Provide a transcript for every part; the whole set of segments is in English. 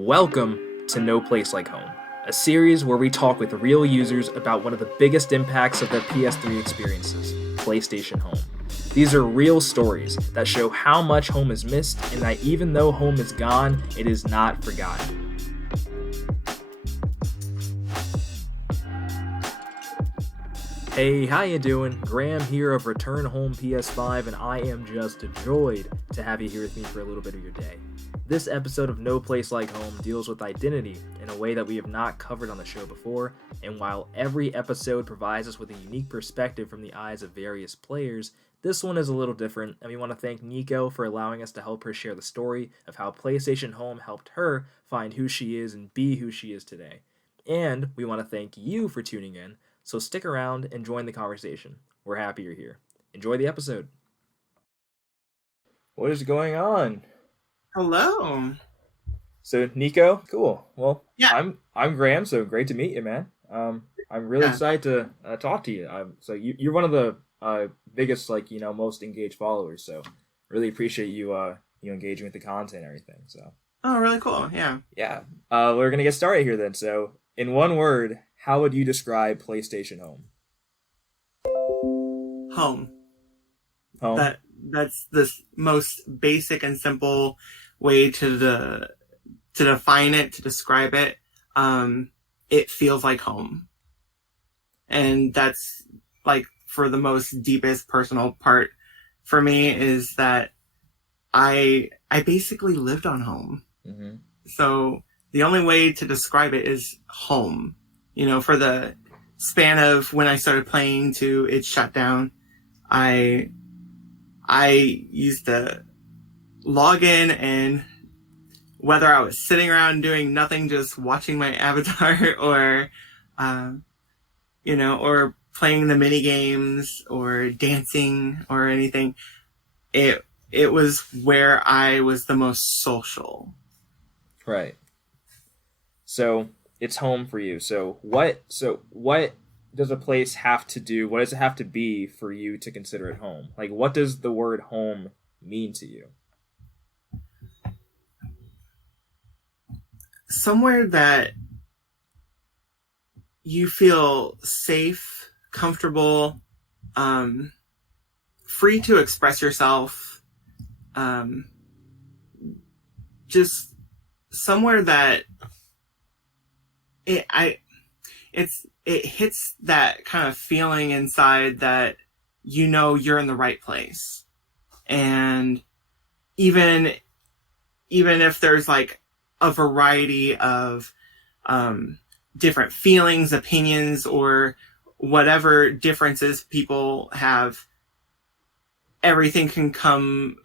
Welcome to No Place Like Home, a series where we talk with real users about one of the biggest impacts of their PS3 experiences, PlayStation Home. These are real stories that show how much home is missed and that even though home is gone, it is not forgotten. Hey, how you doing? Graham here of Return Home PS5, and I am just joyed to have you here with me for a little bit of your day. This episode of No Place Like Home deals with identity in a way that we have not covered on the show before, and while every episode provides us with a unique perspective from the eyes of various players, this one is a little different, and we want to thank Nico for allowing us to help her share the story of how PlayStation Home helped her find who she is and be who she is today. And we want to thank you for tuning in, so stick around and join the conversation. We're happy you're here. Enjoy the episode. What is going on? Hello. So Nico, cool. Well, Yeah. I'm Graham. So great to meet you, man. I'm really excited to talk to you. So you're one of the biggest, most engaged followers. So really appreciate you engaging with the content and everything. So Really cool. Yeah. yeah. We're gonna get started here then. So in one word, how would you describe PlayStation Home? Home. Home. That's the most basic and simple way to define it, to describe it. It feels like home. And that's like for the most deepest personal part for me is that I basically lived on home. Mm-hmm. So the only way to describe it is home. You know, for the span of when I started playing to its shutdown, I used to log in, and whether I was sitting around doing nothing, just watching my avatar or, or playing the mini games or dancing or anything, it was where I was the most social. Right. So it's home for you. So what does a place have to do? What does it have to be for you to consider it home? Like, what does the word home mean to you? Somewhere that you feel safe, comfortable, free to express yourself. Just somewhere that it hits that kind of feeling inside that you know you're in the right place. And even if there's like a variety of different feelings, opinions, or whatever differences people have, everything can come,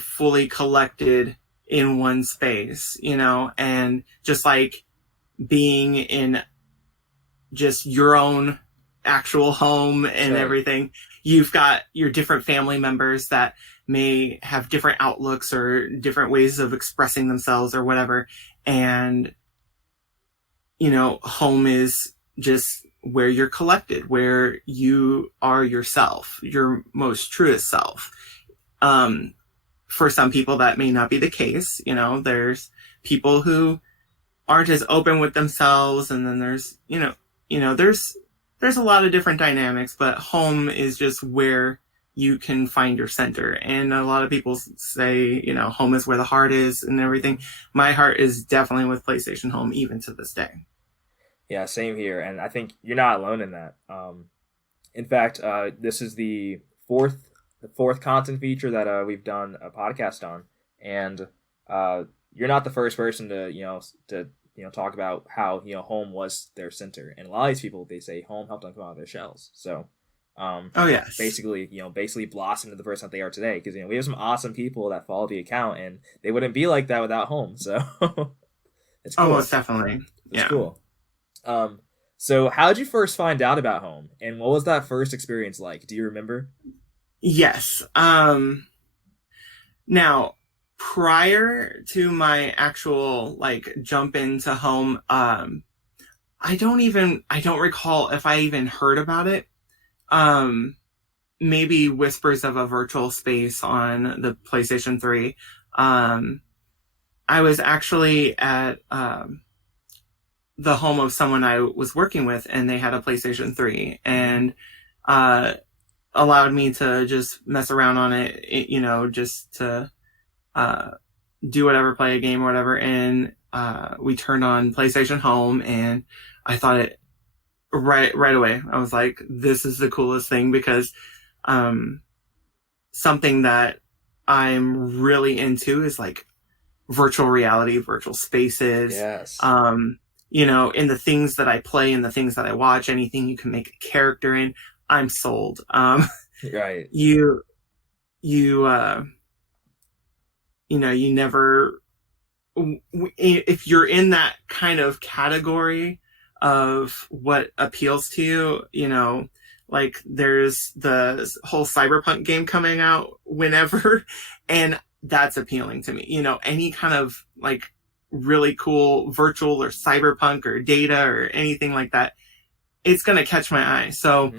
fully collected in one space, and just like being in just your own actual home and Right. everything. You've got your different family members that may have different outlooks or different ways of expressing themselves or whatever. And, home is just where you're collected, where you are yourself, your most truest self. For some people, that may not be the case. There's people who aren't as open with themselves. And then there's, there's a lot of different dynamics, but home is just where you can find your center. And a lot of people say, home is where the heart is and everything. My heart is definitely with PlayStation Home, even to this day. Yeah, same here. And I think you're not alone in that. In fact, this is the fourth content feature that we've done a podcast on. And you're not the first person to talk about how, home was their center. And a lot of these people, they say home helped them come out of their shells. So, yes. basically blossom into the person that they are today. Because, we have some awesome people that follow the account, and they wouldn't be like that without home. So, it's cool. Oh, most definitely. It's cool. So how did you first find out about home? And what was that first experience like? Do you remember? Yes. Now, prior to my actual jump into home, I don't recall if I even heard about it. Maybe whispers of a virtual space on the PlayStation 3. I was actually at the home of someone I was working with, and they had a PlayStation 3, and allowed me to just mess around on it, just to do whatever, play a game or whatever. And we turned on PlayStation Home, and I thought it right away. I was like, this is the coolest thing, because something that I'm really into is like virtual reality, virtual spaces. Yes. In the things that I play and the things that I watch, anything you can make a character in, I'm sold. Right. You never, if you're in that kind of category of what appeals to you, like there's the whole cyberpunk game coming out whenever, and that's appealing to me. Any kind of like really cool virtual or cyberpunk or data or anything like that, it's going to catch my eye. So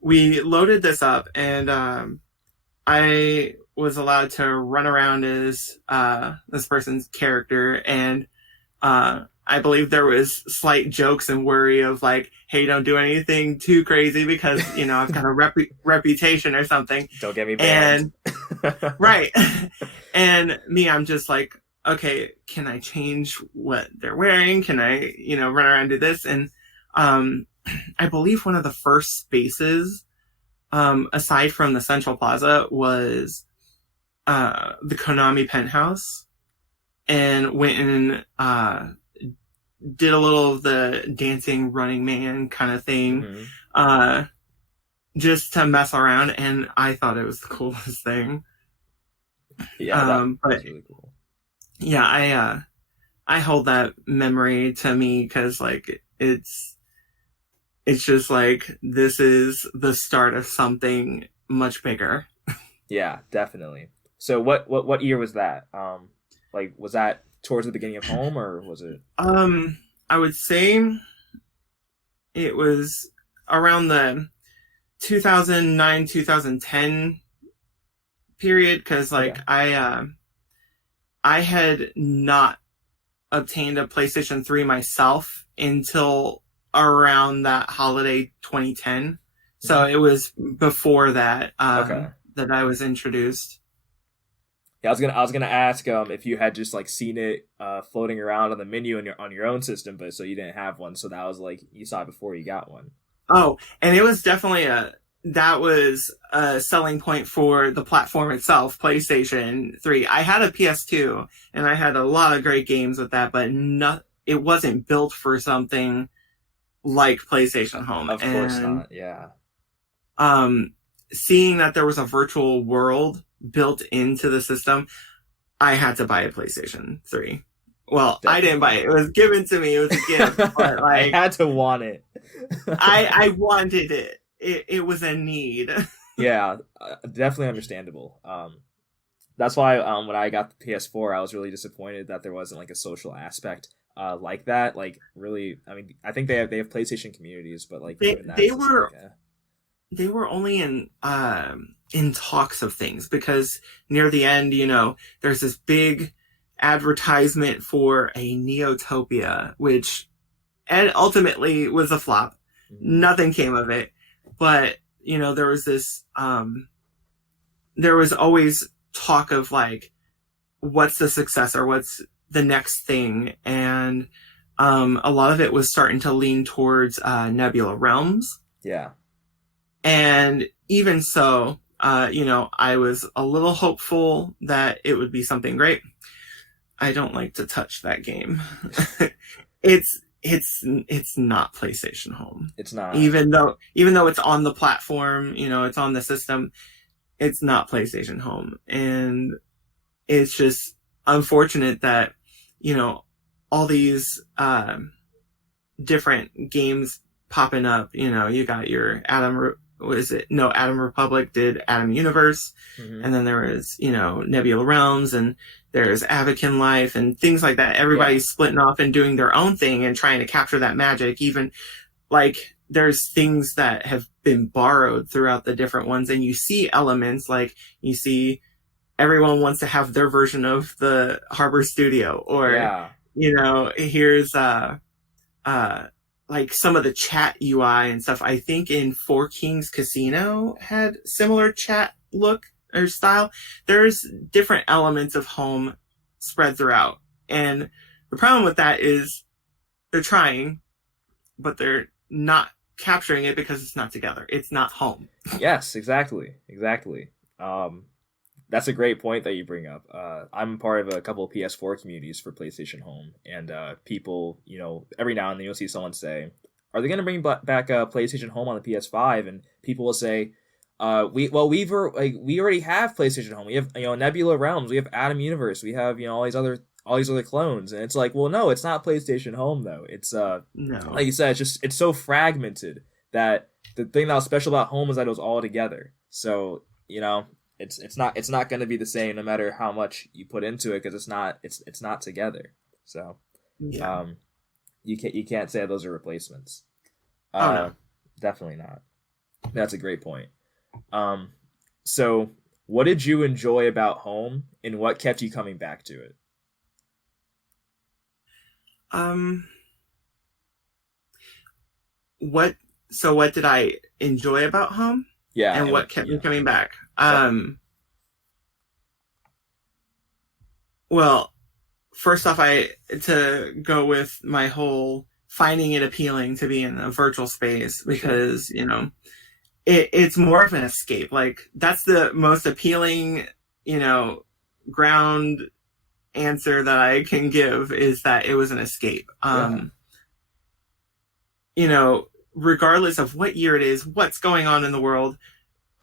we loaded this up, and I was allowed to run around as this person's character, and I believe there was slight jokes and worry of like, hey, don't do anything too crazy, because I've got a reputation or something. Don't get me banned. And right. And me, I'm just like, okay, can I change what they're wearing? Can I, run around and do this? And I believe one of the first spaces, aside from the Central Plaza, was the Konami penthouse, and went and did a little of the dancing Running Man kind of thing, just to mess around, and I thought it was the coolest thing. Yeah, that's really cool. Yeah, I hold that memory to me, because like it's just like, this is the start of something much bigger. Yeah, definitely. So what year was that? Was that towards the beginning of Home, or was it? I would say it was around the 2009, 2010 period, because like I had not obtained a PlayStation 3 myself until around that holiday 2010. So it was before that that I was introduced. Yeah, I was gonna ask if you had just like seen it floating around on the menu on your own system, but so you didn't have one, so that was like you saw it before you got one. Oh, and it was definitely that was a selling point for the platform itself, PlayStation 3. I had a PS2, and I had a lot of great games with that, but it wasn't built for something like PlayStation Home. Of course not, yeah. Seeing that there was a virtual world built into the system, I had to buy a PlayStation 3. Well, definitely. I didn't buy it. It was given to me. It was a gift. But like, I had to want it. I wanted it. It was a need. Yeah, definitely understandable. That's why when I got the PS4, I was really disappointed that there wasn't like a social aspect like that. Like really, I mean, I think they have PlayStation communities, but like they were only in talks of things, because near the end, there's this big advertisement for a Neotopia, which ultimately was a flop. Nothing came of it. But, there was this, there was always talk of like, what's the successor? What's the next thing? And a lot of it was starting to lean towards Nebula Realms. Yeah. And even so, I was a little hopeful that it would be something great. I don't like to touch that game. It's not PlayStation Home. It's not. Even though it's on the platform, it's on the system, it's not PlayStation Home. And it's just unfortunate that, all these different games popping up, you got your Adam Republic did Adam Universe, and then there was, Nebula Realms, and there's Avakin Life and things like that. Everybody's splitting off and doing their own thing and trying to capture that magic. Even like there's things that have been borrowed throughout the different ones, and you see elements, like you see everyone wants to have their version of the Harbor Studio, or Yeah. here's like some of the chat UI and stuff. I think in Four Kings Casino had similar chat look or style. There's different elements of home spread throughout. And the problem with that is they're trying, but they're not capturing it because it's not together. It's not home. Yes, exactly. Exactly. That's a great point that you bring up. I'm part of a couple of PS4 communities for PlayStation Home, and people, every now and then you'll see someone say, "Are they going to bring back PlayStation Home on the PS5?" And people will say, we already have PlayStation Home. We have Nebula Realms, we have Atom Universe, we have all these other clones." And it's like, well, no, it's not PlayStation Home though. It's No. like you said, it's so fragmented that the thing that was special about Home is that it was all together. So it's not going to be the same no matter how much you put into it, because it's not together. So Yeah. you can't say those are replacements. No. Definitely not. That's a great point. So what did you enjoy about Home, and what kept you coming back to it? What did I enjoy about Home? Yeah. And what kept me coming back? Well, first off, to go with my whole finding it appealing to be in a virtual space, because it's more of an escape. Like, that's the most appealing ground answer that I can give, is that it was an escape. Regardless of what year it is, what's going on in the world,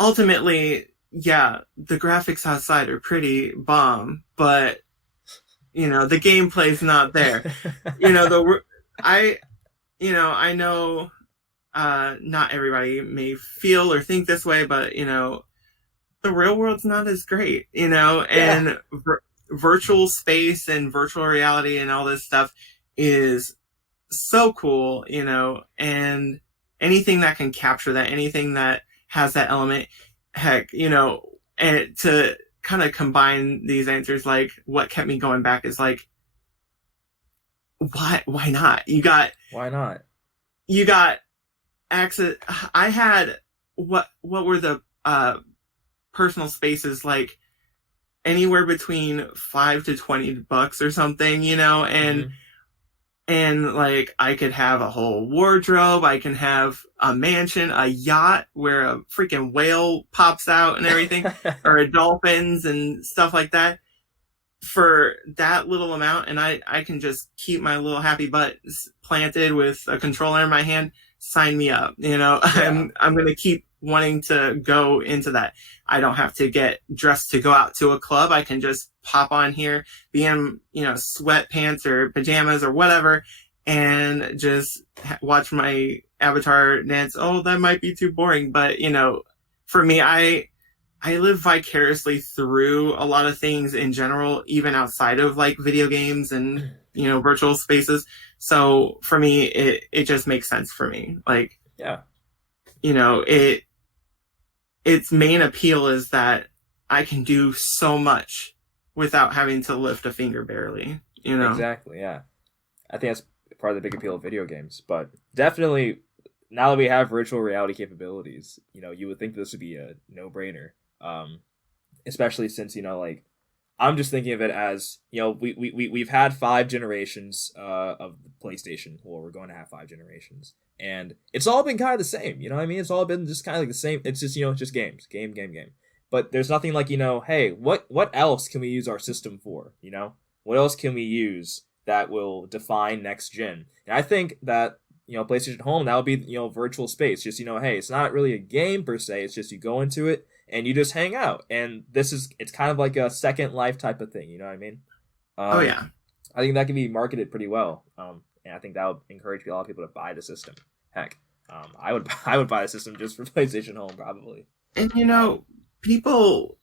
ultimately, yeah, the graphics outside are pretty bomb, but the gameplay's not there. I know not everybody may feel or think this way, but the real world's not as great, and virtual space and virtual reality and all this stuff is so cool, and anything that can capture that, anything that has that element, heck, and to kind of combine these answers, like what kept me going back is like, why not? Why not? You got access. I had, what were the personal spaces, like anywhere between $5 to $20 or something, and and like I could have a whole wardrobe, I can have a mansion, a yacht where a freaking whale pops out and everything, or dolphins and stuff like that, for that little amount. And I can just keep my little happy butt planted with a controller in my hand. Sign me up. Yeah. I'm going to keep wanting to go into that. I don't have to get dressed to go out to a club. I can just pop on here, be in, sweatpants or pajamas or whatever, and just watch my avatar dance. Oh, that might be too boring. But, for me, I live vicariously through a lot of things in general, even outside of like video games and, virtual spaces. So for me, it just makes sense for me. Like, yeah, its main appeal is that I can do so much without having to lift a finger barely, Exactly, yeah. I think that's part of the big appeal of video games. But definitely, now that we have virtual reality capabilities, you would think this would be a no-brainer. Especially since, I'm just thinking of it as, we've had 5 generations of the PlayStation. Well, we're going to have 5 generations. And it's all been kind of the same, what I mean? It's all been just kind of like the same. It's just, just games. Game. But there's nothing like, hey, what else can we use our system for, What else can we use that will define next gen? And I think that, PlayStation Home, that would be, virtual space. Just, hey, it's not really a game per se. It's just you go into it and you just hang out. And it's kind of like a Second Life type of thing, you know what I mean? Oh, yeah. I think that can be marketed pretty well. And I think that would encourage a lot of people to buy the system. Heck, I would buy the system just for PlayStation Home, probably. And people,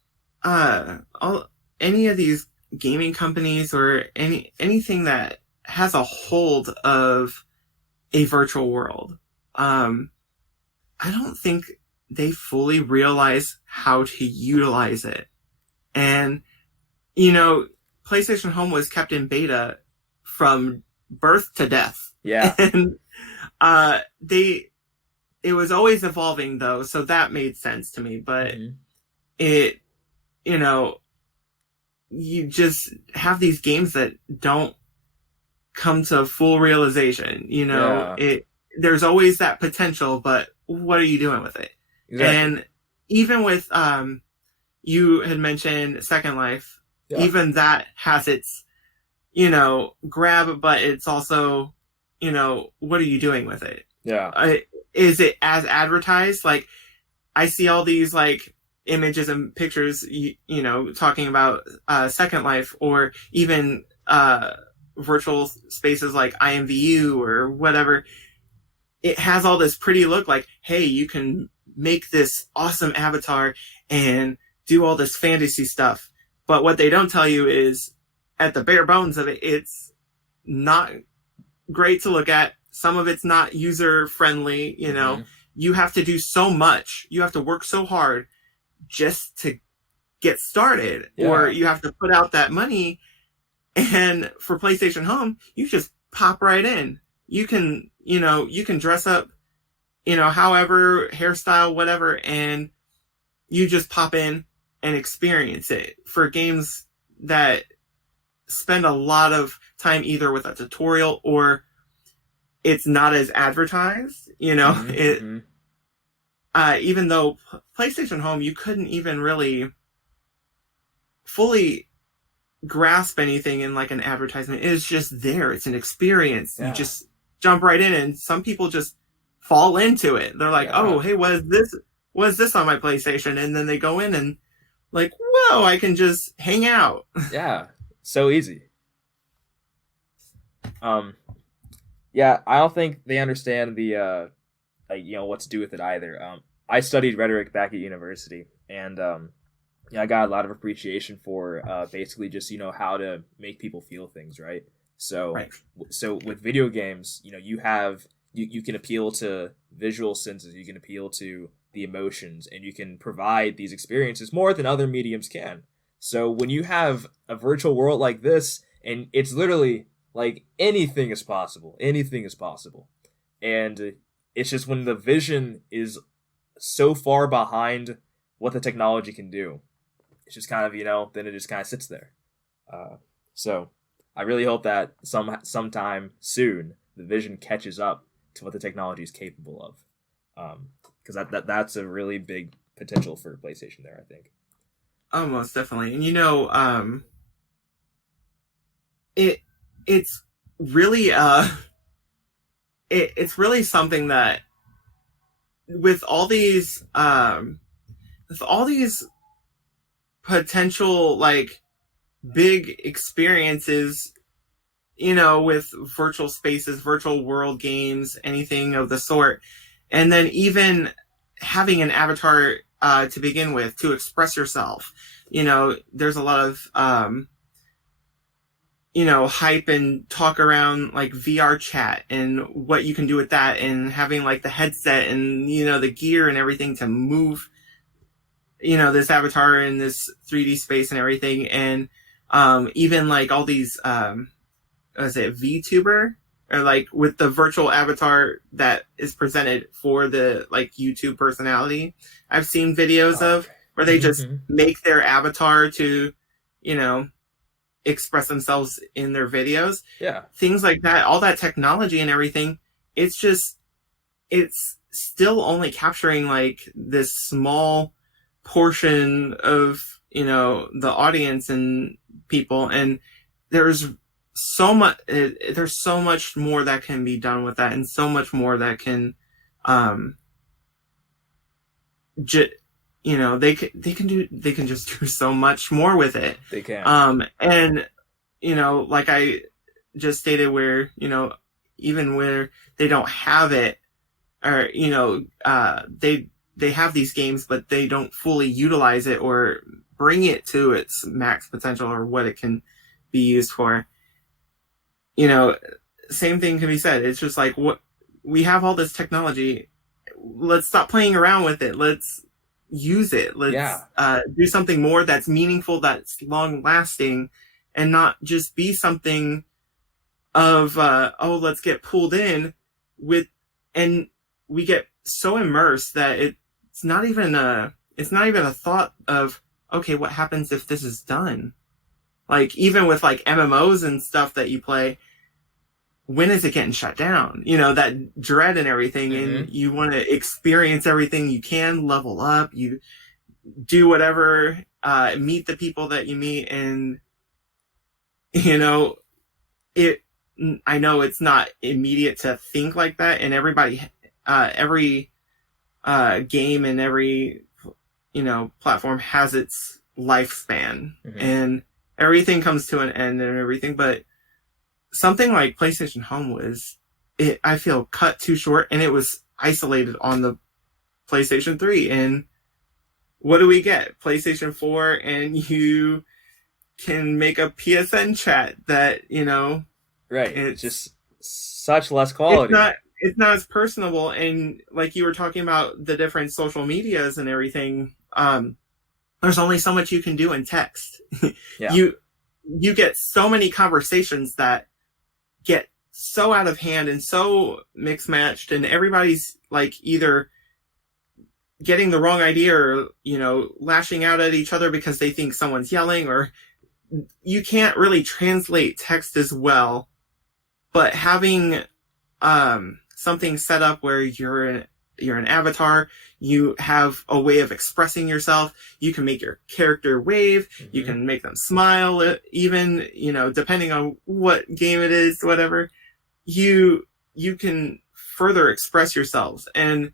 any of these gaming companies or anything that has a hold of a virtual world, I don't think they fully realize how to utilize it And, PlayStation Home was kept in beta from birth to death. Yeah. And it was always evolving though, so that made sense to me. But it, you just have these games that don't come to full realization. There's always that potential, but what are you doing with it? Exactly. And even with you had mentioned Second Life, even that has its grab, but it's also what are you doing with it? Is it as advertised? Like, I see all these like images and pictures talking about Second Life, or even virtual spaces like IMVU or whatever. It has all this pretty look, like, hey, you can make this awesome avatar and do all this fantasy stuff. But what they don't tell you is, at the bare bones of it, it's not great to look at. Some of it's not user friendly. You have to do so much. You have to work so hard just to get started, or you have to put out that money. And for PlayStation Home, you just pop right in. You can dress up, however, hairstyle, whatever, and you just pop in and experience it. For games that spend a lot of time either with a tutorial or it's not as advertised, even though PlayStation Home, you couldn't even really fully grasp anything in like an advertisement. It's just there. It's an experience. You just jump right in, and some people just fall into it. They're like, oh, hey, what is this on my PlayStation? And then they go in and like, whoa, I can just hang out. Yeah. So easy. Yeah, I don't think they understand the what to do with it either. I studied rhetoric back at university, and I got a lot of appreciation for basically just how to make people feel things, right? So with video games, you can appeal to visual senses, you can appeal to the emotions, and you can provide these experiences more than other mediums can. So when you have a virtual world like this, and it's literally like anything is possible, and it's just when the vision is so far behind what the technology can do, it's just kind of then it just kind of sits there. So I really hope that sometime soon the vision catches up to what the technology is capable of, because that's a really big potential for PlayStation there, I think. Oh, most definitely. And it's really it's really something that with all these potential like big experiences, with virtual spaces, virtual world games, anything of the sort, and then even having an avatar to begin with to express yourself. There's a lot of hype and talk around like VR chat and what you can do with that, and having like the headset and the gear and everything to move this avatar in this 3D space and everything. And even like all these VTuber, or like with the virtual avatar that is presented for the like YouTube personality. I've seen videos of where they just make their avatar to express themselves in their videos. Yeah. Things like that, all that technology and everything, it's still only capturing like this small portion of, the audience and people. And there's so much more that can be done with that, and so much more that can, they can just do so much more with it. They can. And like I just stated, where even where they don't have it, or they have these games, but they don't fully utilize it or bring it to its max potential or what it can be used for. Same thing can be said. It's just like, what we have all this technology. Let's stop playing around with it. Let's use it. Let's Yeah. do something more that's meaningful, that's long lasting, and not just be something of let's get pulled in with, and we get so immersed that it's not even a thought of, okay, what happens if this is done? Like, even with like MMOs and stuff that you play, when is it getting shut down? You know, that dread and everything, and you want to experience everything you can, level up, you do whatever, meet the people that you meet, and, you know, I know it's not immediate to think like that, and every game and every, you know, platform has its lifespan, and everything comes to an end and everything, but something like PlayStation Home I feel, cut too short, and it was isolated on the PlayStation 3. And what do we get? PlayStation 4, and you can make a PSN chat that, you know... Right. It's just such less quality. It's not as personable, and like you were talking about the different social medias and everything, there's only so much you can do in text. Yeah. You get so many conversations that get so out of hand and so mixed matched, and everybody's like either getting the wrong idea or, you know, lashing out at each other because they think someone's yelling, or you can't really translate text as well. But having something set up where you're an avatar, you have a way of expressing yourself. You can make your character wave. You can make them smile, even, you know, depending on what game it is, whatever. You can further express yourselves, and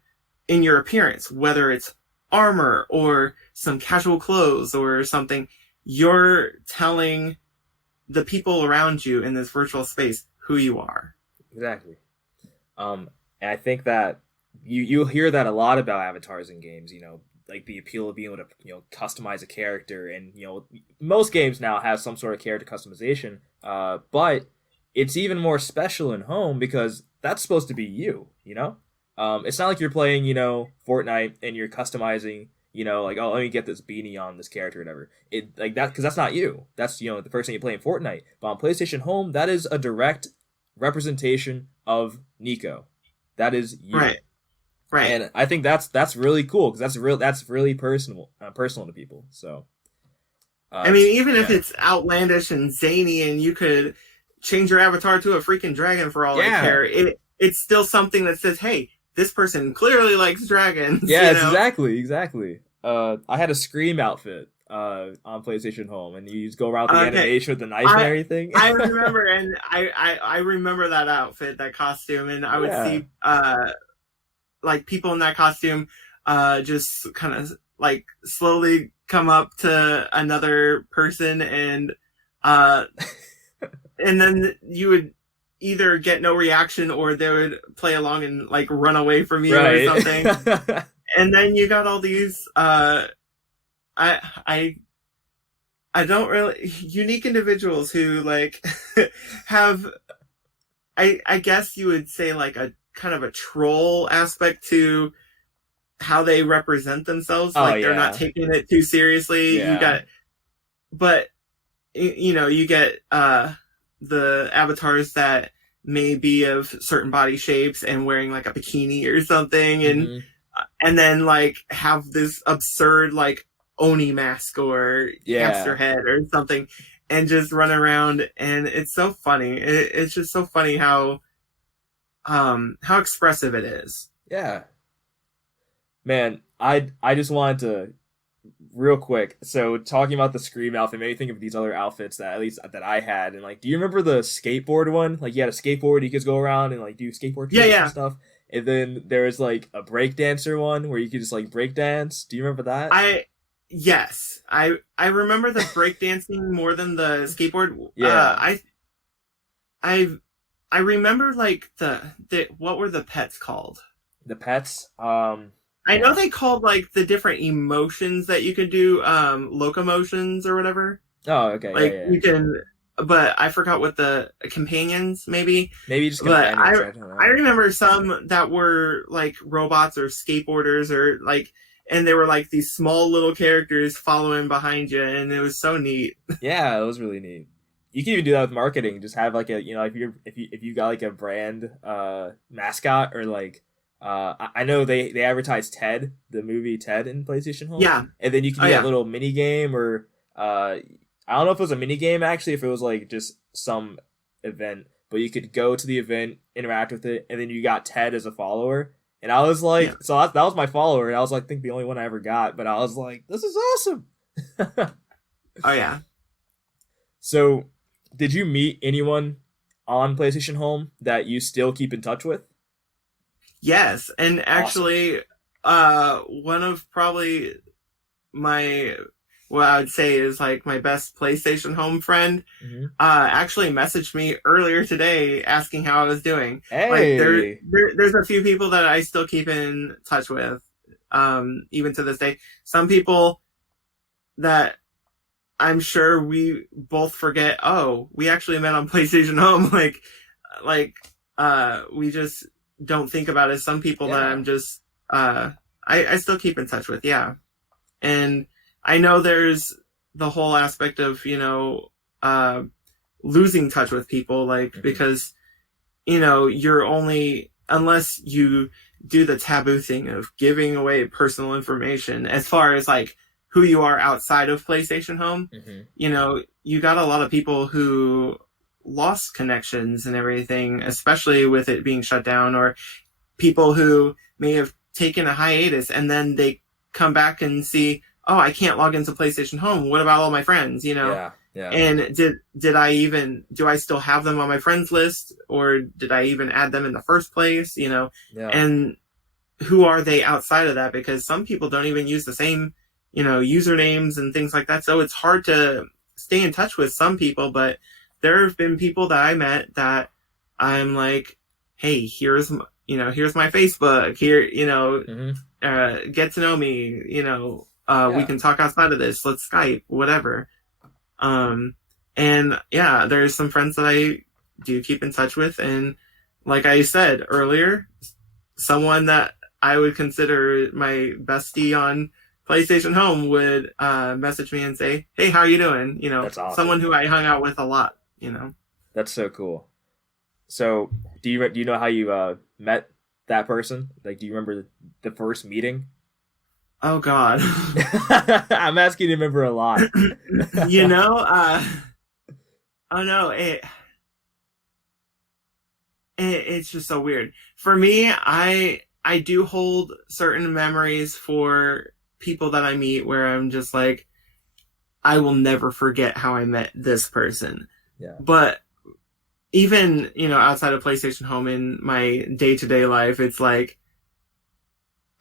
in your appearance, whether it's armor or some casual clothes or something, you're telling the people around you in this virtual space who you are. Exactly. And I think that you'll hear that a lot about avatars in games, you know, like the appeal of being able to, you know, customize a character, and, you know, most games now have some sort of character customization, but it's even more special in Home because that's supposed to be you, you know? It's not like you're playing, you know, Fortnite and you're customizing, you know, like, oh, let me get this beanie on this character or whatever. It, like, that, because that's not you. That's, you know, the person you play in Fortnite. But on PlayStation Home, that is a direct representation of Nico. That is you. Right. And I think that's really cool because that's really personal to people. So, I mean, even if it's outlandish and zany, and you could change your avatar to a freaking dragon for all I care, it's still something that says, hey, this person clearly likes dragons. Yeah, you know? exactly. I had a Scream outfit on PlayStation Home, and you just go around with the animation with the knife and everything. I remember, and I remember that outfit, that costume, and I would see like people in that costume just kind of like slowly come up to another person, and then you would either get no reaction, or they would play along and like run away from you or something. And then you got all these I don't really unique individuals who like have I guess you would say like a kind of a troll aspect to how they represent themselves. Like they're not taking it too seriously. You got, but you know, you get the avatars that may be of certain body shapes and wearing like a bikini or something, and then like have this absurd like Oni mask or hamster head or something, and just run around, and it's so funny. It's just so funny how expressive it is. Yeah, man, I just wanted to real quick. So talking about the Scream outfit made me think of these other outfits that at least that I had. And like, do you remember the skateboard one? Like, you had a skateboard, you could go around and like do skateboard tricks and stuff. And then there was like a breakdancer one where you could just like break dance. Do you remember that? Yes, I remember the breakdancing more than the skateboard. I remember like the what were the pets called? The pets. I know they called like the different emotions that you could do, locomotions or whatever. Oh, okay. Like you can, but I forgot what the companions maybe. Maybe just. But I remember some that were like robots or skateboarders, or like and they were like these small little characters following behind you, and it was so neat. Yeah, it was really neat. You can even do that with marketing. Just have like a, if you got like a brand mascot, or like I know they advertise Ted, the movie Ted, in PlayStation Home. Yeah. And then you can do that little mini game, or I don't know if it was a mini game actually, if it was like just some event, but you could go to the event, interact with it, and then you got Ted as a follower. And I was like, so that was my follower, and I was like, I think the only one I ever got, but I was like, this is awesome. Oh yeah. So, did you meet anyone on PlayStation Home that you still keep in touch with? Yes, and actually, one of probably what I would say is like my best PlayStation Home friend, actually messaged me earlier today asking how I was doing. Hey, like there's a few people that I still keep in touch with, even to this day. Some people that I'm sure we both forget. Oh, we actually met on PlayStation Home. We just don't think about it. Some people that I'm just, I still keep in touch with. Yeah. And I know there's the whole aspect of, losing touch with people, because, you're only, unless you do the taboo thing of giving away personal information as far as like who you are outside of PlayStation Home, you got a lot of people who lost connections and everything, especially with it being shut down, or people who may have taken a hiatus and then they come back and see, oh, I can't log into PlayStation Home. What about all my friends? Yeah. And do I still have them on my friends list, or did I even add them in the first place? And who are they outside of that? Because some people don't even use the same, usernames and things like that. So it's hard to stay in touch with some people, but there have been people that I met that I'm like, hey, here's my Facebook here, get to know me, we can talk outside of this. Let's Skype, whatever. And yeah, there's some friends that I do keep in touch with. And like I said earlier, someone that I would consider my bestie on PlayStation Home would message me and say, hey, how are you doing? That's awesome. Someone who I hung out with a lot, That's so cool. So do you know how you met that person? Like, do you remember the first meeting? Oh God. I'm asking you to remember a lot. Oh no, it's just so weird. For me, I do hold certain memories for people that I meet where I'm just like, I will never forget how I met this person. Yeah. But even, outside of PlayStation Home in my day-to-day life, it's like,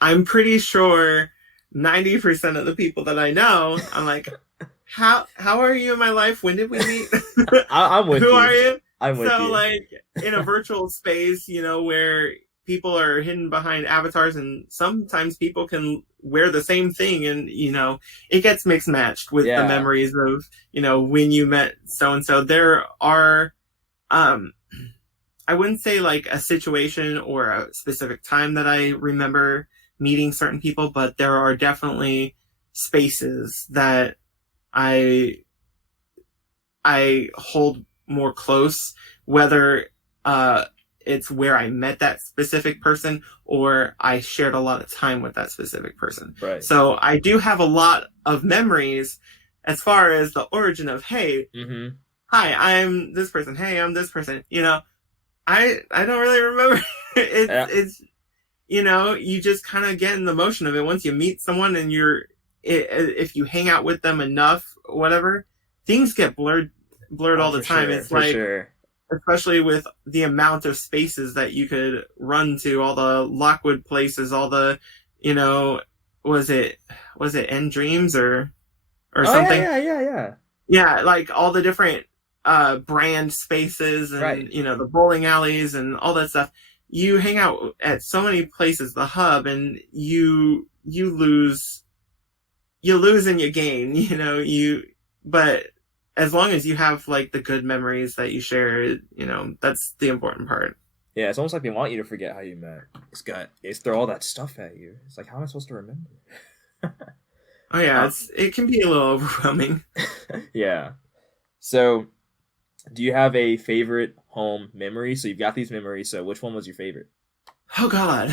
I'm pretty sure 90% of the people that I know, I'm like, how are you in my life? When did we meet? I'm with Who you. are you? I'm with you. So like in a virtual space, where people are hidden behind avatars, and sometimes people can wear the same thing, and it gets mixed matched with the memories of when you met so and so. There are I wouldn't say like a situation or a specific time that I remember meeting certain people, but there are definitely spaces that I hold more close, whether it's where I met that specific person or I shared a lot of time with that specific person. Right. So I do have a lot of memories as far as the origin of, hey, hi, I'm this person. Hey, I'm this person. I don't really remember. It's you just kind of get in the motion of it. Once you meet someone and if you hang out with them enough, whatever, things get blurred all the time. Sure, it's like, sure. Especially with the amount of spaces that you could run to, all the Lockwood places, all the, was it End Dreams or something? Yeah. Yeah, like all the different brand spaces and, right. The bowling alleys and all that stuff. You hang out at so many places, the hub, and you lose and you gain, but as long as you have like the good memories that you share, that's the important part. Yeah, it's almost like they want you to forget how you met. It's throw all that stuff at you. It's like, how am I supposed to remember? Oh yeah, Uh, it can be a little overwhelming. yeah. So, do you have a favorite home memory? So you've got these memories. So which one was your favorite? Oh God,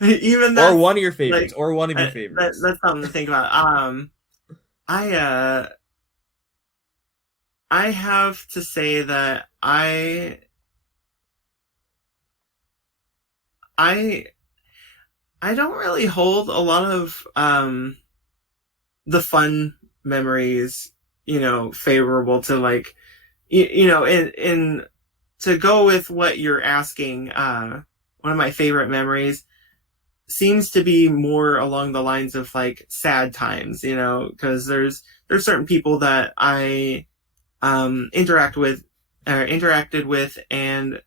even Or that's one of your favorites? like Or one of your favorites? that's something to think about. I I have to say that I I don't really hold a lot of the fun memories, favorable to like in to go with what you're asking. One of my favorite memories seems to be more along the lines of like sad times, because there's certain people that I interact with or interacted with, and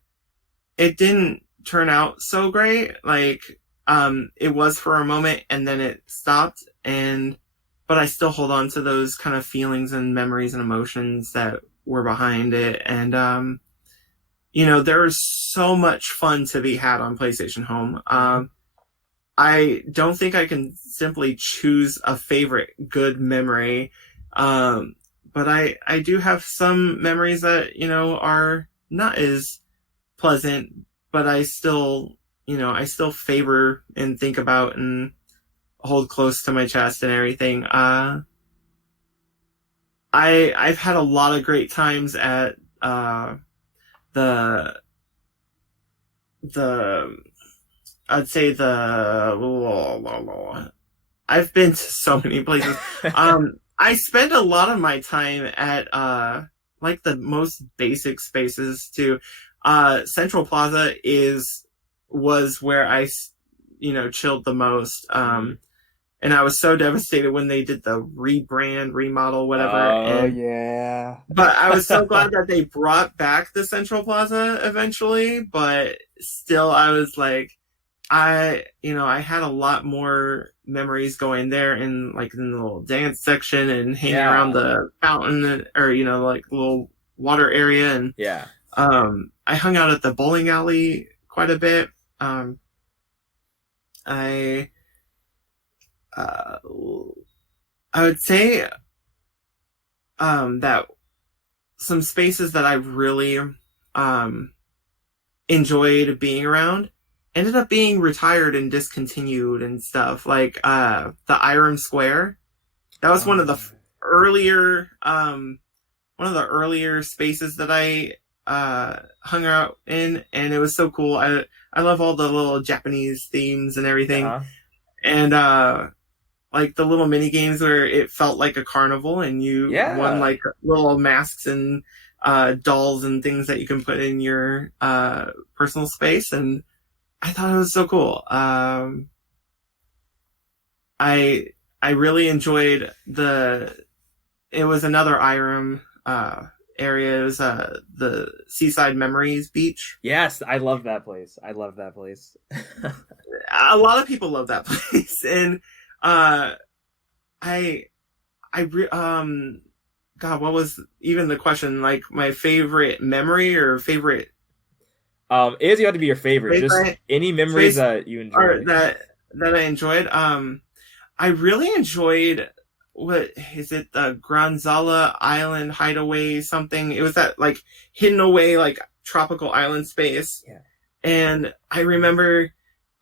it didn't turn out so great. Like, it was for a moment and then it stopped. But I still hold on to those kind of feelings and memories and emotions that were behind it. And, there's so much fun to be had on PlayStation Home. I don't think I can simply choose a favorite good memory. But I do have some memories that, are not as pleasant, but I still favor and think about and hold close to my chest and everything. I've had a lot of great times at the the I'd say I've been to so many places. I spend a lot of my time at like the most basic spaces too. Central Plaza was where I chilled the most. And I was so devastated when they did the rebrand, remodel, whatever. Oh yeah. But I was so glad that they brought back the Central Plaza eventually. But still, I was like, I had a lot more memories going there in like in the little dance section and hanging around the fountain or, like little water area. And yeah. I hung out at the bowling alley quite a bit. I would say that some spaces that I really enjoyed being around ended up being retired and discontinued and stuff. Like the Irem Square. That was one of the earlier spaces that I hung out in, and it was so cool. I love all the little Japanese themes and everything. And like the little mini games where it felt like a carnival and you won like little masks and dolls and things that you can put in your personal space, and I thought it was so cool. I really enjoyed it was another Irem area. It was the Seaside Memories Beach. Yes, I love that place. A lot of people love that place, and God, what was even the question? Like my favorite memory or favorite? It doesn't have to be your favorite. Just any memories that you enjoyed. That I enjoyed. I really enjoyed. What is it? The Granzala Island Hideaway something. It was that like hidden away like tropical island space. Yeah. And I remember,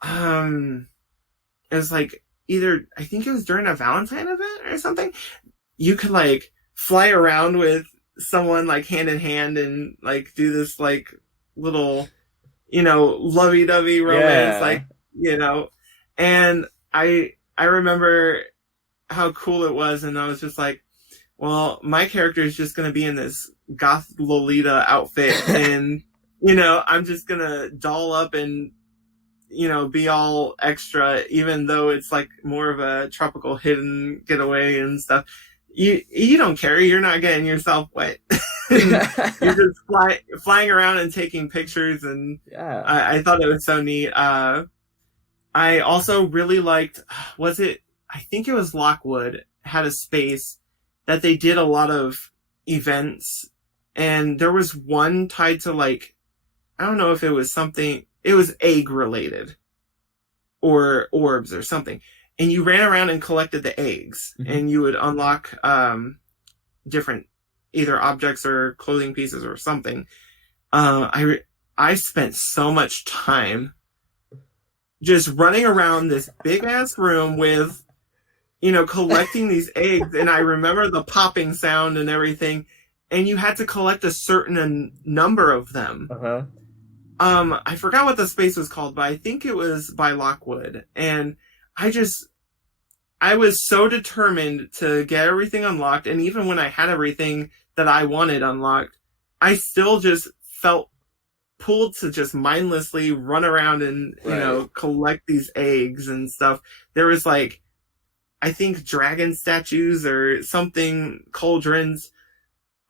it was like I think it was during a Valentine event or something. You could like fly around with someone like hand in hand and like do this like little, lovey-dovey romance, and I remember how cool it was, and I was just like, well, my character is just going to be in this goth Lolita outfit, and, I'm just going to doll up and, be all extra, even though it's like more of a tropical hidden getaway and stuff. You don't care. You're not getting yourself wet. You're just flying around and taking pictures, and I thought it was so neat. I also really liked, I think it was Lockwood had a space that they did a lot of events, and there was one tied to like, I don't know if it was something, it was egg related or orbs or something. and you ran around and collected the eggs, and you would unlock different either objects or clothing pieces or something. I spent so much time just running around this big ass room with, collecting these eggs, and I remember the popping sound and everything, and you had to collect a certain number of them. I forgot what the space was called, but I think it was by Lockwood, and I was so determined to get everything unlocked, and even when I had everything that I wanted unlocked, I still just felt pulled to just mindlessly run around and, collect these eggs and stuff. There was I think dragon statues or something, cauldrons.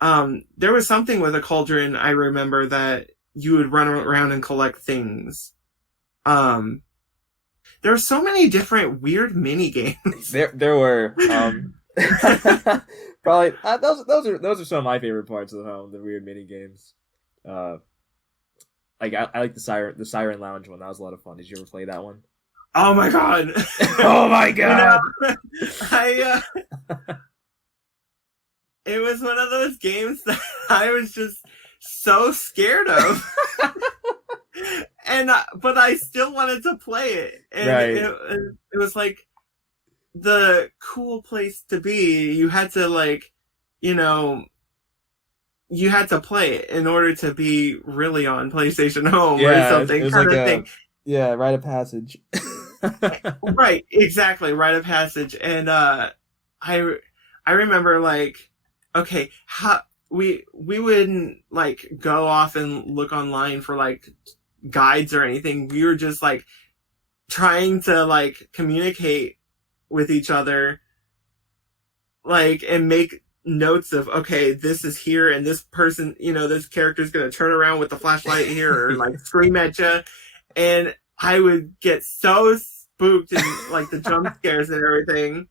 There was something with a cauldron, I remember, that you would run around and collect things. There are so many different weird mini games. There were probably those are some of my favorite parts of the home. The weird mini games. I like the Siren Lounge one. That was a lot of fun. Did you ever play that one? Oh my god! Oh my god! It was one of those games that I was just so scared of. But I still wanted to play it, and it was the cool place to be. You had to you had to play it in order to be really on PlayStation Home or something kind of thing. Yeah, rite of passage. Right, exactly, rite of passage. And I remember okay, how we wouldn't go off and look online for guides or anything. We were just trying to communicate with each other and make notes of, okay, this is here, and this person, this character's gonna turn around with the flashlight here or scream at you, and I would get so spooked and the jump scares and everything.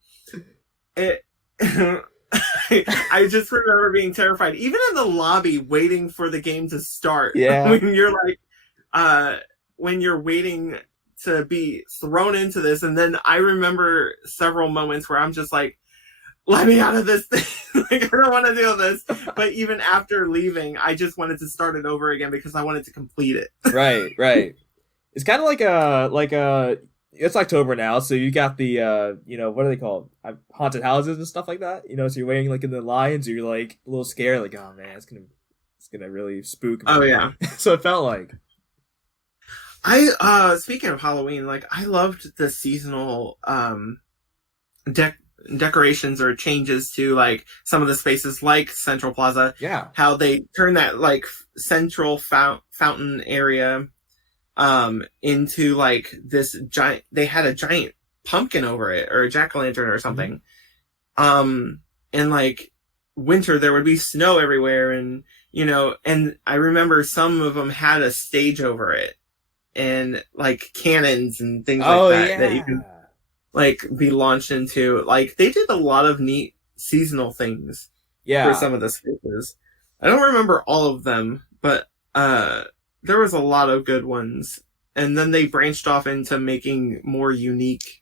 I just remember being terrified, even in the lobby, waiting for the game to start. Yeah. When you're waiting to be thrown into this, and then I remember several moments where I'm just let me out of this thing. I don't want to deal with this. But even after leaving, I just wanted to start it over again because I wanted to complete it. Right. It's kind of it's October now, so you got the what are they called? Haunted houses and stuff like that. So you're waiting in the lines, you're a little scared, oh man, it's gonna really spook me. Oh yeah. So it felt like. Speaking of Halloween, I loved the seasonal decorations or changes to some of the spaces Central Plaza. Yeah. How they turn that central fountain area into this giant, they had a giant pumpkin over it or a jack-o'-lantern or something. And winter there would be snow everywhere, and and I remember some of them had a stage over it and cannons and things that you can be launched into. They did a lot of neat seasonal things for some of the spaces. I don't remember all of them, but there was a lot of good ones. And then they branched off into making more unique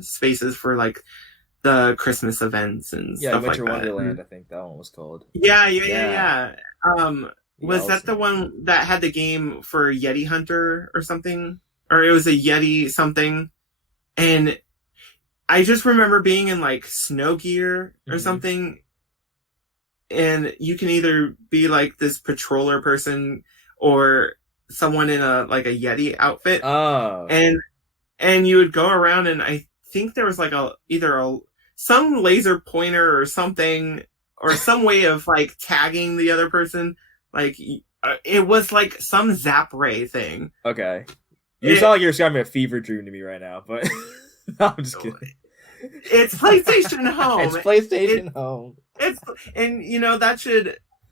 spaces for the Christmas events and stuff Winter like that. Wonderland, I think that one was called. Yeah. Was that the one that had the game for Yeti Hunter or something? Or it was a Yeti something. And I just remember being in snow gear or something. And you can either be this patroller person or someone in a Yeti outfit. Oh. And you would go around, and I think there was some laser pointer or something, or some way of tagging the other person. It was some zap ray thing. Okay. You sound like you're describing a fever dream to me right now, but no, I'm just kidding. It's PlayStation Home. It's PlayStation Home.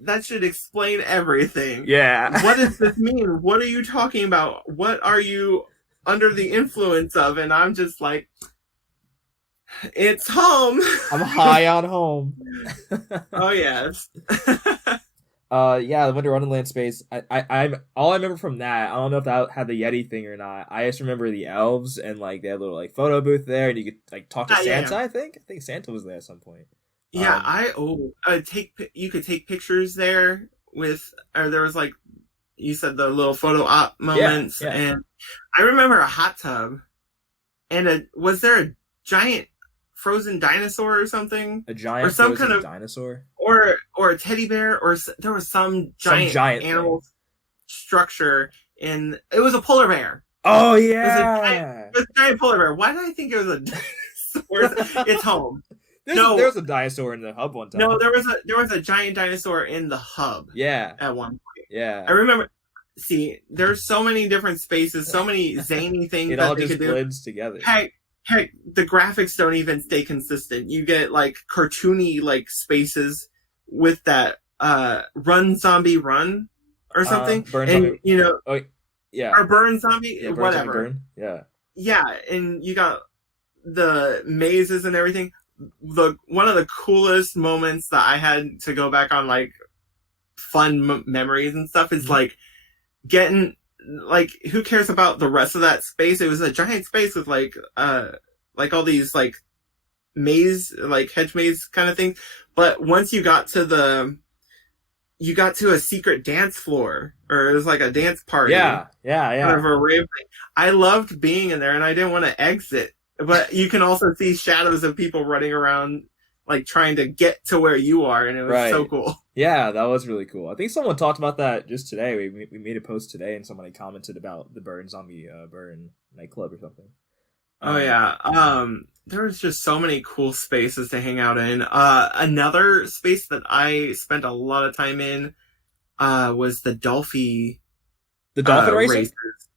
That should explain everything. Yeah. What does this mean? What are you talking about? What are you under the influence of? And I'm just it's home. I'm high on home. Oh yes. Yeah, the Winter Wonderland space. I'm all I remember from that. I don't know if that had the Yeti thing or not. I just remember the elves and like they had a little like photo booth there, and you could like talk to Yeah, Santa. yeah. I think Santa was there at some point. Yeah, Um, you could take pictures there with, or there was like you said the little photo op yeah, moments, yeah. and I remember a hot tub, and was there a giant frozen dinosaur or something, A or giant some frozen kind of, dinosaur. or a teddy bear, or there was some Some giant giant thing. animal structure, and it was a polar bear. Oh It was a giant, yeah. it was a giant polar bear. Why did I think it was a dinosaur? It's home. There was No, a dinosaur in the hub one time. no, there was a giant dinosaur in the hub Yeah, at one point. yeah. I remember. See, there's so many different spaces, so many zany things It that all they just could do. blends together. Heck, the graphics don't even stay consistent. You get like cartoony like spaces with that run zombie run or something, Burn and zombie. you know, Oh yeah. or burn zombie, Yeah, burn zombie whatever. burn. Yeah. Yeah, and you got the mazes and everything. One of the coolest moments that I had to go back on like fun memories and stuff is like getting, like, who cares about the rest of that space? It was a giant space with like all these like maze, like hedge maze kind of things. But once you got to a secret dance floor, or it was like a dance party. Yeah. Kind of a rave thing. I loved being in there, and I didn't want to exit. But you can also see shadows of people running around, like trying to get to where you are, and it was so cool. Yeah, that was really cool. I think someone talked about that just today. We made a post today, and somebody commented about the Burn Zombie Burn nightclub or something. Oh yeah. There was just so many cool spaces to hang out in. Another space that I spent a lot of time in was the Dolphy. The dolphin racing? Races.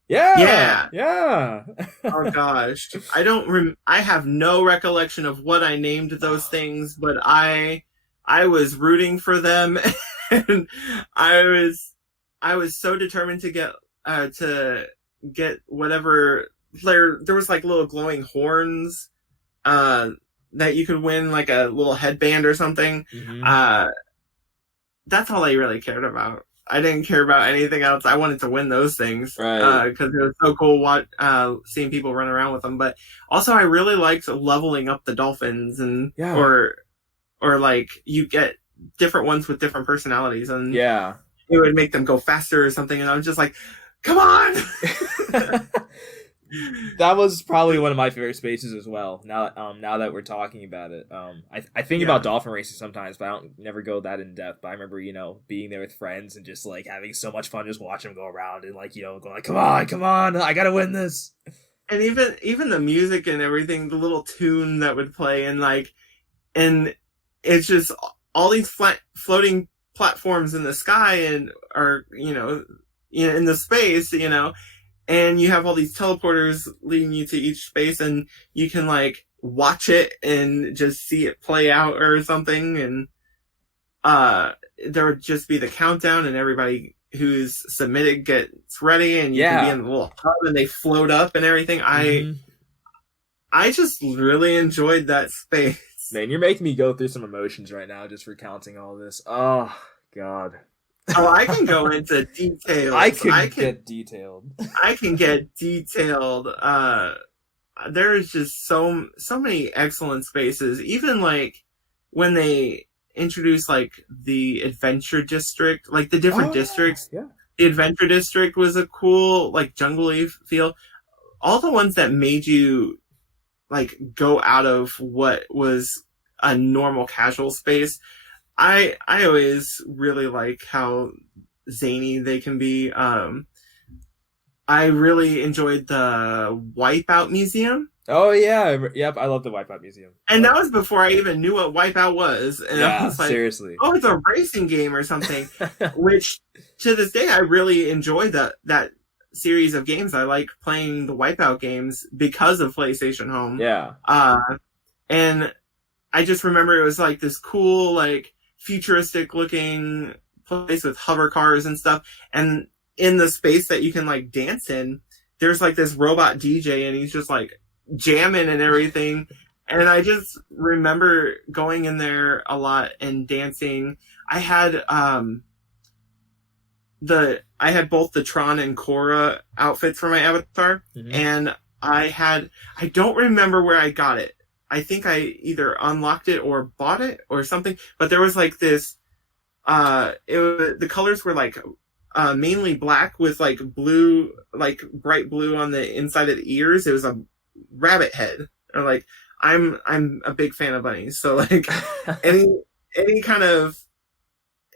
Yeah. Oh gosh, I have no recollection of what I named those things, but I was rooting for them, and I was so determined to get whatever. There was like little glowing horns that you could win, like a little headband or something. Mm-hmm. That's all I really cared about. I didn't care about anything else. I wanted to win those things, Right. Because it was so cool seeing people run around with them. But also, I really liked leveling up the dolphins, and or like you get different ones with different personalities, and it would make them go faster or something. And I was just like, "Come on!" That was probably one of my favorite spaces as well. Now that we're talking about it, I think about dolphin racing sometimes, but I don't never go that in depth. But I remember, being there with friends and just like having so much fun, just watching them go around and like going like, come on, I gotta win this. And even the music and everything, the little tune that would play, and it's just all these floating platforms in the sky and are in the space, and you have all these teleporters leading you to each space, and you can like watch it and just see it play out or something. And there would just be the countdown, and everybody who's submitted gets ready, and you can be in the little hub, and they float up and everything. I just really enjoyed that space. Man, you're making me go through some emotions right now just recounting all this. Oh God. Oh, I can go into details. I can get detailed. I can get detailed. There's just so many excellent spaces. Even like when they introduced like the adventure district, like the different districts. Yeah. The adventure district was a cool, like jungle-y feel. All the ones that made you like go out of what was a normal casual space. I always really like how zany they can be. I really enjoyed the Wipeout Museum. Oh yeah, yep. I love the Wipeout Museum, and that was before I even knew what Wipeout was. And I was like, seriously, oh, it's a racing game or something. Which to this day, I really enjoy that series of games. I like playing the Wipeout games because of PlayStation Home. Yeah. And I just remember it was like this cool, like futuristic looking place with hover cars and stuff. And in the space that you can like dance in, there's like this robot DJ, and he's just like jamming and everything. And I just remember going in there a lot and dancing. I had I had both the Tron and Korra outfits for my avatar, Mm-hmm. and I don't remember where I got it. I think I either unlocked it or bought it or something, but there was like this, the colors were like, mainly black with like blue, like bright blue on the inside of the ears. It was a rabbit head. Or like, I'm a big fan of bunnies. So like any kind of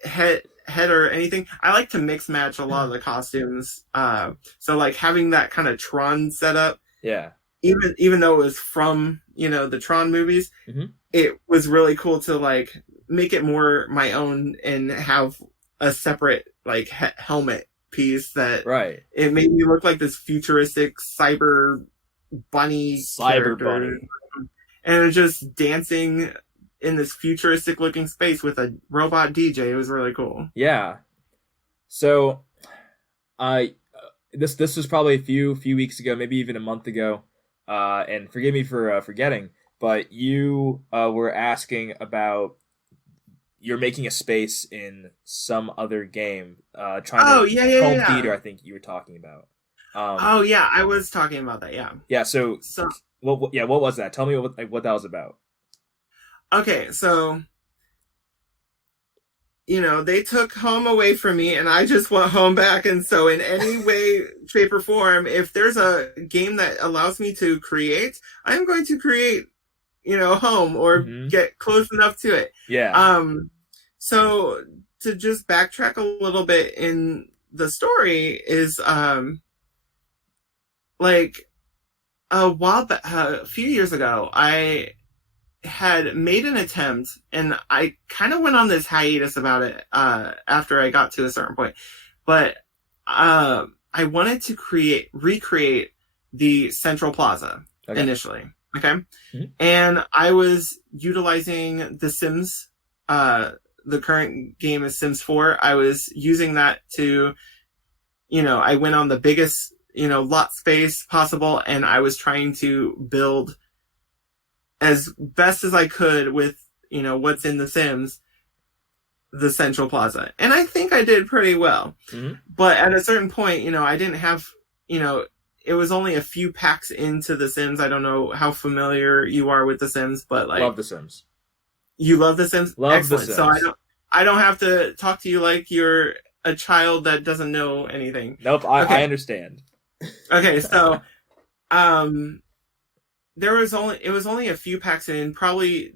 head or anything. I like to mix match a lot of the costumes. So like having that kind of Tron setup. Yeah. Even though it was from, the Tron movies, mm-hmm. It was really cool to like make it more my own and have a separate like helmet piece that right. It made me look like this futuristic cyber bunny bunny. And it was just dancing in this futuristic looking space with a robot DJ. It was really cool. Yeah. So, this was probably a few weeks ago, maybe even a month ago. And forgive me for forgetting, but you were asking about you're making a space in some other game. Home theater. I think you were talking about. I was talking about that. Yeah. Yeah. So what was that? Tell me what that was about. Okay, so they took home away from me, and I just want home back. And so, in any way, shape, or form, if there's a game that allows me to create, I'm going to create, home or mm-hmm. get close enough to it. Yeah. So to just backtrack a little bit in the story is, like a few years ago, I had made an attempt, and I kind of went on this hiatus about it after I got to a certain point, but I wanted to recreate the Central Plaza initially. Okay. Mm-hmm. And I was utilizing The Sims, the current game is Sims 4. I was using that to, I went on the biggest, lot space possible, and I was trying to build as best as I could with, what's in The Sims, the Central Plaza. And I think I did pretty well. Mm-hmm. But at a certain point, I didn't have, it was only a few packs into The Sims. I don't know how familiar you are with The Sims, but like... Love The Sims. You love The Sims? Love Excellent. The Sims. So I don't have to talk to you like you're a child that doesn't know anything. Nope, I understand. Okay, so... it was only a few packs in, probably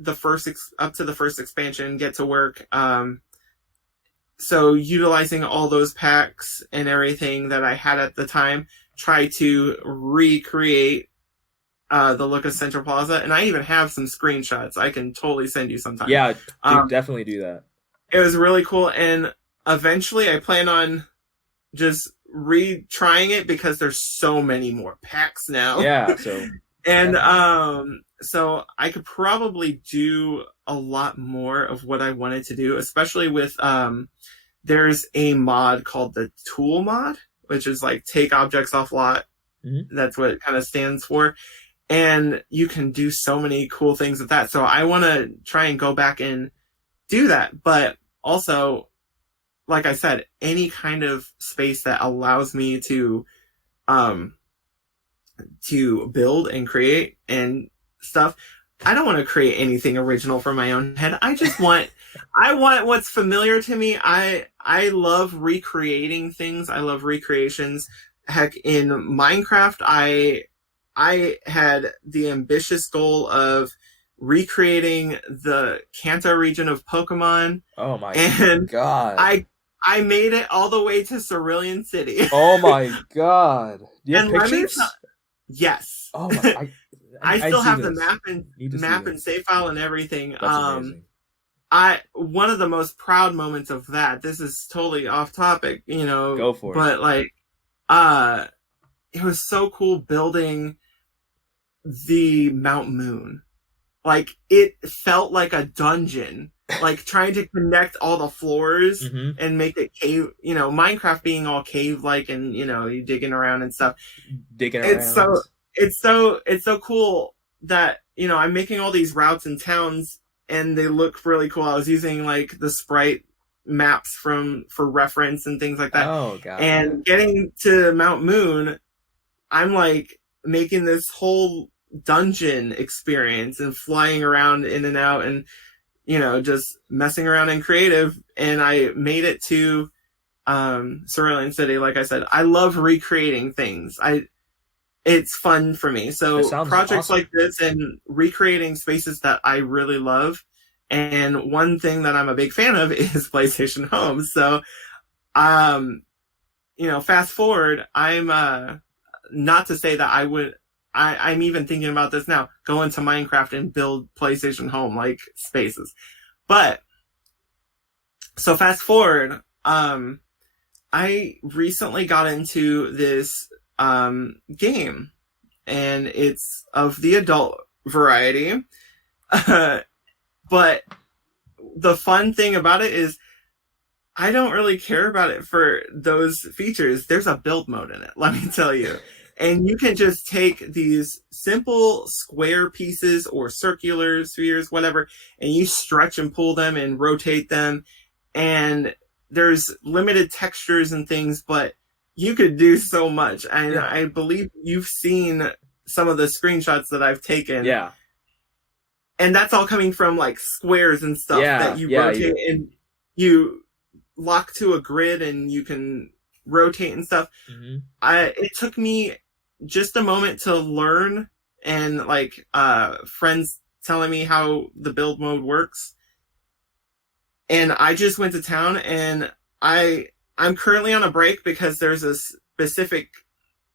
up to the first expansion, Get to Work. So utilizing all those packs and everything that I had at the time, try to recreate the look of Central Plaza. And I even have some screenshots I can totally send you sometime. Yeah, definitely do that. It was really cool. And eventually I plan on just retrying it because there's so many more packs now. Yeah, so... And so I could probably do a lot more of what I wanted to do, especially with there's a mod called the Tool mod, which is like take objects off lot. Mm-hmm. That's what it kind of stands for. And you can do so many cool things with that. So I want to try and go back and do that. But also, like I said, any kind of space that allows me to build and create and stuff. I don't want to create anything original for my own head. I just want, I want what's familiar to me. I love recreating things. I love recreations. Heck, in Minecraft, I had the ambitious goal of recreating the Kanto region of Pokemon. Oh my god. I made it all the way to Cerulean City. Oh my god. Do you have pictures? Yes. Oh my! I still have the map and save file and everything. That's amazing. One of the most proud moments of that. This is totally off topic, Go for it. But like, it was so cool building the Mount Moon. Like it felt like a dungeon. Like trying to connect all the floors mm-hmm. and make it cave, Minecraft being all cave-like and, you digging around and stuff. It's so cool that, I'm making all these routes and towns and they look really cool. I was using like the sprite maps for reference and things like that. Oh, God. And getting to Mount Moon, I'm like making this whole dungeon experience and flying around in and out and, you know, just messing around in creative. And I made it to Cerulean City. Like I said, I love recreating things. It's fun for me. So projects awesome. like this and recreating spaces that I really love. And one thing that I'm a big fan of is PlayStation Home. So, you know, fast forward, I'm not to say that I'm even thinking about this now, go into Minecraft and build PlayStation Home like spaces. But so fast forward, I recently got into this game, and it's of the adult variety. But the fun thing about it is I don't really care about it for those features. There's a build mode in it, let me tell you. And you can just take these simple square pieces or circular spheres, whatever, and you stretch and pull them and rotate them. And there's limited textures and things, but you could do so much. And yeah. I believe you've seen some of the screenshots that I've taken. Yeah. And that's all coming from like squares and stuff that you rotate and you lock to a grid and you can rotate and stuff. Mm-hmm. It took me just a moment to learn, and like friends telling me how the build mode works. And I just went to town, and I'm currently on a break because there's a specific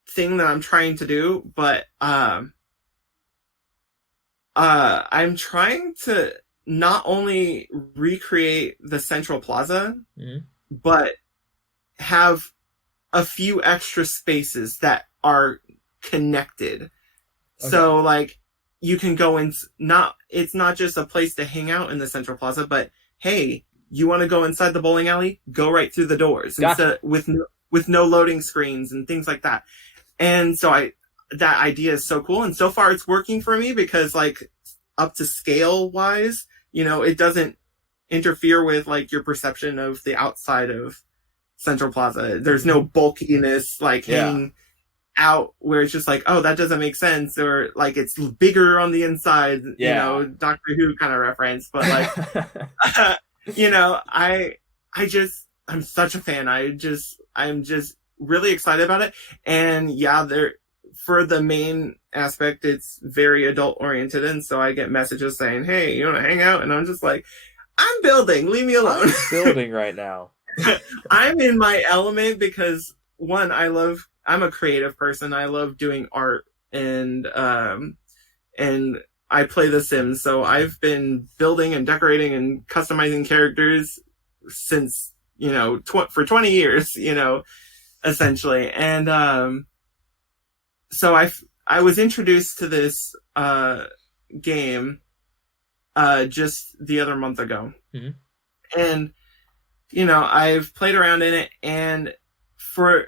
thing that I'm trying to do, but I'm trying to not only recreate the Central Plaza, mm-hmm. but have a few extra spaces that are connected. Okay. So like you can go in, it's not just a place to hang out in the Central Plaza, but hey, you want to go inside the bowling alley? Go right through the doors. Gotcha. With no loading screens and things like that. And so that idea is so cool. And so far it's working for me because like up to scale wise, you know, it doesn't interfere with like your perception of the outside of Central Plaza. There's no bulkiness like hanging out where it's just like, oh, that doesn't make sense, or like it's bigger on the inside, you know, Doctor Who kind of reference. But like, you know, I'm such a fan. I'm just really excited about it. And yeah, for the main aspect, it's very adult oriented. And so I get messages saying, hey, you want to hang out? And I'm just like, I'm building, leave me alone. I'm building right now. I'm in my element because one, I'm a creative person. I love doing art, and I play The Sims. So I've been building and decorating and customizing characters since, you know, for 20 years, you know, essentially. And so I was introduced to this game just the other month ago. Mm-hmm. And, you know, I've played around in it, and for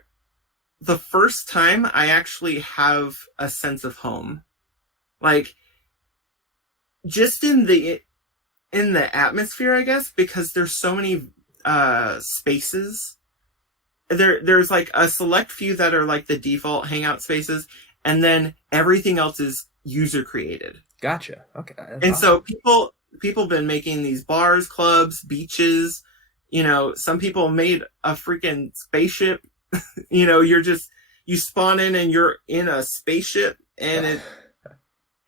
the first time, I actually have a sense of home. Like, just in the atmosphere, I guess, because there's so many spaces. There's like a select few that are like the default hangout spaces, and then everything else is user created. Gotcha. Okay. And awesome. So people been making these bars, clubs, beaches. You know, some people made a freaking spaceship. You know, you spawn in and you're in a spaceship, and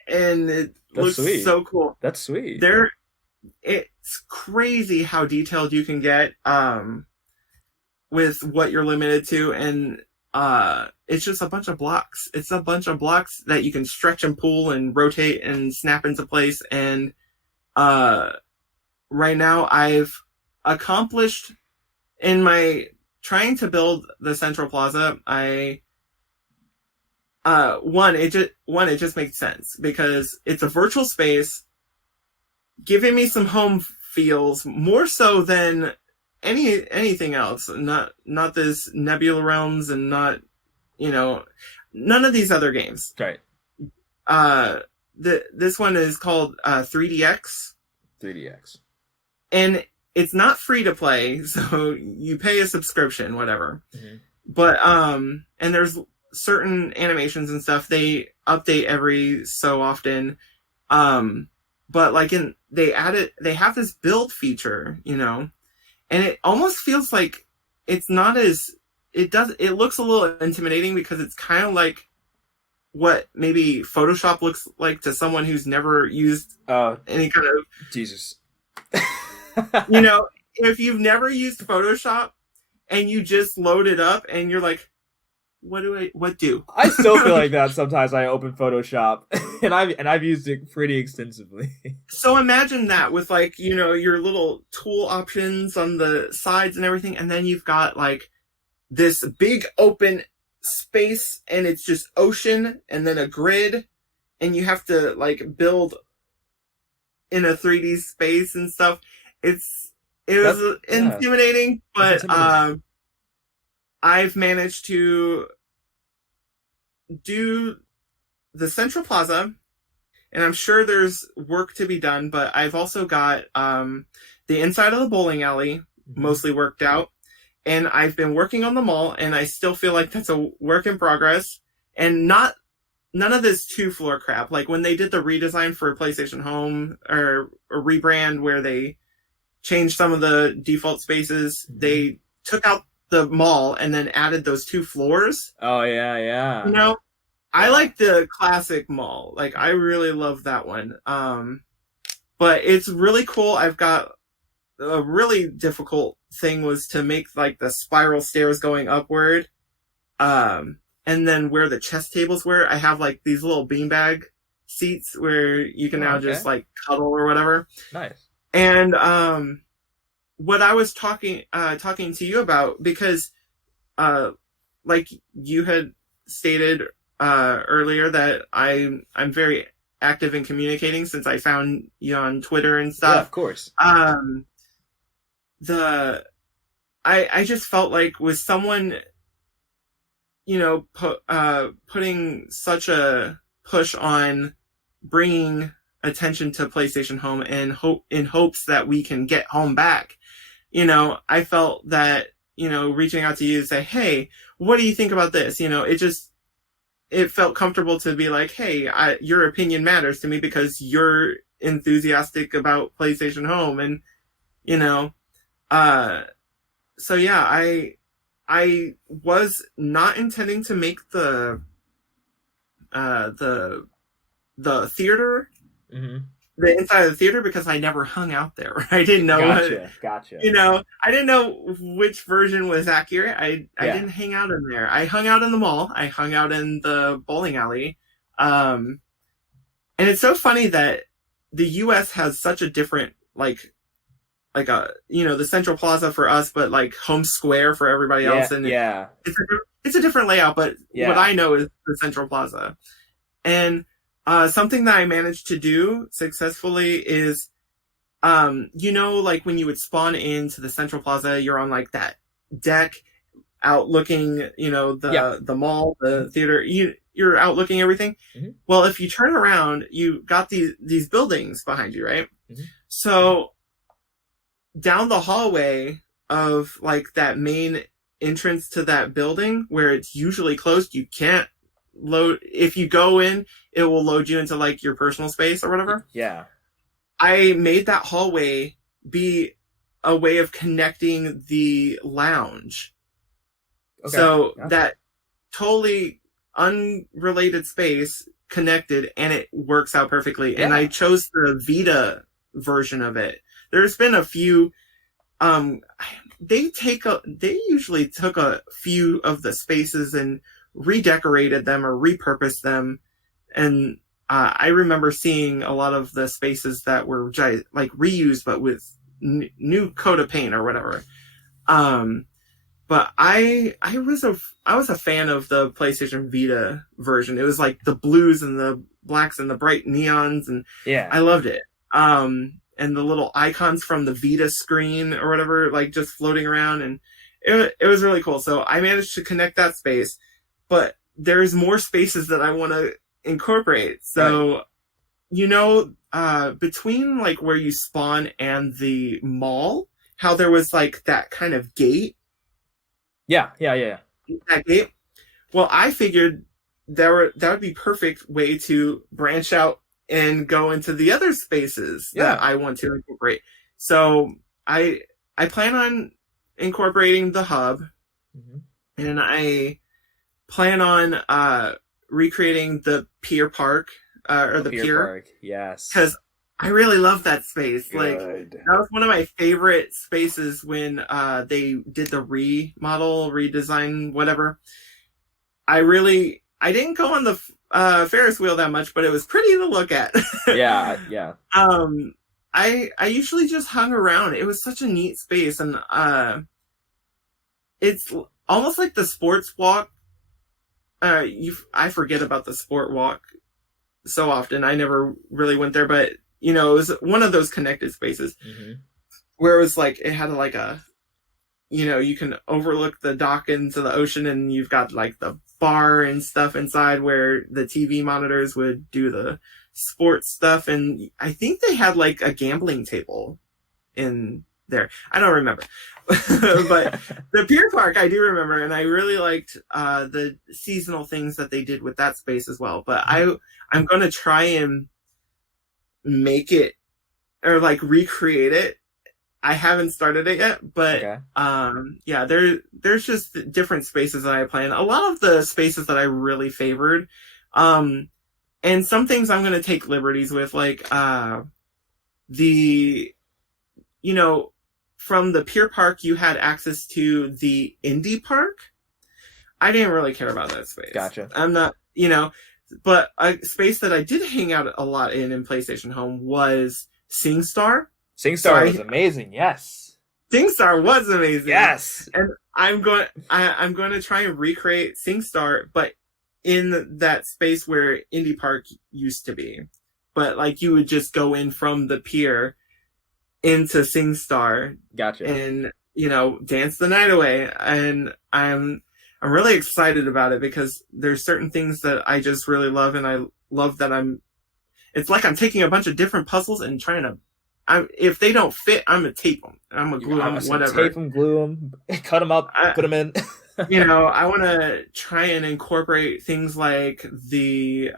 it looks sweet. So cool. That's sweet. It's crazy how detailed you can get with what you're limited to, and it's just a bunch of blocks. It's a bunch of blocks that you can stretch and pull and rotate and snap into place. And right now I've accomplished in my trying to build the Central Plaza. It just makes sense because it's a virtual space giving me some home feels more so than anything else. Not this Nebula Realms, and not, you know, none of these other games. Right. This one is called 3DX. 3DX. And it's not free to play, so you pay a subscription, whatever. Mm-hmm. But and there's certain animations and stuff they update every so often. But like they have this build feature, you know, and it almost feels like it's not as it looks a little intimidating because it's kind of like what maybe Photoshop looks like to someone who's never used any kind of Jesus. You know, if you've never used Photoshop and you just load it up and you're like, what do? I still feel like that sometimes. I open Photoshop and I've used it pretty extensively. So imagine that with like, you know, your little tool options on the sides and everything, and then you've got like this big open space and it's just ocean and then a grid, and you have to like build in a 3D space and stuff. It was intimidating, but I've managed to do the Central Plaza, and I'm sure there's work to be done, but I've also got the inside of the bowling alley mostly worked out, and I've been working on the mall, and I still feel like that's a work in progress, and none of this 2-floor crap. Like when they did the redesign for PlayStation Home or a rebrand where they changed some of the default spaces, they took out the mall and then added those 2 floors. Oh yeah. You know, I like the classic mall. Like I really love that one. But it's really cool. I've got a really difficult thing was to make like the spiral stairs going upward. And then where the chess tables were, I have like these little beanbag seats where you can now just like cuddle or whatever. Nice. And what I was talking to you about, because like you had stated earlier that I'm very active in communicating since I found you on Twitter and stuff. Yeah, of course. I just felt like with someone, you know, putting such a push on bringing attention to PlayStation Home and in hopes that we can get home back, you know, I felt that, you know, reaching out to you to say, hey, what do you think about this? You know, it felt comfortable to be like, hey, your opinion matters to me because you're enthusiastic about PlayStation Home. And, you know, so yeah, I was not intending to make the theater, the inside of the theater, because I never hung out there. I didn't know. Gotcha. You know, I didn't know which version was accurate. I didn't hang out in there. I hung out in the mall. I hung out in the bowling alley. And it's so funny that the U.S. has such a different like a, you know, the Central Plaza for us, but like Home Square for everybody else. And it's a different layout, but what I know is the Central Plaza. And something that I managed to do successfully is, you know, like when you would spawn into the Central Plaza, you're on like that deck out looking, you know, the mall, the theater, you're out looking everything. Well, if you turn around, you got these buildings behind you, right? So down the hallway of like that main entrance to that building where it's usually closed, you can't load. If you go in, it will load you into like your personal space or whatever. Yeah. I made that hallway be a way of connecting the lounge. Okay. So that totally unrelated space connected, and it works out perfectly. Yeah. And I chose the Vita version of it. There's been a few, they usually took a few of the spaces and redecorated them or repurposed them. And I remember seeing a lot of the spaces that were like reused, but with new coat of paint or whatever. But I was a fan of the PlayStation Vita version. It was like the blues and the blacks and the bright neons, and I loved it. And the little icons from the Vita screen or whatever, like just floating around, and it was really cool. So I managed to connect that space, but there's more spaces that I want to incorporate. So, you know, between like where you spawn and the mall, how there was like that kind of gate, Yeah, yeah, yeah. that gate. Well, I figured that would be perfect way to branch out and go into the other spaces that Yeah. I want to incorporate. So I plan on incorporating the hub, Hmm. and I plan on recreating the pier park, or The the Pier pier, Park. Yes. because I really love that space. Like, Good. that was one of my favorite spaces when they did the remodel, redesign, whatever. I didn't go on the Ferris wheel that much, but it was pretty to look at. Yeah, yeah. um, I usually just hung around. It was such a neat space, and it's almost like the sports walk. I forget about the sport walk so often. I never really went there, but it was one of those connected spaces Hmm. where it was like it had like a, you can overlook the dock into the ocean, and you've got like the bar and stuff inside where the TV monitors would do the sports stuff, and I think they had like a gambling table in there. I don't remember. But the pier park I do remember, and I really liked the seasonal things that they did with that space as well. But I'm going to try and make it, or like recreate it. I haven't started it yet, but Okay. yeah, there's just different spaces that I plan. A lot of the spaces that I really favored, and some things I'm going to take liberties with, like the from the pier park you had access to the indie park. I didn't really care about that space. Gotcha. I'm not, but a space that I did hang out a lot in PlayStation Home was SingStar. SingStar was amazing. Yes. SingStar was amazing. Yes. And I'm going to try and recreate SingStar, but in that space where Indie Park used to be. But like you would just go in from the pier into SingStar. Gotcha. And dance the night away. And I'm really excited about it because there's certain things that I just really love, and I love that it's like I'm taking a bunch of different puzzles and trying to, if they don't fit, I'm gonna tape them. I'm gonna glue them, whatever. Tape them, glue them, cut them up, put them in. I want to try and incorporate things like the,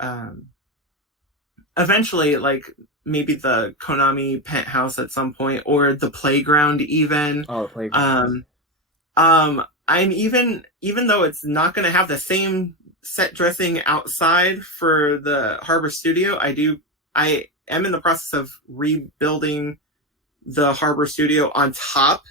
eventually, like maybe the Konami penthouse at some point, or the playground even. Oh, the playground. I'm even though it's not going to have the same set dressing outside for the Harbor Studio, I am in the process of rebuilding the Harbor Studio on top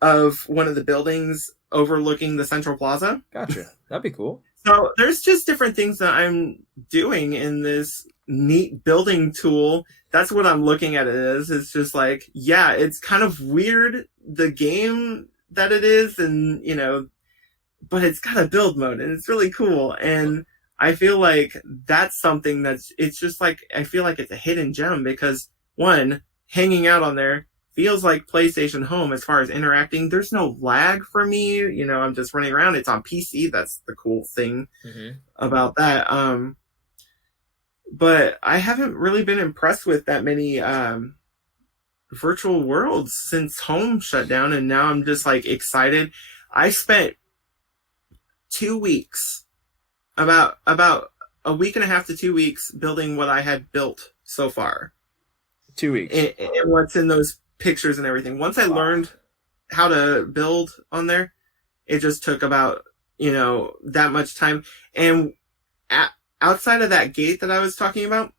of one of the buildings overlooking the Central Plaza. Gotcha. That'd be cool. So there's just different things that I'm doing in this neat building tool. That's what I'm looking at it as. It's just like, yeah, it's kind of weird, the game that it is, and but it's got a build mode, and it's really cool. And I feel like that's something it's just like, I feel like it's a hidden gem because, one, hanging out on there feels like PlayStation Home as far as interacting. There's no lag for me. I'm just running around. It's on PC. That's the cool thing about that. But I haven't really been impressed with that many virtual worlds since Home shut down, and now I'm just like excited. I spent 2 weeks, about a week and a half to 2 weeks, building what I had built so far. 2 weeks. And what's in those pictures and everything. Once I learned how to build on there, it just took about that much time. And outside of that gate that I was talking about,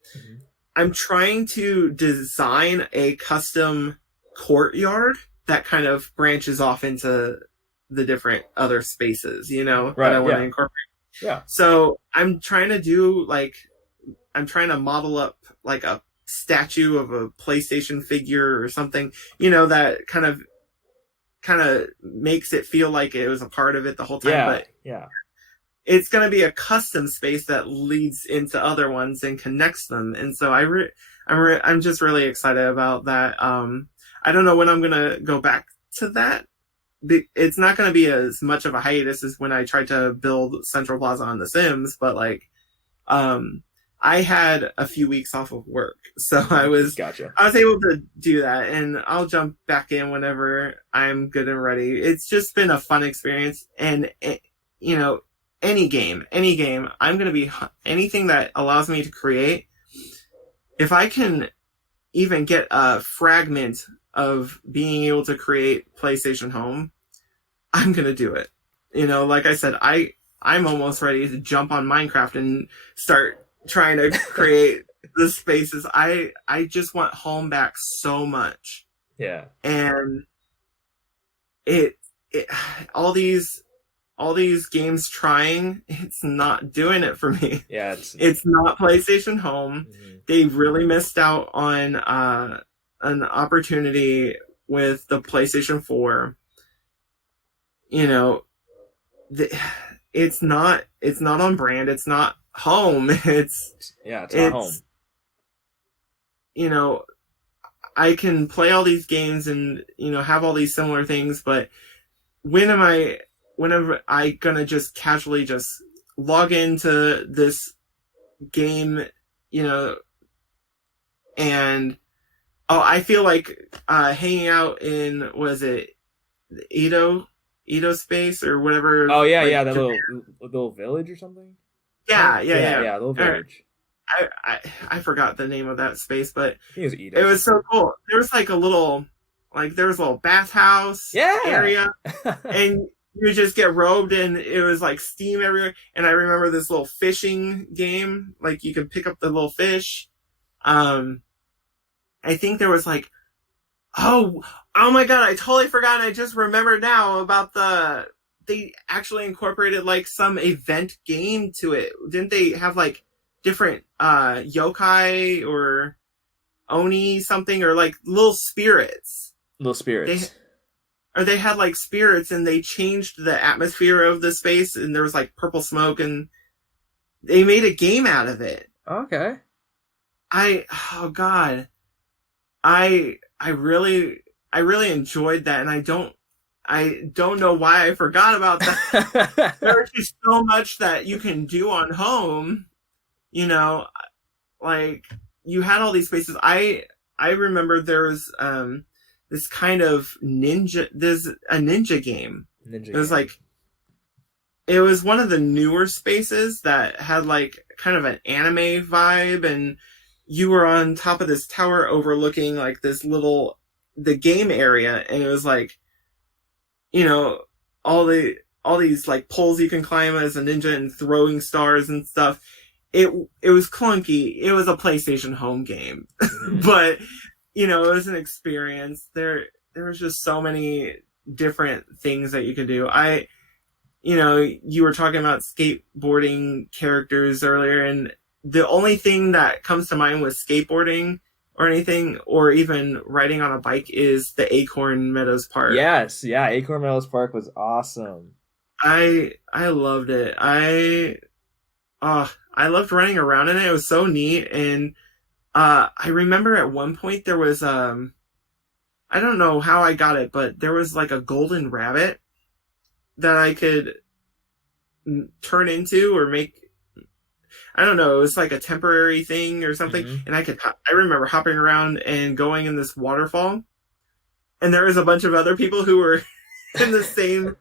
I'm trying to design a custom courtyard that kind of branches off into the different other spaces, that I want to incorporate. Yeah. So I'm trying to model up like a statue of a PlayStation figure or something, that kind of makes it feel like it was a part of it the whole time. Yeah. But yeah. It's going to be a custom space that leads into other ones and connects them. And so I'm just really excited about that. I don't know when I'm going to go back to that. It's not going to be as much of a hiatus as when I tried to build Central Plaza on The Sims, but I had a few weeks off of work, so Gotcha. I was able to do that, and I'll jump back in whenever I'm good and ready. It's just been a fun experience, and you know, any game, I'm gonna be anything that allows me to create. If I can even get a fragment of being able to create PlayStation Home, I'm gonna do it. Like I said, I'm almost ready to jump on Minecraft and start trying to create the spaces. I just want home back so much. Yeah. And it all these games trying, it's not doing it for me. Yeah, it's not PlayStation Home. Mm-hmm. They really missed out on an opportunity with the PlayStation 4. It's not on brand. It's not home. It's not home. I can play all these games and have all these similar things, but whenever I gonna just casually just log into this game, and I feel like hanging out in, was it Edo space or whatever? Oh yeah, that little village or something. Yeah, little village. I forgot the name of that space, but it was so cool. There was like a little bathhouse area, and you just get robed, and it was like steam everywhere. And I remember this little fishing game, like you could pick up the little fish. I think there was like, oh my god, I totally forgot. I just remembered now about they actually incorporated like some event game to it. Didn't they have like different yokai or oni something, or like little spirits? They had like spirits, and they changed the atmosphere of the space, and there was like purple smoke, and they made a game out of it. Okay. Oh god. I really enjoyed that, and I don't know why I forgot about that. There's just so much that you can do on home, like you had all these spaces. I remember there was this kind of there's a ninja game. It was like, it was one of the newer spaces that had like kind of an anime vibe, and you were on top of this tower overlooking like the game area, and it was like, all these like poles you can climb as a ninja and throwing stars and stuff. It was clunky. It was a PlayStation Home game, mm-hmm. But it was an experience. There was just so many different things that you could do. You were talking about skateboarding characters earlier, and the only thing that comes to mind with skateboarding or anything, or even riding on a bike, is the Acorn Meadows Park. Yes, yeah, Acorn Meadows Park was awesome. I loved it. I loved running around in it. It was so neat. And I remember at one point there was I don't know how I got it, but there was like a golden rabbit that I could turn into or make. I don't know, it was like a temporary thing or something. Mm-hmm. And I remember hopping around and going in this waterfall, and there was a bunch of other people who were in the same,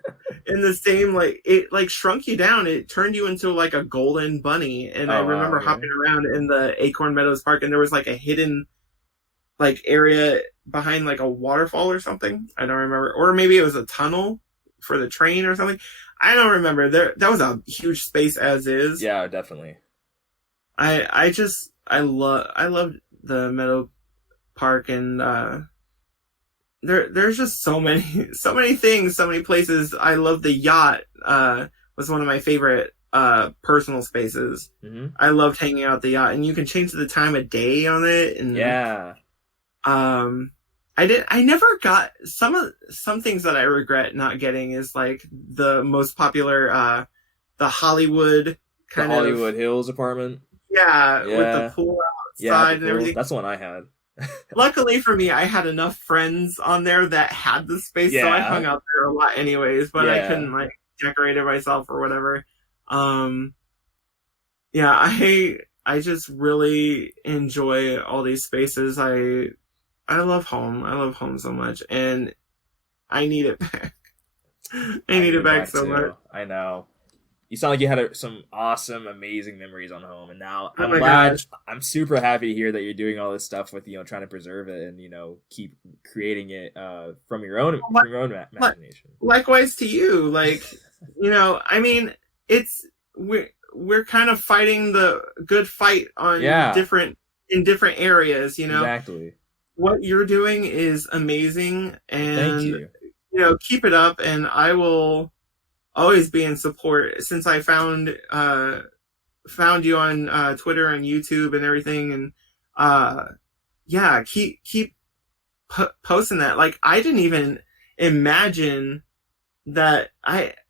like, it like shrunk you down. It turned you into like a golden bunny. And I remember hopping around in the Acorn Meadows Park, and there was like a hidden like area behind like a waterfall or something. I don't remember. Or maybe it was a tunnel for the train or something. I don't remember. That was a huge space as is. Yeah, definitely. I loved the Meadow Park, and there's just so many things, so many places. I love the yacht. Was one of my favorite personal spaces. Mm-hmm. I loved hanging out at the yacht, and you can change the time of day on it. And yeah, I never got some things that I regret not getting is like the most popular the Hollywood kind of Hollywood Hills apartment. Yeah, with the pool outside and everything. That's the one I had. Luckily for me, I had enough friends on there that had the space, so I hung out there a lot anyways, but I couldn't like decorate it myself or whatever. I I just really enjoy all these spaces. I love home. I love home so much, and I need it back. I need it back so much. I know. You sound like you had some awesome, amazing memories on home, and now Oh I'm my glad. gosh. I'm super happy to hear that you're doing all this stuff with trying to preserve it and keep creating it from your own imagination. Likewise to you, like I mean, it's we're kind of fighting the good fight on different areas. Exactly. What you're doing is amazing, and thank you. Keep it up, and I will always be in support. Since I found you on Twitter and YouTube and everything, and keep posting that. Like, I didn't even imagine that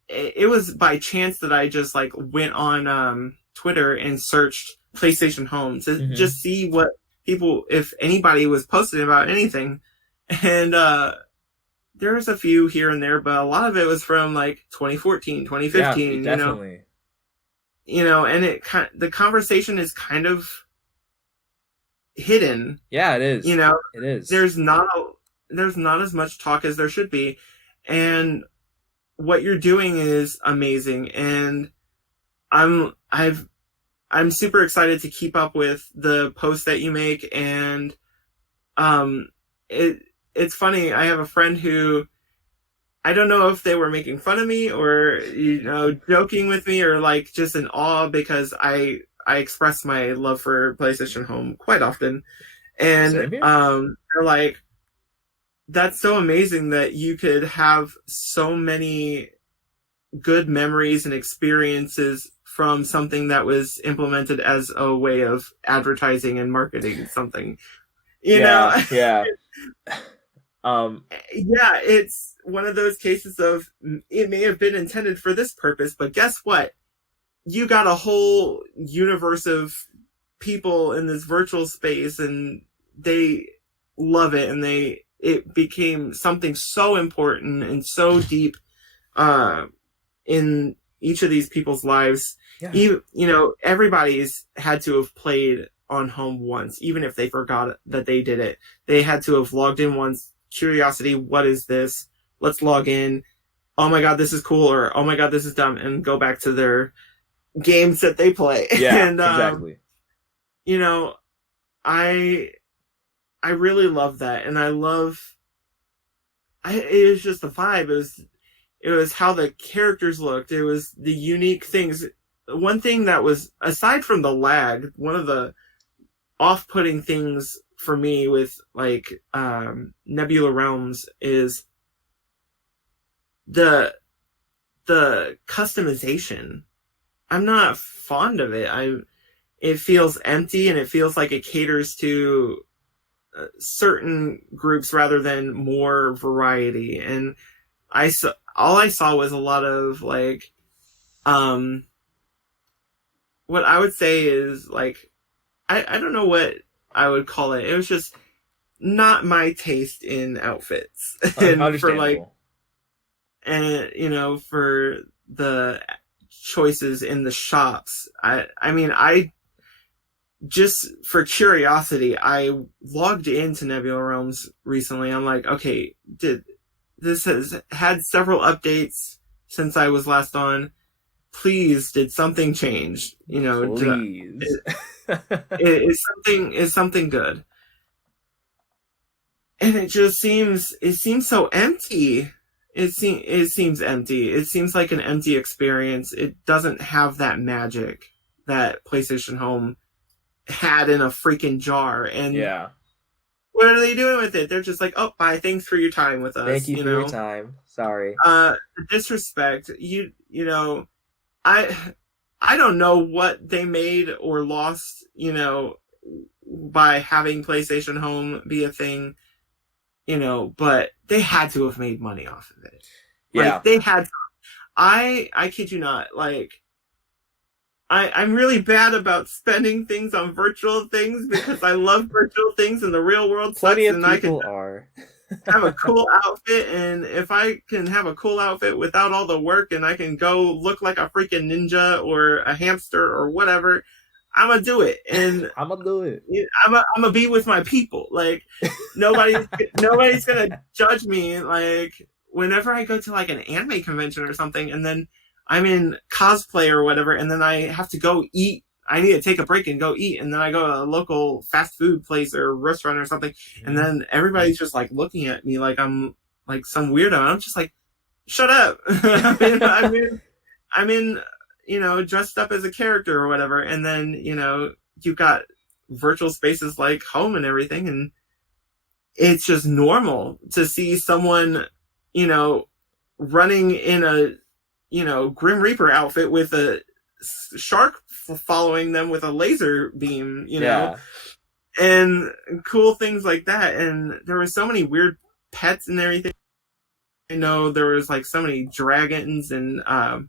it was by chance that I just like went on Twitter and searched PlayStation Home to just see what people, if anybody was posting about anything, and there was a few here and there, but a lot of it was from like 2014, 2015, yeah, definitely. And the conversation is kind of hidden. Yeah, it is. It is. There's not as much talk as there should be, and what you're doing is amazing, and I'm super excited to keep up with the posts that you make, and it's funny. I have a friend who, I don't know if they were making fun of me or, joking with me or like just in awe, because I express my love for PlayStation Home quite often. And they're like, that's so amazing that you could have so many good memories and experiences from something that was implemented as a way of advertising and marketing something, Yeah. It's one of those cases of, it may have been intended for this purpose, but guess what? You got a whole universe of people in this virtual space, and they love it, and it became something so important and so deep in each of these people's lives. Yeah. Everybody's had to have played on home once, even if they forgot that they did it. They had to have logged in once. Curiosity, what is this? Let's log in. Oh my god, this is cool, or oh my god, this is dumb, and go back to their games that they play. Yeah, and, exactly. I really love that, and it was just the vibe. It was how the characters looked. It was the unique things. One thing that was, aside from the lag, one of the off-putting things for me with like Nebula Realms is the customization. I'm not fond of it. It feels empty, and it feels like it caters to certain groups rather than more variety. And all I saw was a lot of like what I would say is like, I don't know what I would call it. It was just not my taste in outfits. And for like, and for the choices in the shops, I mean, just for curiosity, I logged into Nebula Realms recently. I'm like, okay, this has had several updates since I was last on. Please, did something change? Please. Is something good? And it seems so empty. It seems empty. It seems like an empty experience. It doesn't have that magic that PlayStation Home had in a freaking jar. And yeah, what are they doing with it? They're just like, oh, bye, thanks for your time with us. Thank you for your time. Sorry. Disrespect. I don't know what they made or lost, by having PlayStation Home be a thing, but they had to have made money off of it. Yeah. Like, they had to. I kid you not, like, I'm really bad about spending things on virtual things because I love virtual things in the real world. Plenty of people are. Have a cool outfit, and if I can have a cool outfit without all the work, and I can go look like a freaking ninja or a hamster or whatever, I'm gonna do it, and I'm gonna do it. I'm gonna be with my people. Like nobody's gonna judge me. Like whenever I go to like an anime convention or something, and then I'm in cosplay or whatever, and then I have to go eat. I need to take a break and go eat, and then I go to a local fast food place or restaurant or something, and then everybody's just like looking at me like I'm like some weirdo. And I'm just like, shut up. I'm in, dressed up as a character or whatever, and then you've got virtual spaces like home and everything, and it's just normal to see someone, running in a, Grim Reaper outfit with a shark following them with a laser beam, and cool things like that. And there were so many weird pets and everything. There was like so many dragons, and I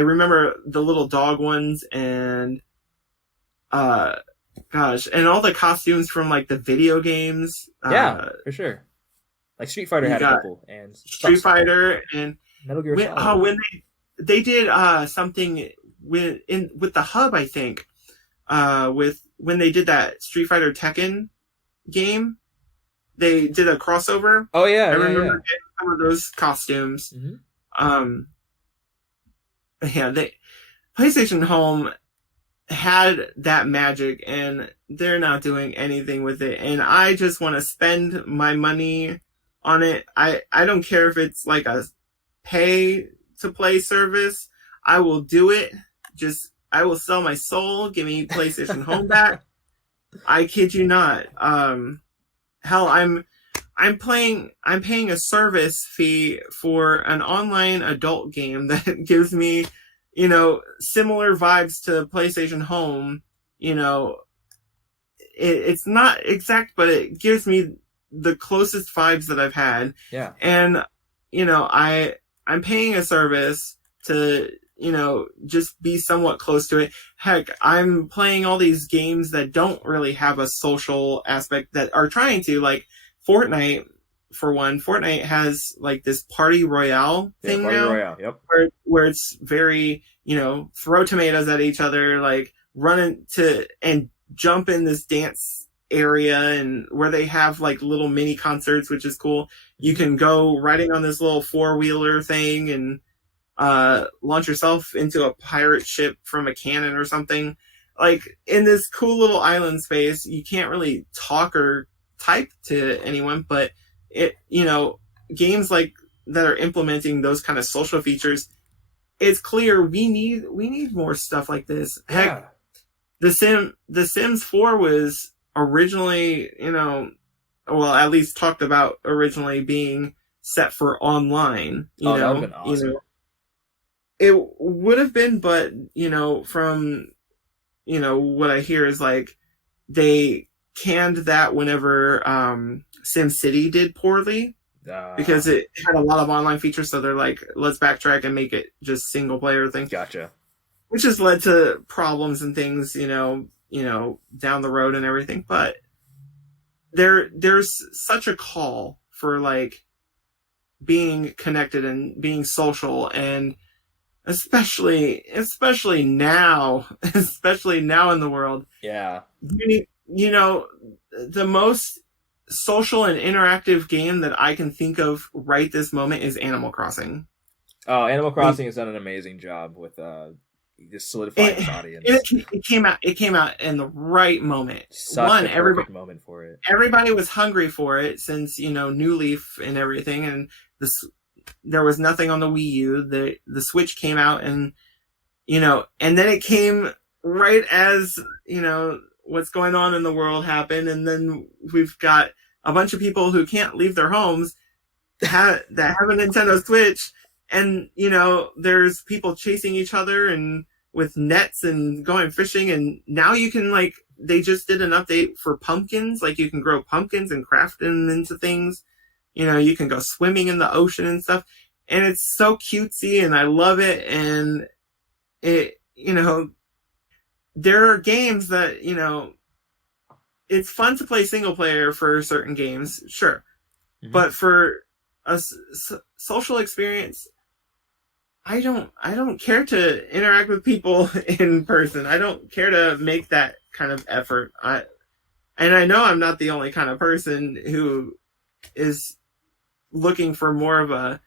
remember the little dog ones, and and all the costumes from like the video games. For sure. Like Street Fighter had a couple, and Street Fighter and Metal Gear Solid. When they did something with the hub, I think, when they did that Street Fighter Tekken game, they did a crossover. Oh yeah, I remember getting some of those costumes. Mm-hmm. PlayStation Home had that magic, and they're not doing anything with it. And I just want to spend my money on it. I don't care if it's like a pay to play service. I will do it. I will sell my soul. Give me PlayStation Home back. I kid you not. Hell, I'm paying a service fee for an online adult game that gives me, similar vibes to PlayStation Home. It's not exact, but it gives me the closest vibes that I've had. Yeah. And, I'm paying a service to, just be somewhat close to it. Heck, I'm playing all these games that don't really have a social aspect that are trying to, like Fortnite, for one. Fortnite has like this party royale thing party now, royale, yep. where it's very, throw tomatoes at each other, like run into and jump in this dance area, and where they have like little mini concerts, which is cool. You can go riding on this little 4-wheeler thing and launch yourself into a pirate ship from a cannon or something. Like in this cool little island space, you can't really talk or type to anyone, but games like that are implementing those kind of social features, it's clear we need more stuff like this. Heck, The Sims 4 was originally, at least talked about originally being set for online. That would have been awesome. It would have been, but from what I hear is like they canned that whenever SimCity did poorly, because it had a lot of online features. So they're like, let's backtrack and make it just single player thing. Gotcha. Which has led to problems and things, down the road and everything. But there's such a call for like being connected and being social, and especially now in the world. Yeah. The most social and interactive game that I can think of right this moment is Animal Crossing. Oh, Animal Crossing has done an amazing job with just solidifying its audience. It came out in the right moment. Such a perfect moment for it. Everybody was hungry for it since New Leaf and everything, and there was nothing on the Wii U. The Switch came out, and and then it came right as what's going on in the world happened, and then we've got a bunch of people who can't leave their homes that have a Nintendo Switch, and there's people chasing each other and with nets and going fishing, and now you can they just did an update for pumpkins, like you can grow pumpkins and craft them into things. You can go swimming in the ocean and stuff, and it's so cutesy, and I love it. And it there are games that it's fun to play single player for certain games, sure, but for a social experience, I don't care to interact with people in person. I don't care to make that kind of effort. And I know I'm not the only kind of person who is looking for more of a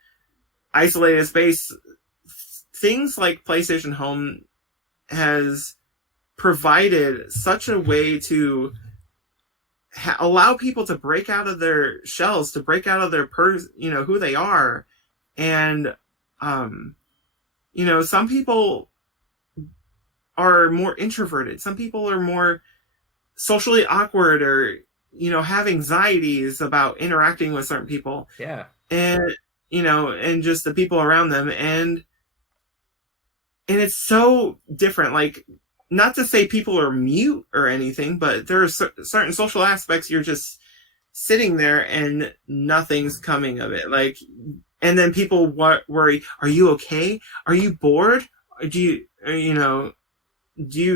isolated space. Things like PlayStation Home has provided such a way to allow people to break out of their shells, to break out of their who they are. And, some people are more introverted. Some people are more socially awkward or, have anxieties about interacting with certain people. Yeah. And, and just the people around them. And it's so different. Like, not to say people are mute or anything, but there are certain social aspects you're just sitting there and nothing's coming of it. Like, and then people worry, are you okay? Are you bored? Do you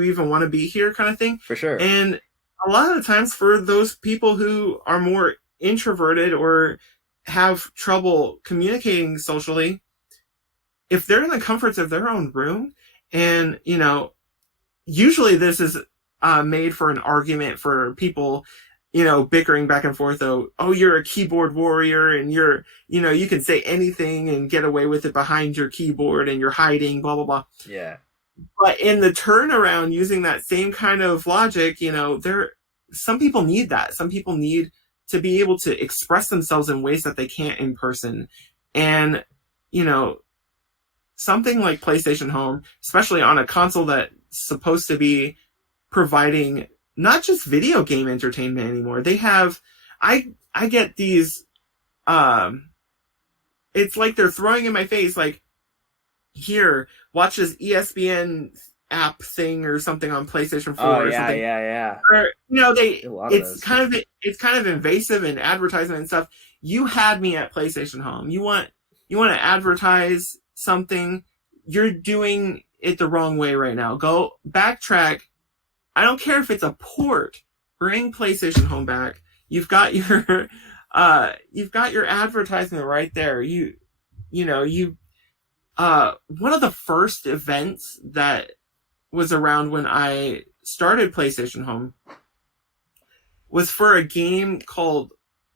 even want to be here, kind of thing? For sure. And a lot of the times for those people who are more introverted or have trouble communicating socially, if they're in the comforts of their own room, and, usually this is made for an argument for people, bickering back and forth. Oh, you're a keyboard warrior and you can say anything and get away with it behind your keyboard and you're hiding, blah, blah, blah. Yeah. But in the turnaround, using that same kind of logic, some people need that. Some people need to be able to express themselves in ways that they can't in person. And, something like PlayStation Home, especially on a console that's supposed to be providing not just video game entertainment anymore. They have, I get these, it's like they're throwing in my face, like, here, watch this ESPN app thing or something on PlayStation 4 or something. Yeah. Or, it's kind of invasive in advertisement and stuff. You had me at PlayStation Home. You want to advertise something, you're doing it the wrong way right now. Go backtrack. I don't care if it's a port. Bring PlayStation Home back. You've got your advertisement right there. One of the first events that was around when I started PlayStation Home was for a game called,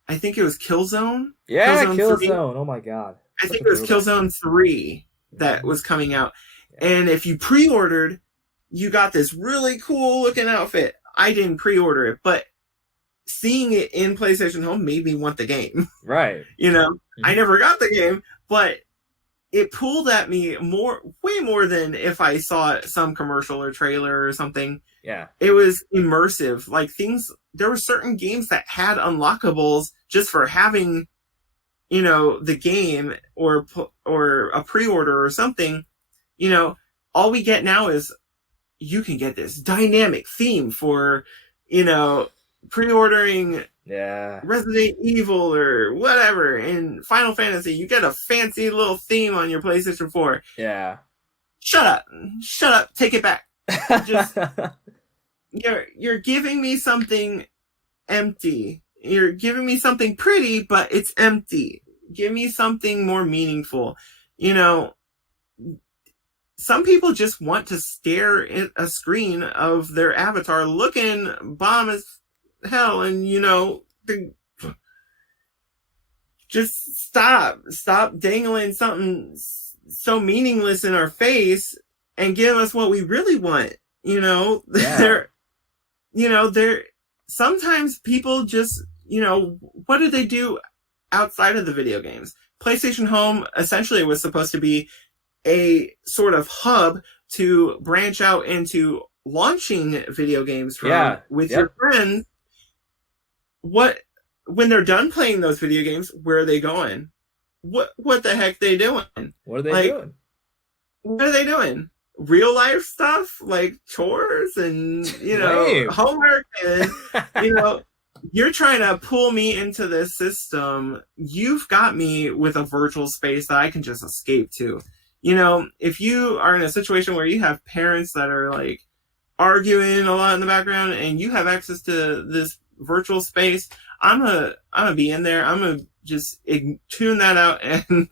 I think it was Killzone. Yeah, Killzone. Oh my god. I think it was Killzone 3 that was coming out. And if you pre-ordered, you got this really cool looking outfit. I didn't pre-order it, but seeing it in PlayStation Home made me want the game. Right. Mm-hmm. I never got the game, but it pulled at me way more than if I saw some commercial or trailer or something. Yeah. It was immersive. Like, there were certain games that had unlockables just for having, the game or a pre-order or something. All we get now is you can get this dynamic theme for, pre-ordering Resident Evil or whatever. In Final Fantasy, you get a fancy little theme on your PlayStation 4. Yeah. Shut up, take it back. Just you're giving me something empty. You're giving me something pretty, but it's empty. Give me something more meaningful. Some people just want to stare at a screen of their avatar looking bomb as hell, and just stop dangling something so meaningless in our face and give us what we really want. Sometimes people just, what do they do outside of the video games? PlayStation Home essentially was supposed to be a sort of hub to branch out into launching video games from with your friends. When they're done playing those video games, where are they going? What the heck are they doing? What are they doing? What are they doing? Real life stuff like chores and homework and you're trying to pull me into this system. You've got me with a virtual space that I can just escape to. If you are in a situation where you have parents that are like arguing a lot in the background and you have access to this virtual space, I'm gonna be in there. I'm gonna just tune that out and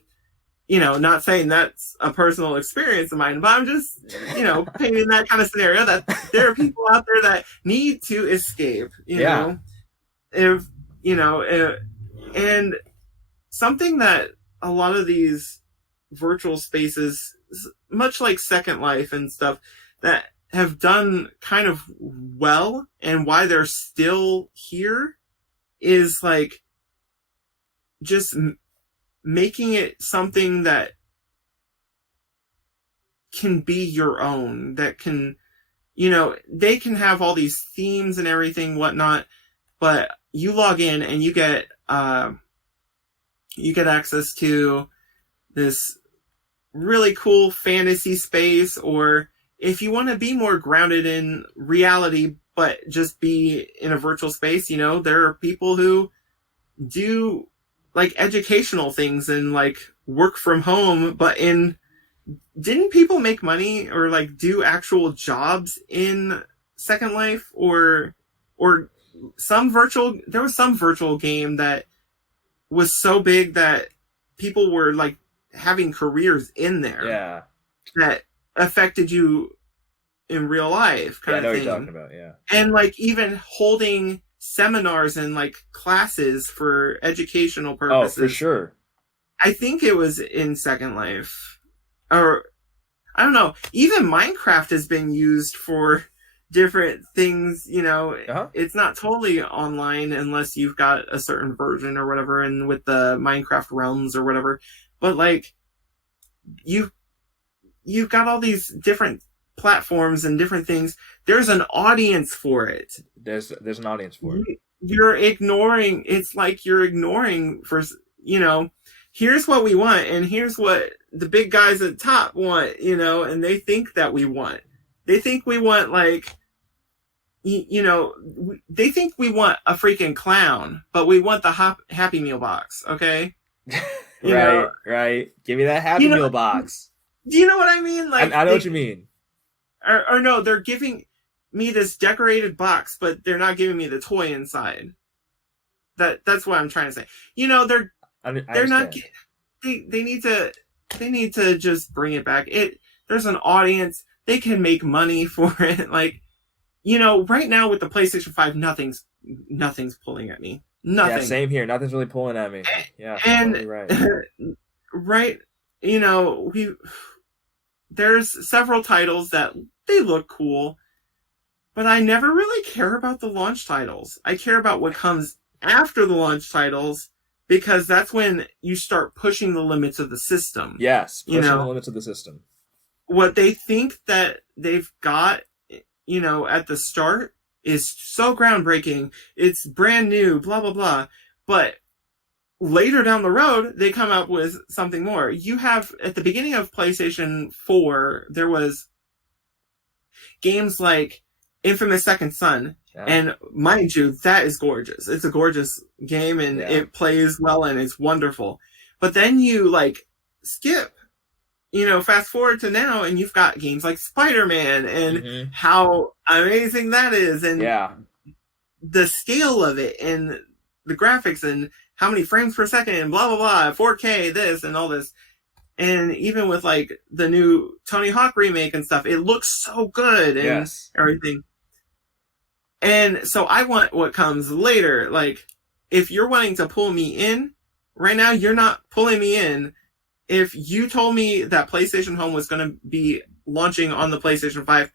not saying that's a personal experience of mine, but I'm just, painting that kind of scenario that there are people out there that need to escape, if, and something that a lot of these virtual spaces, much like Second Life and stuff, that have done kind of well and why they're still here is like just making it something that can be your own, that can, they can have all these themes and everything, whatnot, but you log in and you get access to this really cool fantasy space, or if you want to be more grounded in reality, but just be in a virtual space, there are people who do like educational things and like work from home, but didn't people make money or like do actual jobs in Second Life or there was some virtual game that was so big that people were like having careers in there that affected you in real life kind of thing. I know what you're talking about, yeah. And like even holding seminars and like classes for educational purposes. Oh, for sure. I think it was in Second Life. Or I don't know. Even Minecraft has been used for different things, It's not totally online unless you've got a certain version or whatever, and with the Minecraft realms or whatever. But like you've got all these different platforms and different things. There's an audience for it. There's an audience for it. It's like you're ignoring for, here's what we want and here's what the big guys at the top want, and they think that we want. They think we want like, they think we want a freaking clown, but we want the Happy Meal box, okay? Right. Give me that Happy Meal box. Do you know what I mean? Like I know what you mean. Or no, they're giving me this decorated box, but they're not giving me the toy inside. That's what I'm trying to say. They're not. They need to just bring it back. There's an audience. They can make money for it. Like, right now with the PlayStation 5, nothing's pulling at me. Nothing. Yeah, same here. Nothing's really pulling at me. Yeah, and totally right. Right. There's several titles that they look cool, but I never really care about the launch titles. I care about what comes after the launch titles, because that's when you start pushing the limits of the system. Yes, pushing the limits of the system. What they think that they've got, at the start is so groundbreaking. It's brand new, blah, blah, blah. But later down the road, they come up with something more. You have, at the beginning of PlayStation 4, there was games like Infamous Second Son. Yeah. And mind you, that is gorgeous. It's a gorgeous game and it plays well and it's wonderful. But then you like skip, fast forward to now and you've got games like Spider-Man and how amazing that is. And the scale of it and the graphics and how many frames per second and blah, blah, blah, 4K, this and all this. And even with like the new Tony Hawk remake and stuff, it looks so good and everything. And so I want what comes later. Like, if you're wanting to pull me in, right now you're not pulling me in. If you told me that PlayStation Home was going to be launching on the PlayStation 5,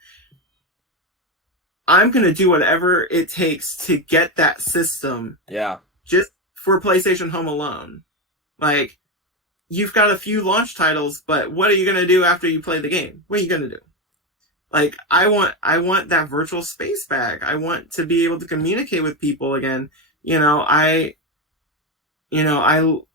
I'm going to do whatever it takes to get that system. Yeah. Just for PlayStation Home alone. Like, you've got a few launch titles, but what are you going to do after you play the game? What are you going to do? Like, I want that virtual space back. I want to be able to communicate with people again. I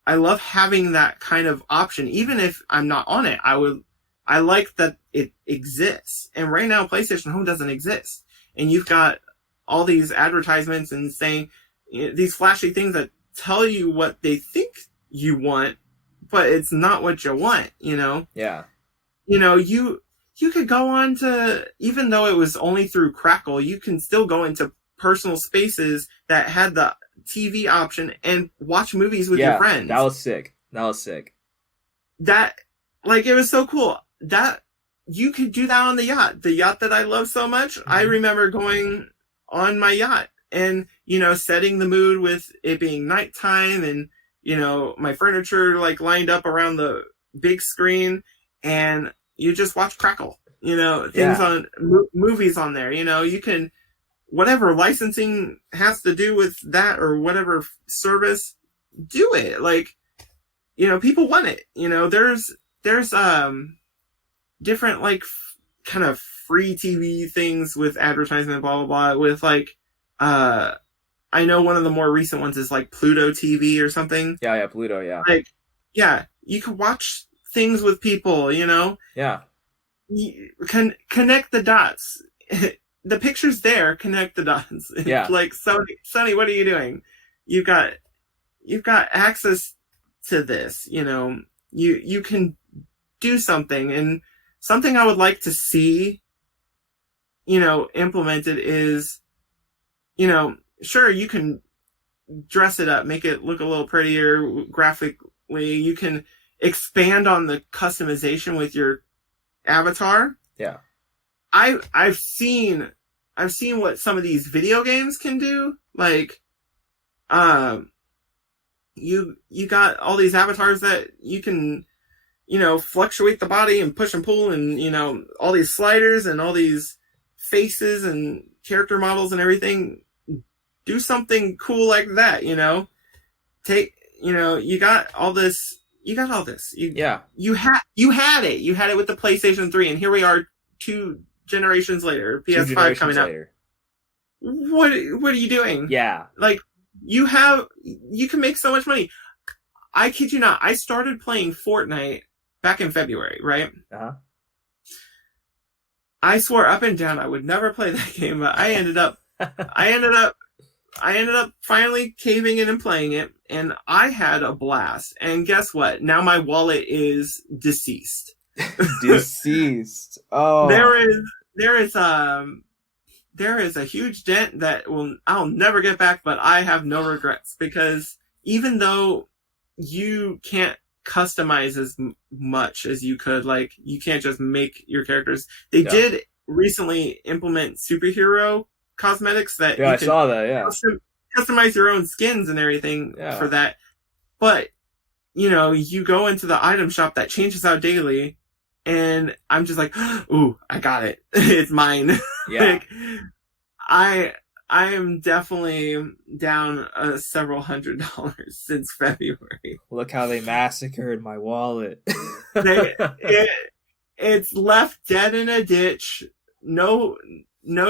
love having that kind of option. Even if I'm not on it, I like that it exists. And right now, PlayStation Home doesn't exist. And you've got all these advertisements and saying these flashy things that tell you what they think you want, but it's not what you want, Yeah. You could go on to, even though it was only through Crackle, you can still go into personal spaces that had the TV option and watch movies with your friends. That was sick. that, like, it was so cool that you could do that on the yacht that I love so much. Mm-hmm. I remember going on my yacht and, you know, setting the mood with it being nighttime and, you know, my furniture like lined up around the big screen, and you just watch Crackle, you know, things on movies on there. You know, you can, whatever licensing has to do with that or whatever service, do it. Like, you know, people want it. You know, there's different like kind of free TV things with advertisement, blah blah blah. With like, I know one of the more recent ones is like Pluto TV or something. Yeah, Pluto. Yeah, like, yeah, you can watch things with people. You know. Yeah. You can connect the dots. The picture's there. Connect the dots. Yeah. Like, Sonny, what are you doing? You've got access to this. You know, you can do something. And something I would like to see, you know, implemented is, you know, sure, you can dress it up, make it look a little prettier graphically. You can expand on the customization with your avatar. Yeah. I've seen what some of these video games can do. Like, you got all these avatars that you can, you know, fluctuate the body and push and pull, and, you know, all these sliders and all these faces and character models and everything. Do something cool like that, you know. You know, you got all this. You had it. You had it with the PlayStation 3, and here we are 2 generations later, PS5 coming out. What are you doing? Yeah. Like, you can make so much money. I kid you not. I started playing Fortnite back in February, right? Uh-huh. I swore up and down I would never play that game, but I ended up finally caving in and playing it, and I had a blast. And guess what? Now my wallet is deceased. Deceased. Oh. There is a huge dent that I'll never get back, but I have no regrets, because even though you can't customize as much as you could, like, you can't just make your characters. They did recently implement superhero cosmetics that I saw that. Customize your own skins and everything for that. But, you know, you go into the item shop that changes out daily, and I'm just like, ooh, I got it. It's mine. Yeah. Like, I am definitely down several $100s since February. Look how they massacred my wallet. It's left dead in a ditch. No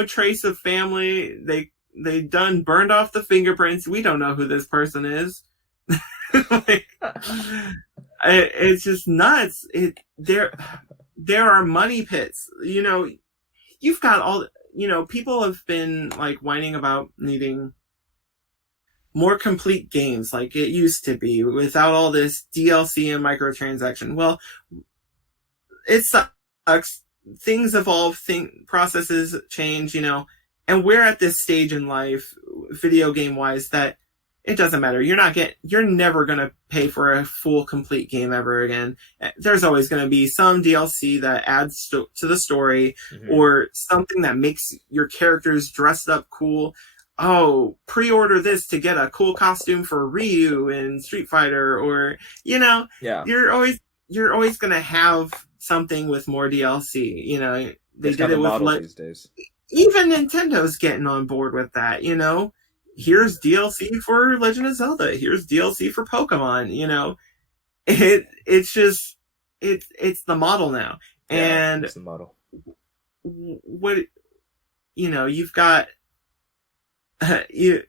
trace of family. They done burned off the fingerprints. We don't know who this person is. Like, it's just nuts. There are money pits. You know, you've got all. You know, people have been like whining about needing more complete games, like it used to be, without all this DLC and microtransaction. Well, it sucks. Things evolve, processes change, you know, and we're at this stage in life, video game wise, that it doesn't matter. You're never going to pay for a full complete game ever again. There's always going to be some DLC that adds to the story, or something that makes your characters dressed up cool. Oh, pre-order this to get a cool costume for Ryu in Street Fighter, or, you know, you're always going to have something with more DLC. You know, they did it with these days. Even Nintendo's getting on board with that, you know. Here's DLC for Legend of Zelda. Here's DLC for Pokemon. You know, it's just it's the model now. And it's the model. What, you know, you've got you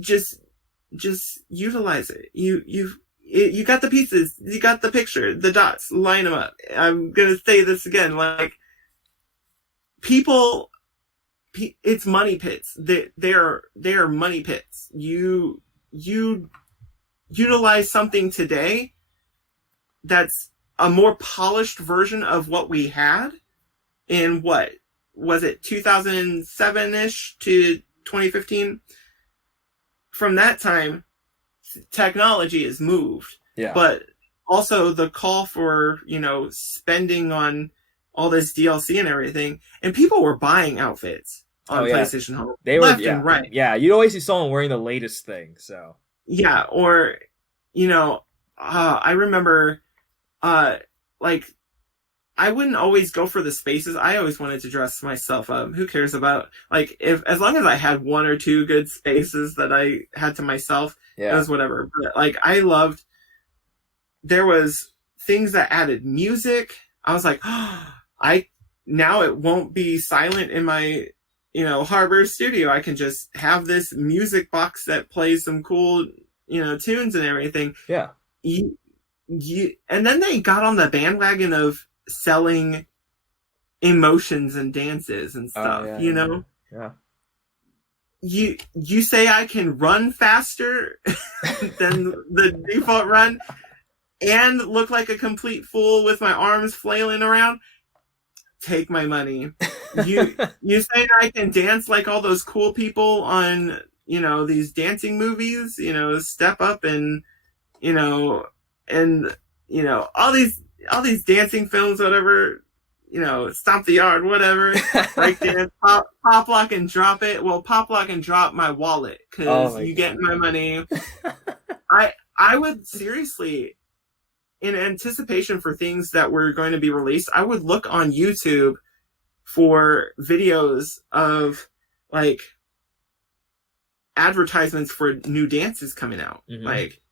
just utilize it. You got the pieces. You got the picture. The dots. Line them up. I'm gonna say this again. Like, people. It's money pits. They are money pits. You utilize something today that's a more polished version of what we had in, what was it, 2007-ish to 2015. From that time, technology has moved. Yeah. But also the call for, spending on all this DLC and everything, and people were buying outfits Oh on yeah, PlayStation Home they were. left Yeah, and right. yeah. You'd always see someone wearing the latest thing. So Yeah, or I remember, like, I wouldn't always go for the spaces. I always wanted to dress myself up. Who cares about, like, as long as I had one or two good spaces that I had to myself, it yeah, was whatever. But like, there was things that added music. I was like, now it won't be silent in my, Harbor studio. I can just have this music box that plays some cool, tunes and everything. yeah. And then they got on the bandwagon of selling emotions and dances and stuff, Yeah. You say I can run faster than the default run and look like a complete fool with my arms flailing around? Take my money. You say I can dance like all those cool people on, these dancing movies, Step Up and, all these dancing films, whatever, Stomp the Yard, whatever, breakdance, pop lock and drop it. Well, pop lock and drop my wallet, because you get my money. I would seriously, in anticipation for things that were going to be released, I would look on YouTube for videos of, like, advertisements for new dances coming out. Mm-hmm. Like,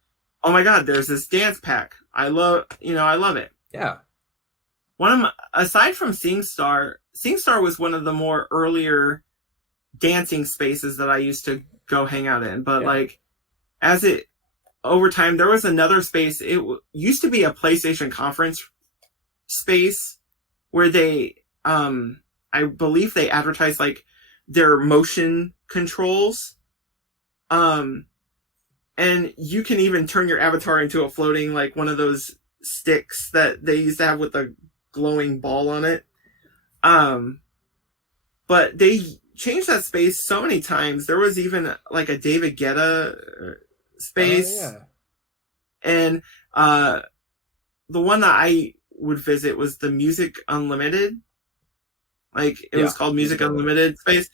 oh my god, there's this dance pack. I love it. Yeah. Aside from SingStar was one of the more earlier dancing spaces that I used to go hang out in. But like, over time, there was another space. It used to be a PlayStation conference space where they, I believe they advertised like their motion controls. And you can even turn your avatar into a floating, like, one of those sticks that they used to have with a glowing ball on it. But they changed that space so many times. There was even like a David Guetta space. Oh, yeah. And the one that I would visit was the Music Unlimited. Like, it was called Music Unlimited space.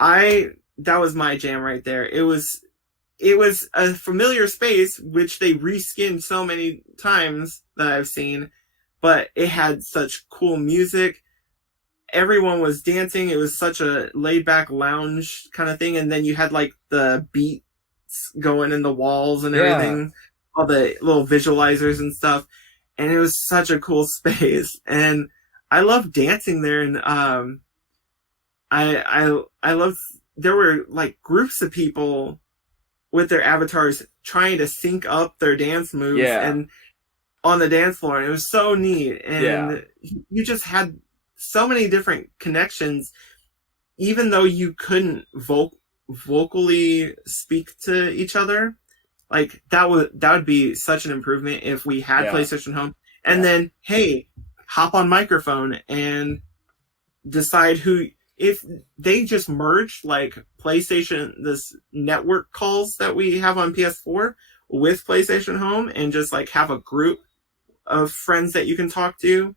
That was my jam right there. It was a familiar space, which they reskinned so many times that I've seen, but it had such cool music. Everyone was dancing. It was such a laid back lounge kind of thing. And then you had like the beats going in the walls and everything, all the little visualizers and stuff. And it was such a cool space. And I loved dancing there. And I loved, there were like groups of people with their avatars trying to sync up their dance moves and on the dance floor. And it was so neat. And you just had so many different connections, even though you couldn't vocally speak to each other. Like, that would be such an improvement if we had PlayStation Home. And then, hey, hop on microphone and decide who... If they just merged, like, PlayStation, this network calls that we have on PS4 with PlayStation Home, and just, like, have a group of friends that you can talk to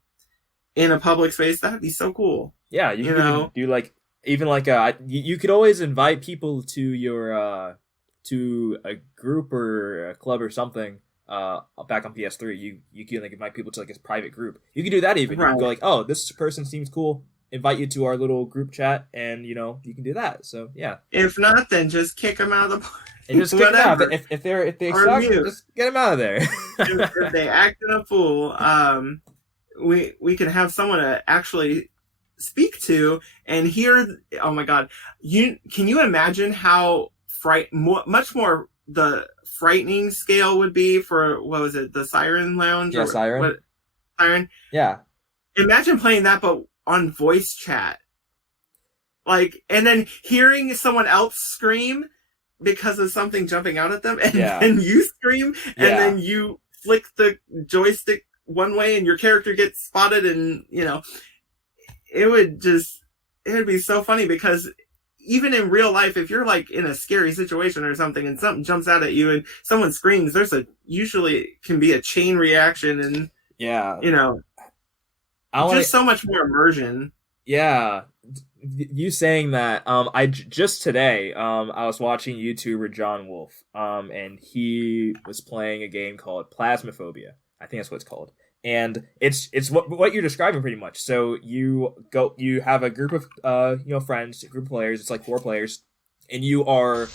in a public space, that would be so cool. Yeah, you can even do, like, even like you could always invite people to your to a group or a club or something back on PS3. You can, like, invite people to, like, a private group. You can do that even. You can go like, oh, this person seems cool. Invite you to our little group chat, and you can do that. So yeah. If not, then just kick them out of the party. And just kick them out. If they suck, just get them out of there. if they acting a fool, we can have someone to actually speak to and hear. Oh my god, can you imagine how much more the frightening scale would be for, what was it, the Siren Lounge? Yeah, Siren. Siren. Yeah. Imagine playing that, but on voice chat, like, and then hearing someone else scream because of something jumping out at them, and then you scream, and then you flick the joystick one way and your character gets spotted, and it would be so funny, because even in real life, if you're like in a scary situation or something and something jumps out at you and someone screams, there's usually can be a chain reaction and, Yeah. Just so much more immersion. Yeah. You saying that, just today, I was watching YouTuber John Wolf, and he was playing a game called Plasmophobia. I think that's what it's called. And it's what you're describing pretty much. So you have a group of friends, a group of players. It's like 4 players, and you are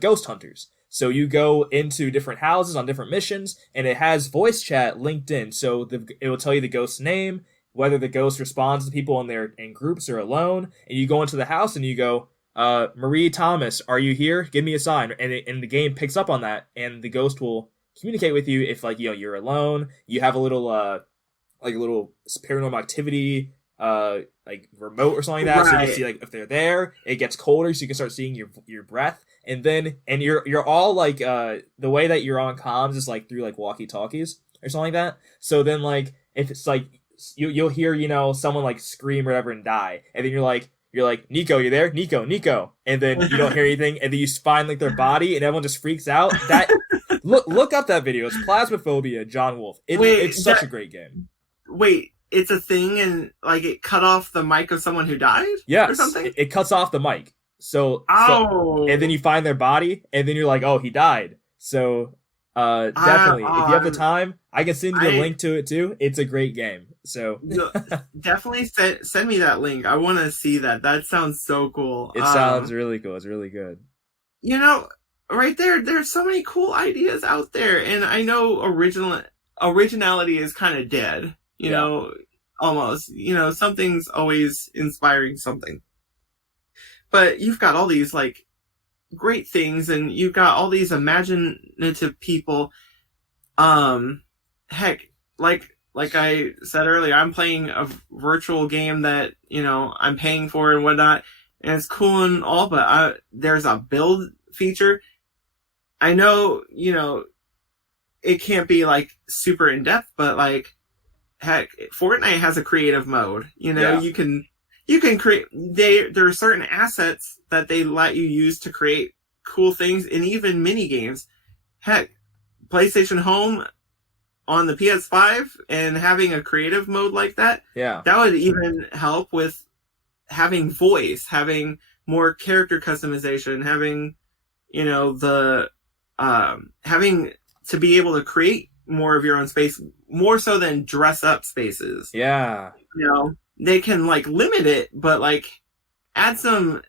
ghost hunters. So you go into different houses on different missions, and it has voice chat linked in. So it will tell you the ghost's name, whether the ghost responds to people in groups or alone, and you go into the house and you go, Marie Thomas, are you here? Give me a sign, and the game picks up on that, and the ghost will communicate with you if you're alone. You have a little paranormal activity remote or something like that, so you can see if they're there. It gets colder, so you can start seeing your breath, and you're all the way that you're on comms is through walkie talkies or something like that. So then if it's you'll hear someone scream or whatever and die, and then you're like, Nico, you there? Nico, and then you don't hear anything, and then you find their body, and everyone just freaks out. That look up that video. It's Plasmophobia, John Wolf. It's such a great game. Wait, it's a thing, and it cut off the mic of someone who died? Yes, or something? It cuts off the mic. So and then you find their body, and then you're like, oh, he died. So definitely, if you have the time, I can send you the link to it too. It's a great game. So definitely send me that link. I want to see that. That sounds so cool. It sounds really cool. It's really good. Right there's so many cool ideas out there, and I know originality is kind of dead. You know, almost. Something's always inspiring something. But you've got all these great things, and you've got all these imaginative people. Heck, like I said earlier, I'm playing a virtual game that I'm paying for and whatnot, and it's cool and all, but there's a build feature. I know it can't be super in depth, but heck, Fortnite has a creative mode. You can create. There are certain assets that they let you use to create cool things, and even mini games. Heck, PlayStation Home on the PS5 and having a creative mode like that. Yeah, that would even help with having voice, having more character customization, having having to be able to create more of your own space, more so than dress up spaces. Yeah, they can limit it, but add some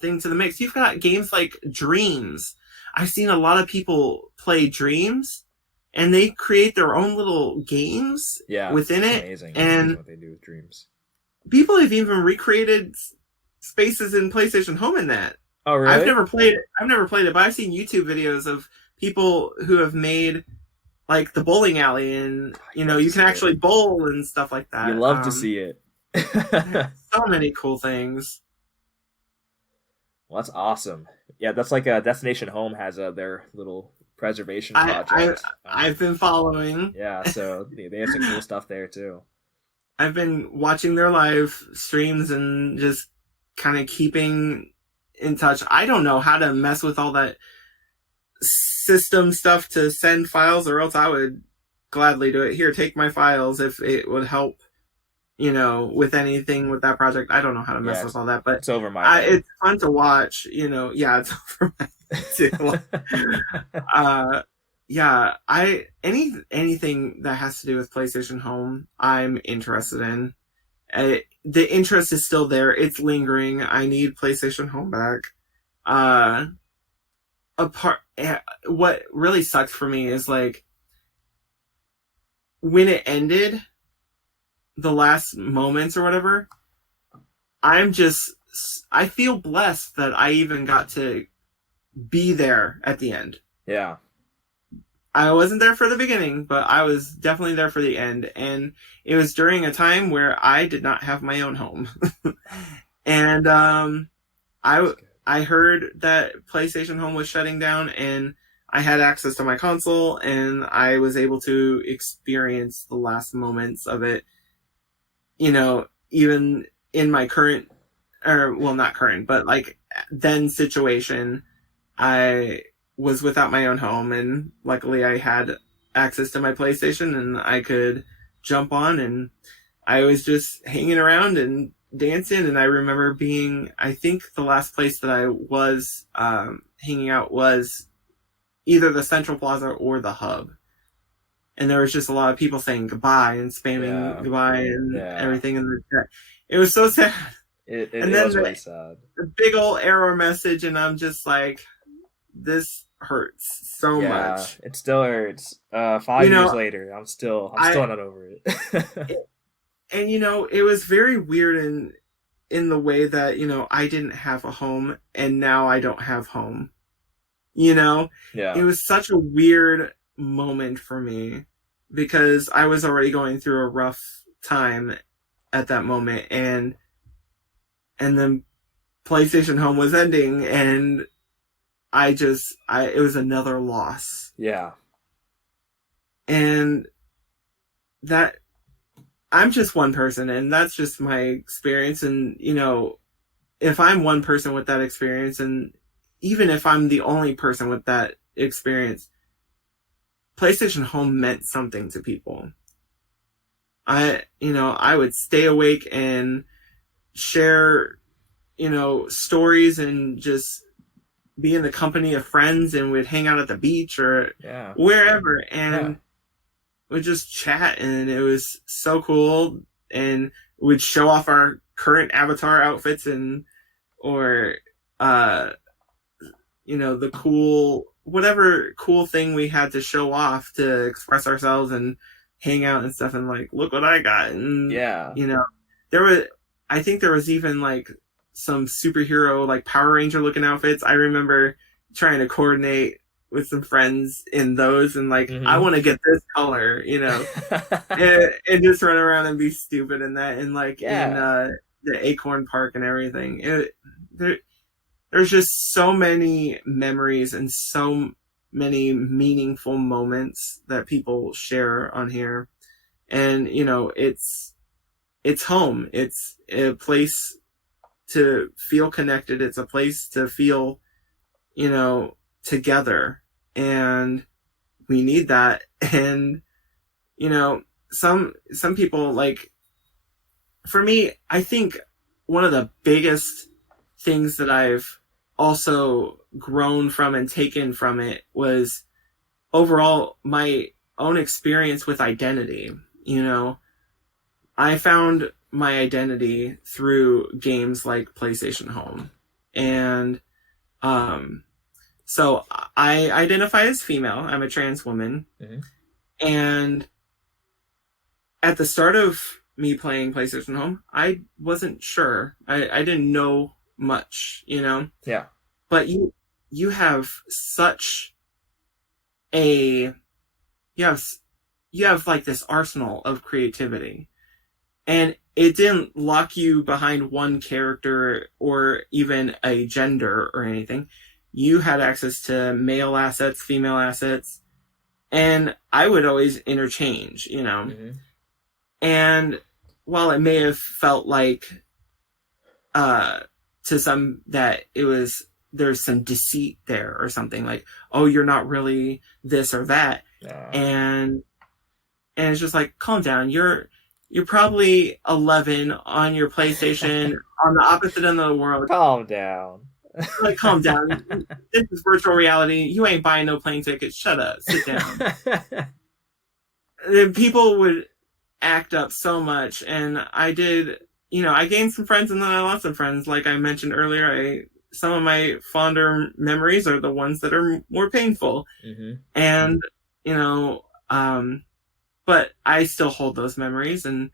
thing to the mix. You've got games like Dreams. I've seen a lot of people play Dreams, and they create their own little games within it. Amazing. And what they do with Dreams. People have even recreated spaces in PlayStation Home in that. Oh, really? I've never played it, but I've seen YouTube videos of people who have made the bowling alley, and you can actually bowl and stuff like that. You love to see it. So many cool things. Well, that's awesome. Yeah, that's Destination Home has their little preservation project. I've been following. Yeah, so they have some cool stuff there too. I've been watching their live streams and just kind of keeping in touch. I don't know how to mess with all that system stuff to send files, or else I would gladly do it. Here, take my files if it would help, with anything with that project. I don't know how to mess with all that, but it's over my head. It's fun to watch, it's over my head too. Anything that has to do with PlayStation Home, I'm interested in. The interest is still there. It's lingering. I need PlayStation Home back. What really sucked for me is when it ended, the last moments or whatever, I feel blessed that I even got to be there at the end. Yeah. I wasn't there for the beginning, but I was definitely there for the end. And it was during a time where I did not have my own home. And I heard that PlayStation Home was shutting down, and I had access to my console, and I was able to experience the last moments of it. Even in my current or well, not current, but like then situation, I was without my own home, and luckily I had access to my PlayStation, and I could jump on, and I was just hanging around and dancing. And I remember I think the last place that I was hanging out was either the Central Plaza or the Hub. And there was just a lot of people saying goodbye and spamming goodbye and everything in the chat. It was so sad. It was really sad. The big old error message, and I'm just like, this hurts so much. It still hurts. 5 years later, I'm still not over it. And it was very weird in the way that, I didn't have a home and now I don't have home. It was such a weird moment for me because I was already going through a rough time at that moment, and then PlayStation Home was ending, and it was another loss. Yeah. And that, I'm just one person, and that's just my experience. And, if I'm one person with that experience, and even if I'm the only person with that experience, PlayStation Home meant something to people. I would stay awake and share, stories and just be in the company of friends, and we'd hang out at the beach or wherever, and we'd just chat, and it was so cool. And we'd show off our current avatar outfits or the whatever cool thing we had to show off to express ourselves and hang out and stuff, and like, look what I got. And I think there was even like some superhero, like Power Ranger looking outfits. I remember trying to coordinate with some friends in those, and like, I want to get this color, and just run around and be stupid in that, and like in the Acorn Park and everything. There's just so many memories and so many meaningful moments that people share on here. And, it's home. It's a place to feel connected. It's a place to feel, together. And we need that. And, some people, like, for me, I think one of the biggest things that I've also grown from and taken from it was overall my own experience with identity. I found my identity through games like PlayStation Home. And so I identify as female. I'm a trans woman. And at the start of me playing PlayStation Home, I wasn't sure. I didn't know much, Yeah. But you have such you have like this arsenal of creativity, and it didn't lock you behind one character or even a gender or anything. You had access to male assets, female assets, and I would always interchange, And while it may have felt like to some that there's some deceit there or something, like, oh, you're not really this or that. And it's just like, calm down. You're probably 11 on your PlayStation on the opposite end of the world. Calm down. Like, calm down. This is virtual reality. You ain't buying no plane tickets. Shut up. Sit down. And people would act up so much, and I did. I gained some friends and then I lost some friends. Like I mentioned earlier, some of my fonder memories are the ones that are more painful. And, but I still hold those memories. And,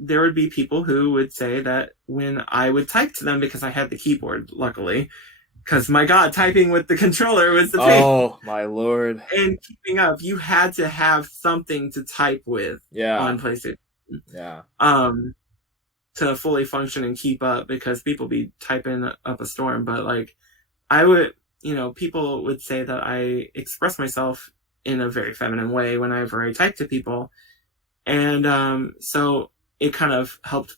there would be people who would say that when I would type to them, because I had the keyboard, luckily, because my God, typing with the controller was the pain. Oh, my Lord. And keeping up, you had to have something to type with on PlayStation. Yeah. To fully function and keep up, because people be typing up a storm. But like, I would, people would say that I express myself in a very feminine way whenever I type to people. And so it kind of helped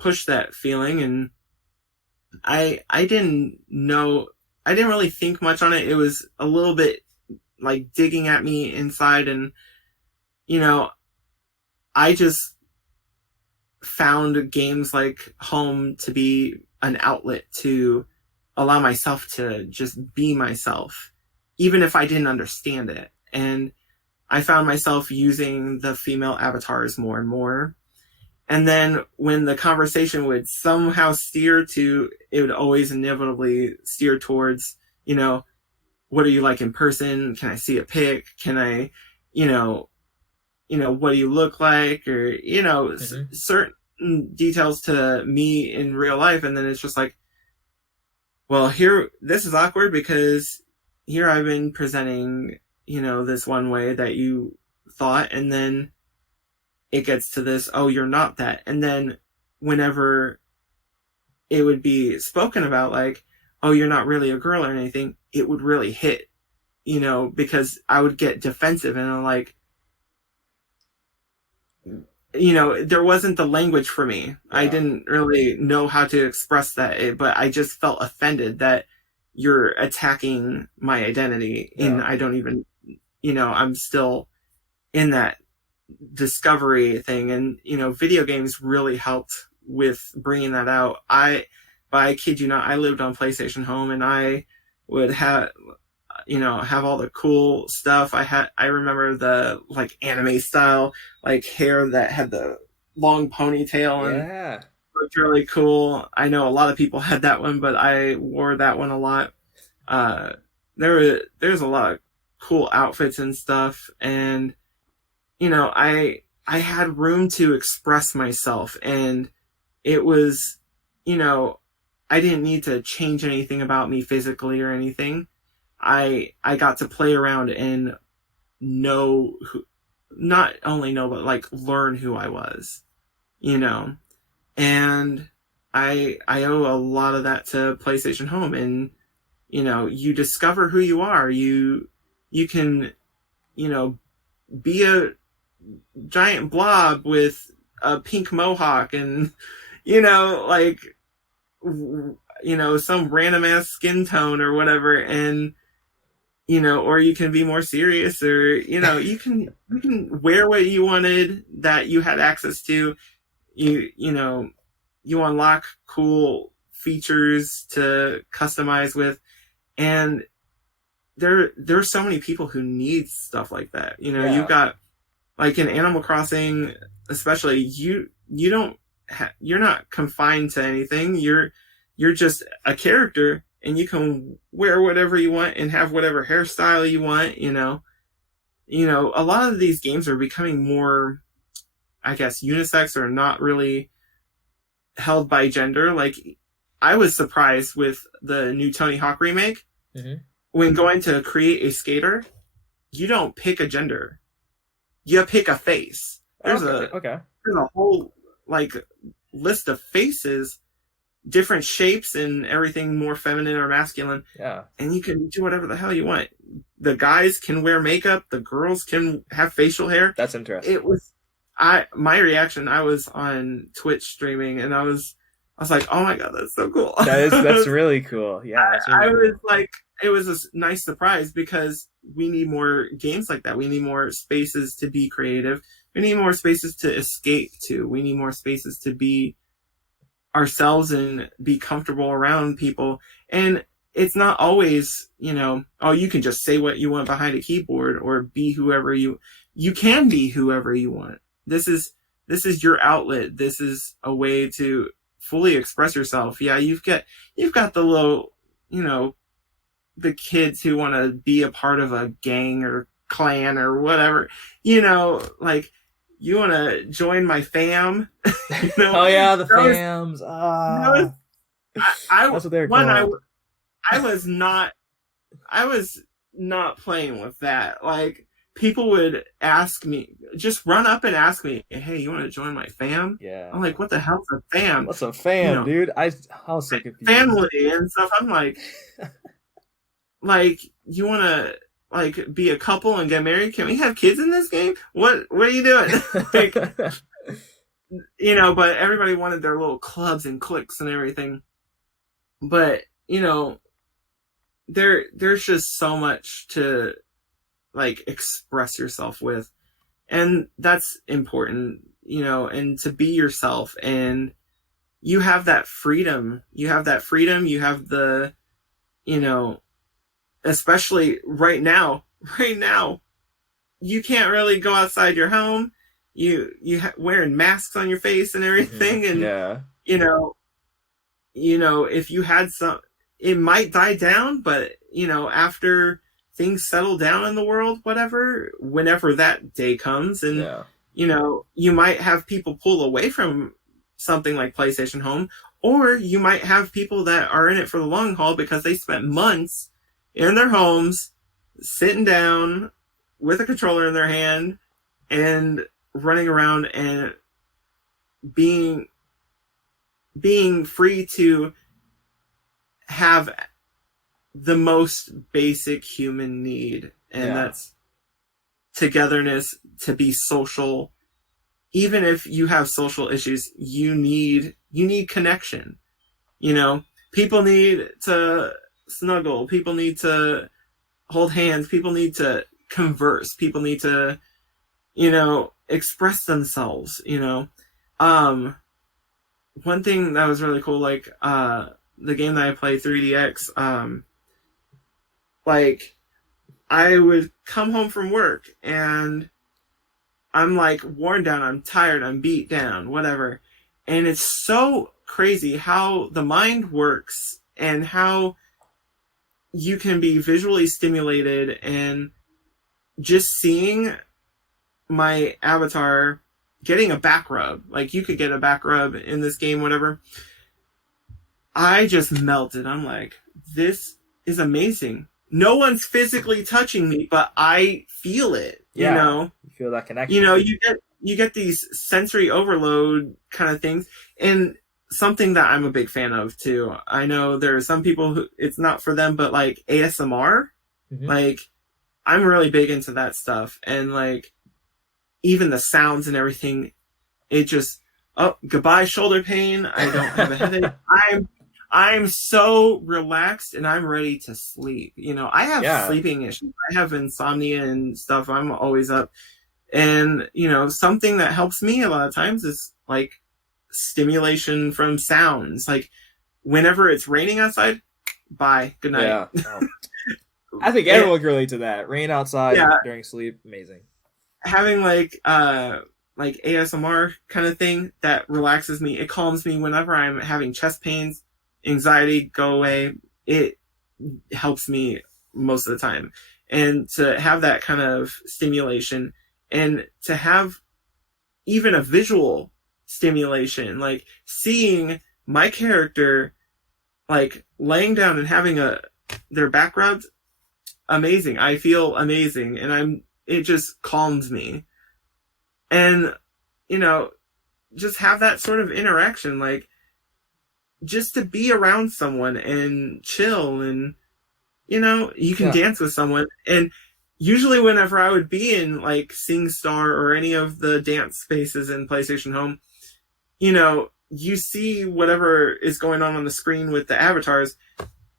push that feeling. And I didn't really think much on it. It was a little bit like digging at me inside, and I just found games like home to be an outlet to allow myself to just be myself, even if I didn't understand it. And I found myself using the female avatars more and more. And then when the conversation would somehow steer to, it would always inevitably steer towards, what are you like in person? Can I see a pic? Can I, what do you look like? Or, certain details to me in real life. And then it's just like, well, this is awkward because here I've been presenting, this one way that you thought, and then it gets to this, oh, you're not that. And then whenever it would be spoken about, like, oh, you're not really a girl or anything, it would really hit, because I would get defensive, and I'm like, there wasn't the language for me. Yeah. I didn't really know how to express that, but I just felt offended that you're attacking my identity. Yeah. And I don't even, I'm still in that discovery thing. And, video games really helped with bringing that out. I kid you not, I lived on PlayStation Home, and I would have all the cool stuff. I remember the like anime style, like hair that had the long ponytail, and it looked really cool. I know a lot of people had that one, but I wore that one a lot. There's a lot of cool outfits and stuff, and I had room to express myself, and it was, I didn't need to change anything about me physically or anything. I got to play around and not only know, but like learn who I was, and I owe a lot of that to PlayStation Home. And, you discover who you are. You can, be a giant blob with a pink mohawk and, some random ass skin tone or whatever. And, or you can be more serious, or, you can wear what you wanted that you had access to. You unlock cool features to customize with. And there's so many people who need stuff like that. You've got like in Animal Crossing, especially, you're not confined to anything. You're just a character, and you can wear whatever you want and have whatever hairstyle you want. A lot of these games are becoming more, I guess, unisex, or not really held by gender. Like, I was surprised with the new Tony Hawk remake. Mm-hmm. When going to create a skater, you don't pick a gender. You pick a face. There's a whole like list of faces, different shapes and everything, more feminine or masculine. Yeah. And you can do whatever the hell you want. The guys can wear makeup. The girls can have facial hair. That's interesting. My reaction, I was on Twitch streaming, and I was like, oh my God, that's so cool. That's really cool. Yeah. Was like, it was a nice surprise, because we need more games like that. We need more spaces to be creative. We need more spaces to escape to. We need more spaces to be ourselves and be comfortable around people. And it's not always, you can just say what you want behind a keyboard, or be whoever you can be whoever you want. This is your outlet. This is a way to fully express yourself. Yeah, you've got the little, the kids who want to be a part of a gang or clan or whatever, like, you want to join my fam? Oh yeah, the fams. That's what they're called. I was not playing with that. Like, people would ask me, just run up and ask me, hey, you want to join my fam? Yeah. I'm like, what the hell's a fam? What's a fam, dude? I was so confused. Family and stuff. I'm like, you want to like be a couple and get married? Can we have kids in this game? What are you doing? Like, but everybody wanted their little clubs and cliques and everything. But, there's just so much to like express yourself with. And that's important, and to be yourself. And you have that freedom. You have the, especially right now, you can't really go outside your home. Wearing masks on your face and everything. And, if you had it might die down, but, after things settle down in the world, whenever that day comes, and, you might have people pull away from something like PlayStation Home, or you might have people that are in it for the long haul because they spent months in their homes, sitting down with a controller in their hand and running around and being free to have the most basic human need, and that's togetherness, to be social. Even if you have social issues, you need connection. People need to snuggle, people need to hold hands, people need to converse, people need to express themselves. One thing that was really cool, like the game that I play, 3DX, like I would come home from work and I'm like worn down, I'm tired, I'm beat down, whatever. And it's so crazy how the mind works and how you can be visually stimulated, and just seeing my avatar getting a back rub, like you could get a back rub in this game, whatever. I just melted. I'm like, this is amazing. No one's physically touching me, but I feel it. You feel that connection. You get these sensory overload kind of things, and something that I'm a big fan of too. I know there are some people who it's not for them, but like ASMR, like I'm really big into that stuff, and like even the sounds and everything. It just, goodbye shoulder pain. I don't have a headache. I'm so relaxed and I'm ready to sleep. I have sleeping issues. I have insomnia and stuff. I'm always up. And, something that helps me a lot of times is like stimulation from sounds. Like whenever it's raining outside, bye, good night. Yeah. I think everyone can relate to that. Rain outside during sleep, amazing. Having like ASMR kind of thing that relaxes me. It calms me whenever I'm having chest pains. Anxiety, go away. It helps me most of the time. And to have that kind of stimulation, and to have even a visual stimulation, like seeing my character like laying down and having their back rubbed, amazing. I feel amazing, and it just calms me. And just have that sort of interaction, like just to be around someone and chill, and you can dance with someone. And usually whenever I would be in like SingStar or any of the dance spaces in PlayStation Home, you see whatever is going on the screen with the avatars.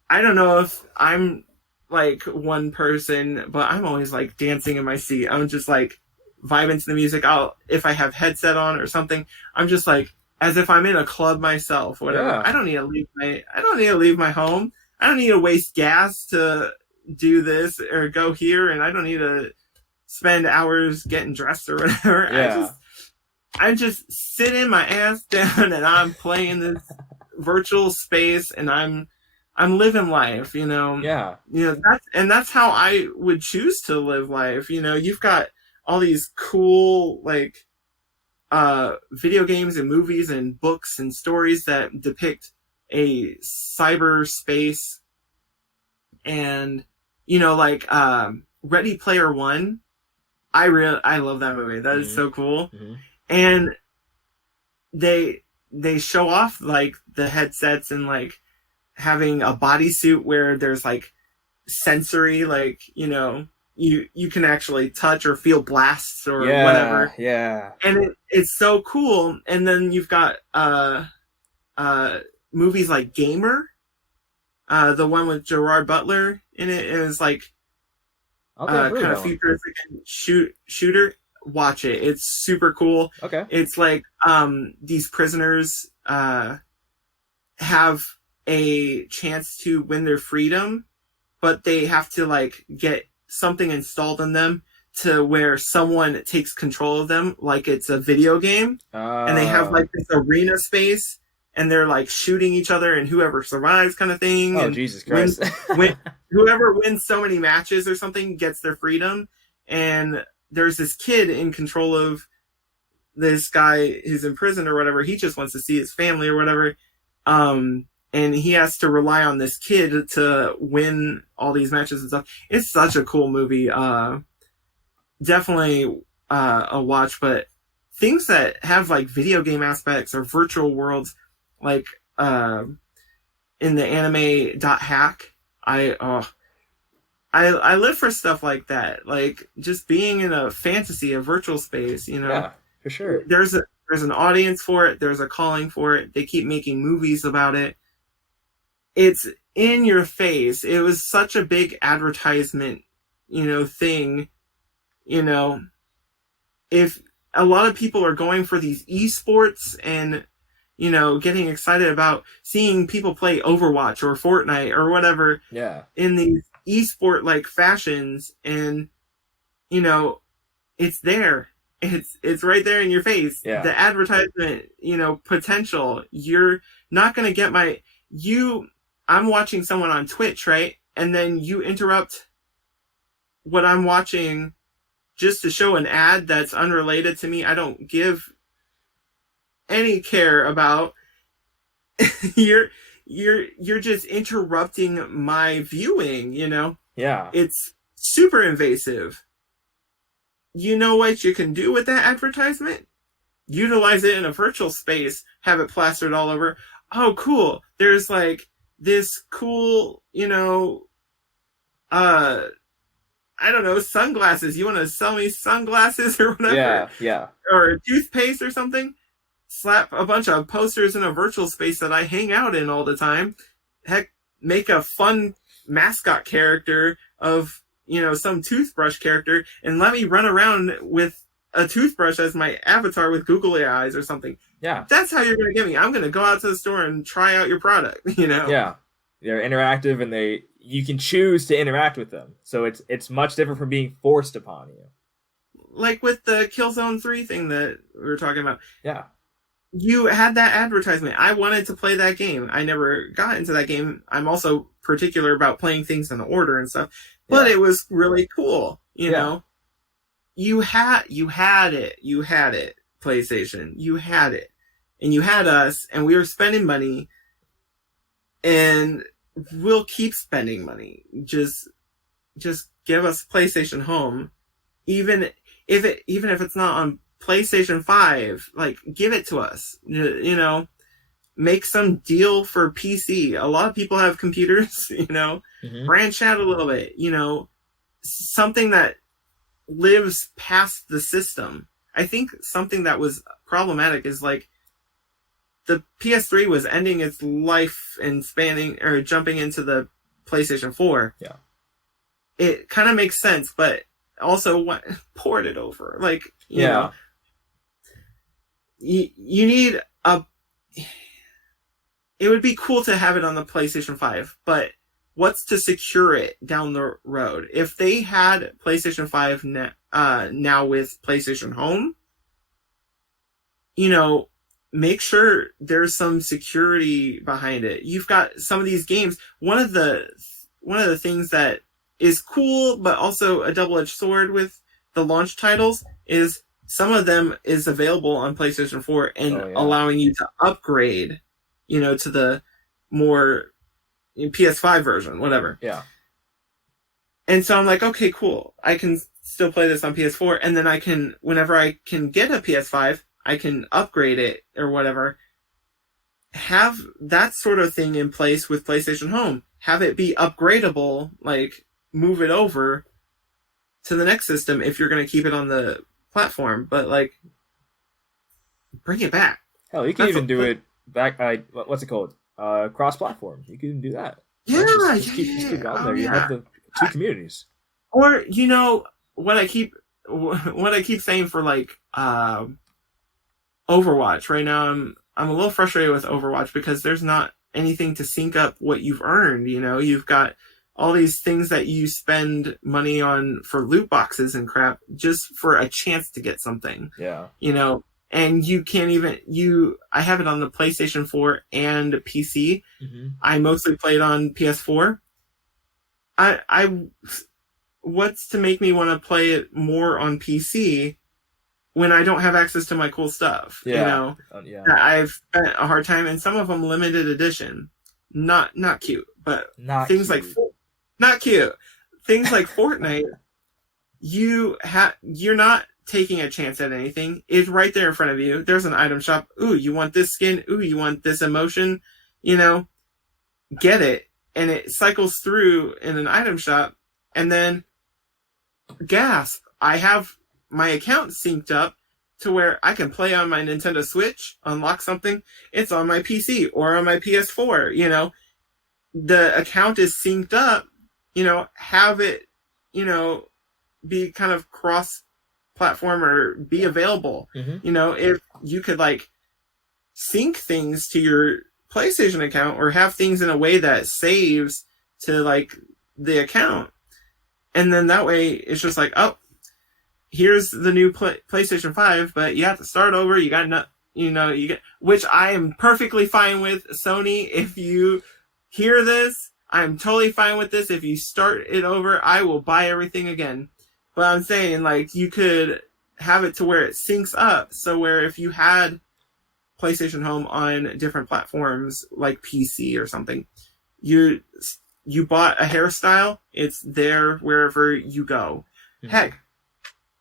I don't know if I'm like one person, but I'm always like dancing in my seat. I'm just like vibing to the music. If I have headset on or something, I'm just like as if I'm in a club myself, whatever. Yeah. I don't need to leave my home. I don't need to waste gas to do this or go here, and I don't need to spend hours getting dressed or whatever. Yeah. I just sit in my ass down and I'm playing this virtual space, and I'm living life, Yeah. That's how I would choose to live life. You've got all these cool like video games and movies and books and stories that depict a cyberspace, and like Ready Player One. I love that movie. That is so cool. Mm-hmm. And they show off like the headsets and like having a bodysuit where there's like sensory, like you can actually touch or feel blasts or Yeah, whatever. yeah. And it's so cool. And then you've got movies like Gamer, the one with Gerard Butler in it. It was like Okay, I've heard kind of of that one. futuristic shooter. Watch it. It's super cool. Okay. It's like these prisoners have a chance to win their freedom, but they have to like get something installed in them to where someone takes control of them like it's a video game. And they have like this arena space and they're like shooting each other and whoever survives kind of thing. Oh, and Jesus Christ. whoever wins so many matches or something gets their freedom. And there's this kid in control of this guy who's in prison or whatever. He just wants to see his family or whatever. And he has to rely on this kid to win all these matches and stuff. It's such a cool movie. Definitely a watch, but things that have like video game aspects or virtual worlds, like in the anime .hack, I live for stuff like that. Like just being in a fantasy, a virtual space, you know. Yeah, for sure. There's an audience for it. There's a calling for it. They keep making movies about it. It's in your face. It was such a big advertisement, you know, thing. You know, if a lot of people are going for these esports and, you know, getting excited about seeing people play Overwatch or Fortnite or whatever, Yeah, in these esport like fashions, and you know, it's there. It's right there in your face. Yeah. The advertisement, you know, potential. You're not gonna get I'm watching someone on Twitch, right? And then you interrupt what I'm watching just to show an ad that's unrelated to me. I don't give any care about. you're just interrupting my viewing, you know? yeah. It's super invasive. You know what you can do with that advertisement? Utilize it in a virtual space, have it plastered all over. Oh, cool. There's like this cool, you know, I don't know, sunglasses. You want to sell me sunglasses or whatever? Yeah, yeah. Or toothpaste or something? Slap a bunch of posters in a virtual space that I hang out in all the time. Heck, make a fun mascot character of, you know, some toothbrush character and let me run around with a toothbrush as my avatar with googly eyes or something. Yeah. That's how you're going to get me. I'm going to go out to the store and try out your product, you know? Yeah. They're interactive and you can choose to interact with them. So it's much different from being forced upon you. Like with the Killzone 3 thing that we were talking about. Yeah. You had that advertisement. I wanted to play that game. I never got into that game. I'm also particular about playing things in order and stuff. But it was really cool, you know? You had it, PlayStation. You had it. And you had us, and we were spending money, and we'll keep spending money. Just give us PlayStation Home. Even if it's not on PlayStation 5, like, give it to us. You know, make some deal for PC. A lot of people have computers, you know, branch out a little bit, you know, something that lives past the system. I think something that was problematic is like the PS3 was ending its life and jumping into the PlayStation 4. Yeah. It kind of makes sense, but also poured it over. Like, you know, you need it would be cool to have it on the PlayStation 5, but what's to secure it down the road? If they had PlayStation 5 now with PlayStation Home, you know, make sure there's some security behind it. You've got some of these games. One of the things that is cool, but also a double-edged sword with the launch titles is some of them is available on PlayStation 4 and allowing you to upgrade, you know, to the more PS5 version, whatever. Yeah. And so I'm like, okay, cool. I can still play this on PS4, and then whenever I can get a PS5, I can upgrade it or whatever. Have that sort of thing in place with PlayStation Home. Have it be upgradable, like move it over to the next system if you're going to keep it on the platform. But like, bring it back. Hell, you can even do it back. What's it called? Cross-platform. You can even do that. Yeah, just keep it on there. You have the two communities. Or what I keep saying for like Overwatch right now. I'm a little frustrated with Overwatch because there's not anything to sync up what you've earned. You've got all these things that you spend money on for loot boxes and crap just for a chance to get something. Yeah. And you can't even I have it on the PlayStation 4 and PC. Mm-hmm. I mostly play it on PS4. What's to make me want to play it more on PC when I don't have access to my cool stuff? Yeah. I've spent a hard time, and some of them limited edition, not cute, but not things cute. like not cute. Things like Fortnite, you're not taking a chance at anything. It's right there in front of you. There's an item shop. Ooh, you want this skin? Ooh, you want this emotion? Get it, and it cycles through in an item shop, and then gasp! I have my account synced up to where I can play on my Nintendo Switch, unlock something, it's on my PC or on my PS4, the account is synced up, have it, be kind of cross-platform or be available. Mm-hmm. If you could like sync things to your PlayStation account or have things in a way that saves to like the account. And then that way it's just like, oh, here's the new PlayStation 5, but you have to start over. You got which I am perfectly fine with. Sony, if you hear this, I'm totally fine with this. If you start it over, I will buy everything again. But I'm saying like you could have it to where it syncs up. So where if you had PlayStation Home on different platforms like PC or something, you bought a hairstyle, it's there wherever you go. Mm-hmm. Heck,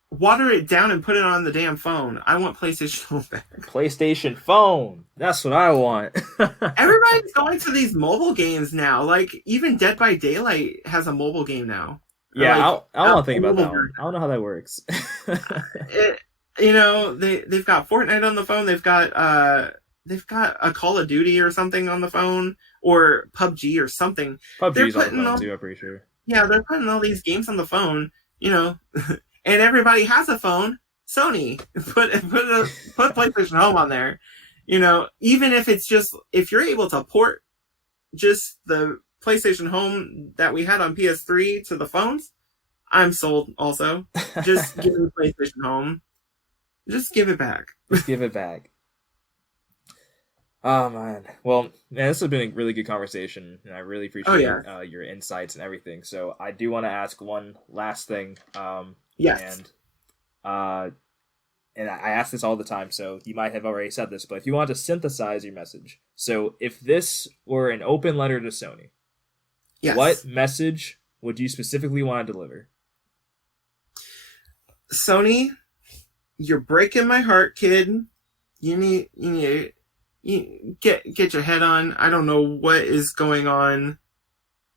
water it down and put it on the damn phone. I want PlayStation Phone back. PlayStation Phone. That's what I want. Everybody's going to these mobile games now. Like, even Dead by Daylight has a mobile game now. Yeah, like, I want to think about that one. I don't know how that works. They've got Fortnite on the phone. They've got a Call of Duty or something on the phone, or PUBG or something. PUBG's on the phone too, I'm pretty sure. Yeah, they're putting all these games on the phone, and everybody has a phone. Sony, put PlayStation Home on there. Even if it's just, if you're able to port just the PlayStation Home that we had on PS3 to the phones, I'm sold also. Just give me PlayStation Home. Just give it back. Just give it back. Oh, man. Well, man, this has been a really good conversation, and I really appreciate your insights and everything. So I do want to ask one last thing. Yes. And I ask this all the time, so you might have already said this, but if you want to synthesize your message. So if this were an open letter to Sony, yes, what message would you specifically want to deliver? Sony, you're breaking my heart, kid. You need get your head on. I don't know what is going on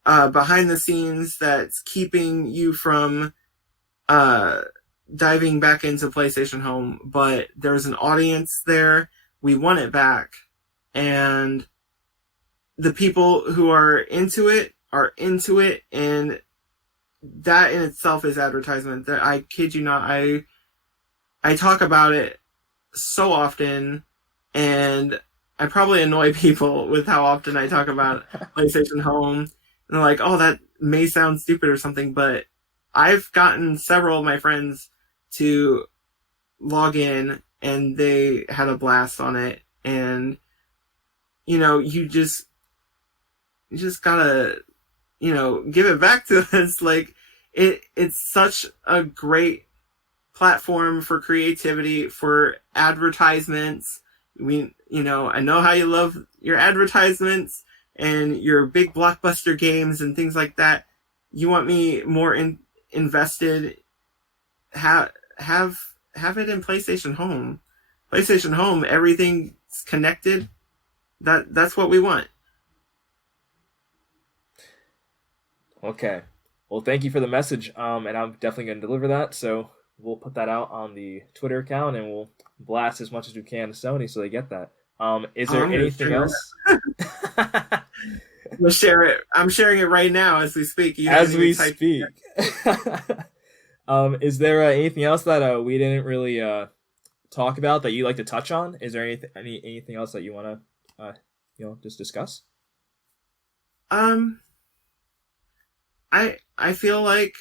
behind the scenes that's keeping you from diving back into PlayStation Home, but there's an audience there. We want it back, and the people who are into it, and that in itself is advertisement. That, I kid you not, I talk about it so often, and I probably annoy people with how often I talk about PlayStation Home. And they're like, oh, that may sound stupid or something, but I've gotten several of my friends to log in, and they had a blast on it. And, you just gotta, give it back to us. Like, it's such a great platform for creativity, for advertisements. I know how you love your advertisements and your big blockbuster games and things like that. You want me more invested? Have it in PlayStation Home. PlayStation Home, everything's connected. That's what we want. Okay. Well, thank you for the message, and I'm definitely going to deliver that. So we'll put that out on the Twitter account, and we'll blast as much as we can to Sony so they get that. Is there I'm gonna anything share else? We'll share it. I'm sharing it right now as we speak. You As haven't we even typed speak. Is there anything else that we didn't really talk about that you'd like to touch on? Is there anything else that you want to just discuss? I feel like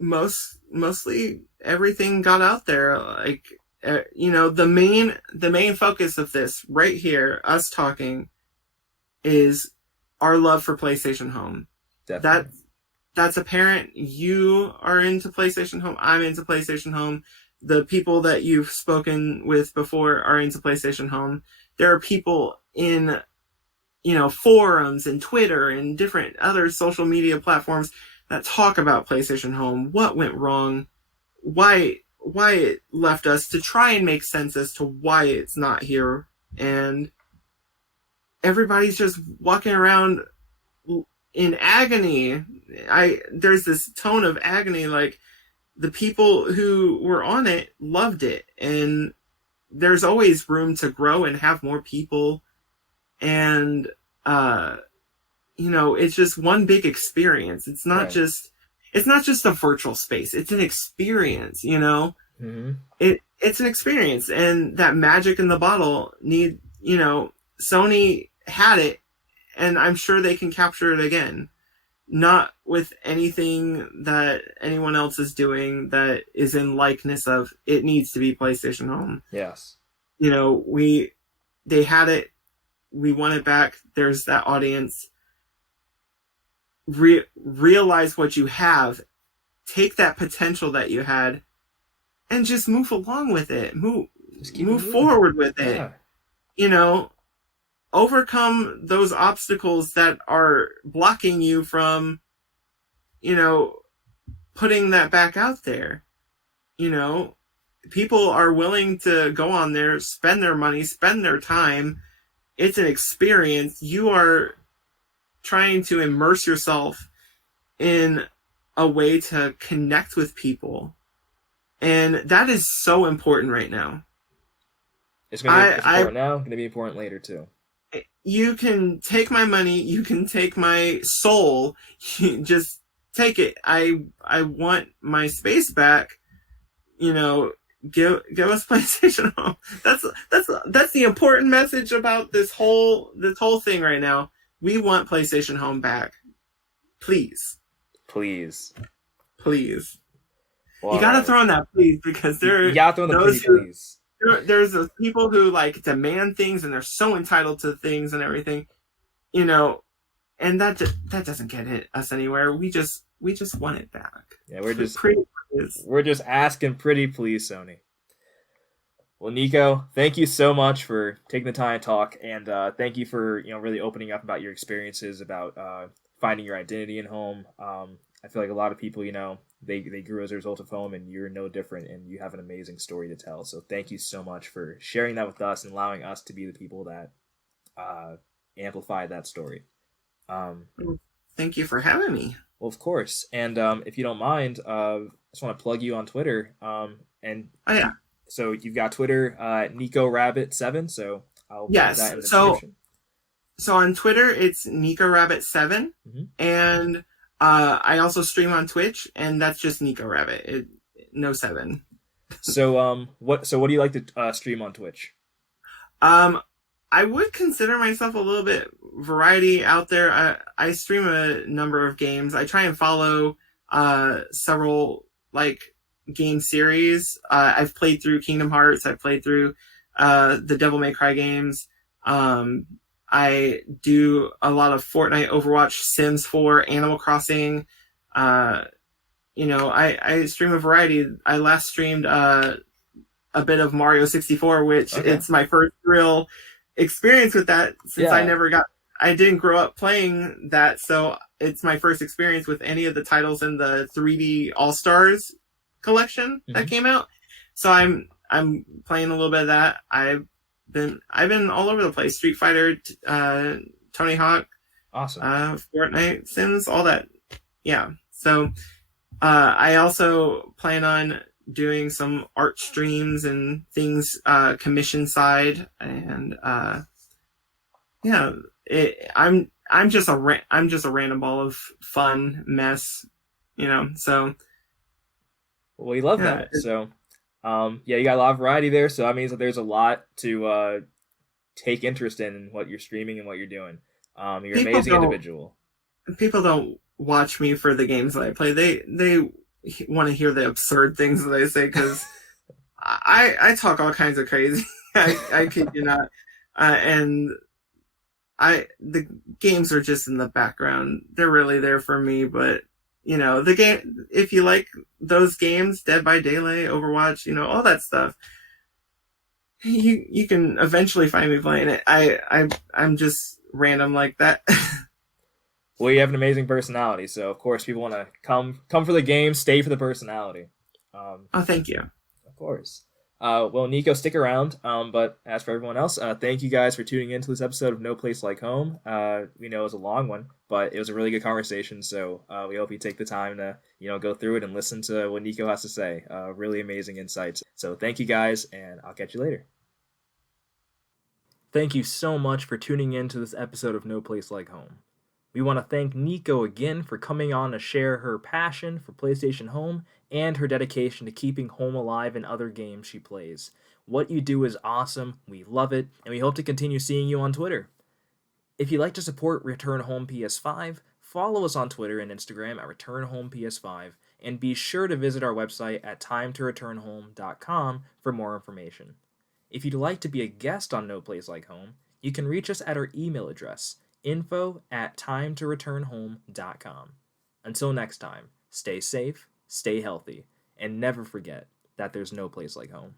mostly everything got out there. Like the main focus of this right here, us talking, is our love for PlayStation Home. Definitely. That's apparent. You are into PlayStation Home. I'm into PlayStation Home. The people that you've spoken with before are into PlayStation Home. There are people in, forums and Twitter and different other social media platforms that talk about PlayStation Home, what went wrong, why it left us, to try and make sense as to why it's not here. And everybody's just walking around in agony. There's this tone of agony, like the people who were on it loved it, and there's always room to grow and have more people. And it's just one big experience. It's not just a virtual space. It's an experience, Mm-hmm. It's an experience, and that magic in the bottle Sony had it, and I'm sure they can capture it again. Not with anything that anyone else is doing that is in likeness of it needs to be PlayStation Home. Yes. They had it. We want it back. There's that audience. Realize what you have. Take that potential that you had and just move along with it. Move forward with it. Yeah. Overcome those obstacles that are blocking you from, putting that back out there. People are willing to go on there, spend their money, spend their time. It's an experience. You are trying to immerse yourself in a way to connect with people. And that is so important right now. It's going to be important now, going to be important later too. You can take my money, you can take my soul, just take it. I want my space back. Give us PlayStation Home. That's the important message about this whole thing right now. We want PlayStation Home back. Please. Well, you gotta throw in that please, because you gotta throw in the pretty please. There's those people who demand things, and they're so entitled to things and everything, and that doesn't get us anywhere. We just want it back. Yeah, we're just asking pretty please, Sony. Well, Nico, thank you so much for taking the time to talk, and thank you for really opening up about your experiences about finding your identity in home. I feel like a lot of people, they grew as a result of home, and you're no different, and you have an amazing story to tell. So thank you so much for sharing that with us and allowing us to be the people that amplify that story. Thank you for having me. Well, of course. And if you don't mind, I just want to plug you on Twitter. So you've got Twitter, NicoRabbit7. So I'll put that in the description. So on Twitter, it's NicoRabbit7, mm-hmm. And I also stream on Twitch, and that's just Nico Rabbit. No 7. So what do you like to stream on Twitch? I would consider myself a little bit variety out there. I stream a number of games. I try and follow several game series. I've played through Kingdom Hearts. I've played through the Devil May Cry games. I do a lot of Fortnite, Overwatch, Sims 4, Animal Crossing. I stream a variety. I last streamed a bit of Mario 64, which it's my first real experience with that, since I didn't grow up playing that, so it's my first experience with any of the titles in the 3D All-Stars collection that came out. So I'm playing a little bit of that. I've been all over the place. Street Fighter, Tony Hawk, awesome, Fortnite, Sims, all that. Yeah. So I also plan on doing some art streams and things commission side, and I'm just a random ball of fun mess, so Well, we love that. So you got a lot of variety there, so that means that there's a lot to take interest in what you're streaming and what you're doing. You're an amazing individual. People don't watch me for the games that I play. They want to hear the absurd things that I say, because I talk all kinds of crazy. I kid you not. And the games are just in the background. They're really there for me, but the game, if you like those games, Dead by Daylight, Overwatch, all that stuff, you can eventually find me playing it. I'm just random like that. Well, you have an amazing personality, so of course people want to come for the game, stay for the personality. Thank you. Of course. Well, Nico, stick around. But as for everyone else, thank you guys for tuning into this episode of No Place Like Home. We know it was a long one, but it was a really good conversation. So we hope you take the time to go through it and listen to what Nico has to say. Really amazing insights. So thank you guys, and I'll catch you later. Thank you so much for tuning in to this episode of No Place Like Home. We want to thank Nico again for coming on to share her passion for PlayStation Home and her dedication to keeping home alive in other games she plays. What you do is awesome, we love it, and we hope to continue seeing you on Twitter. If you'd like to support Return Home PS5, follow us on Twitter and Instagram at Return Home PS5, and be sure to visit our website at timetoreturnhome.com for more information. If you'd like to be a guest on No Place Like Home, you can reach us at our email address, info@timetoreturnhome.com. Until next time, stay safe, stay healthy, and never forget that there's no place like home.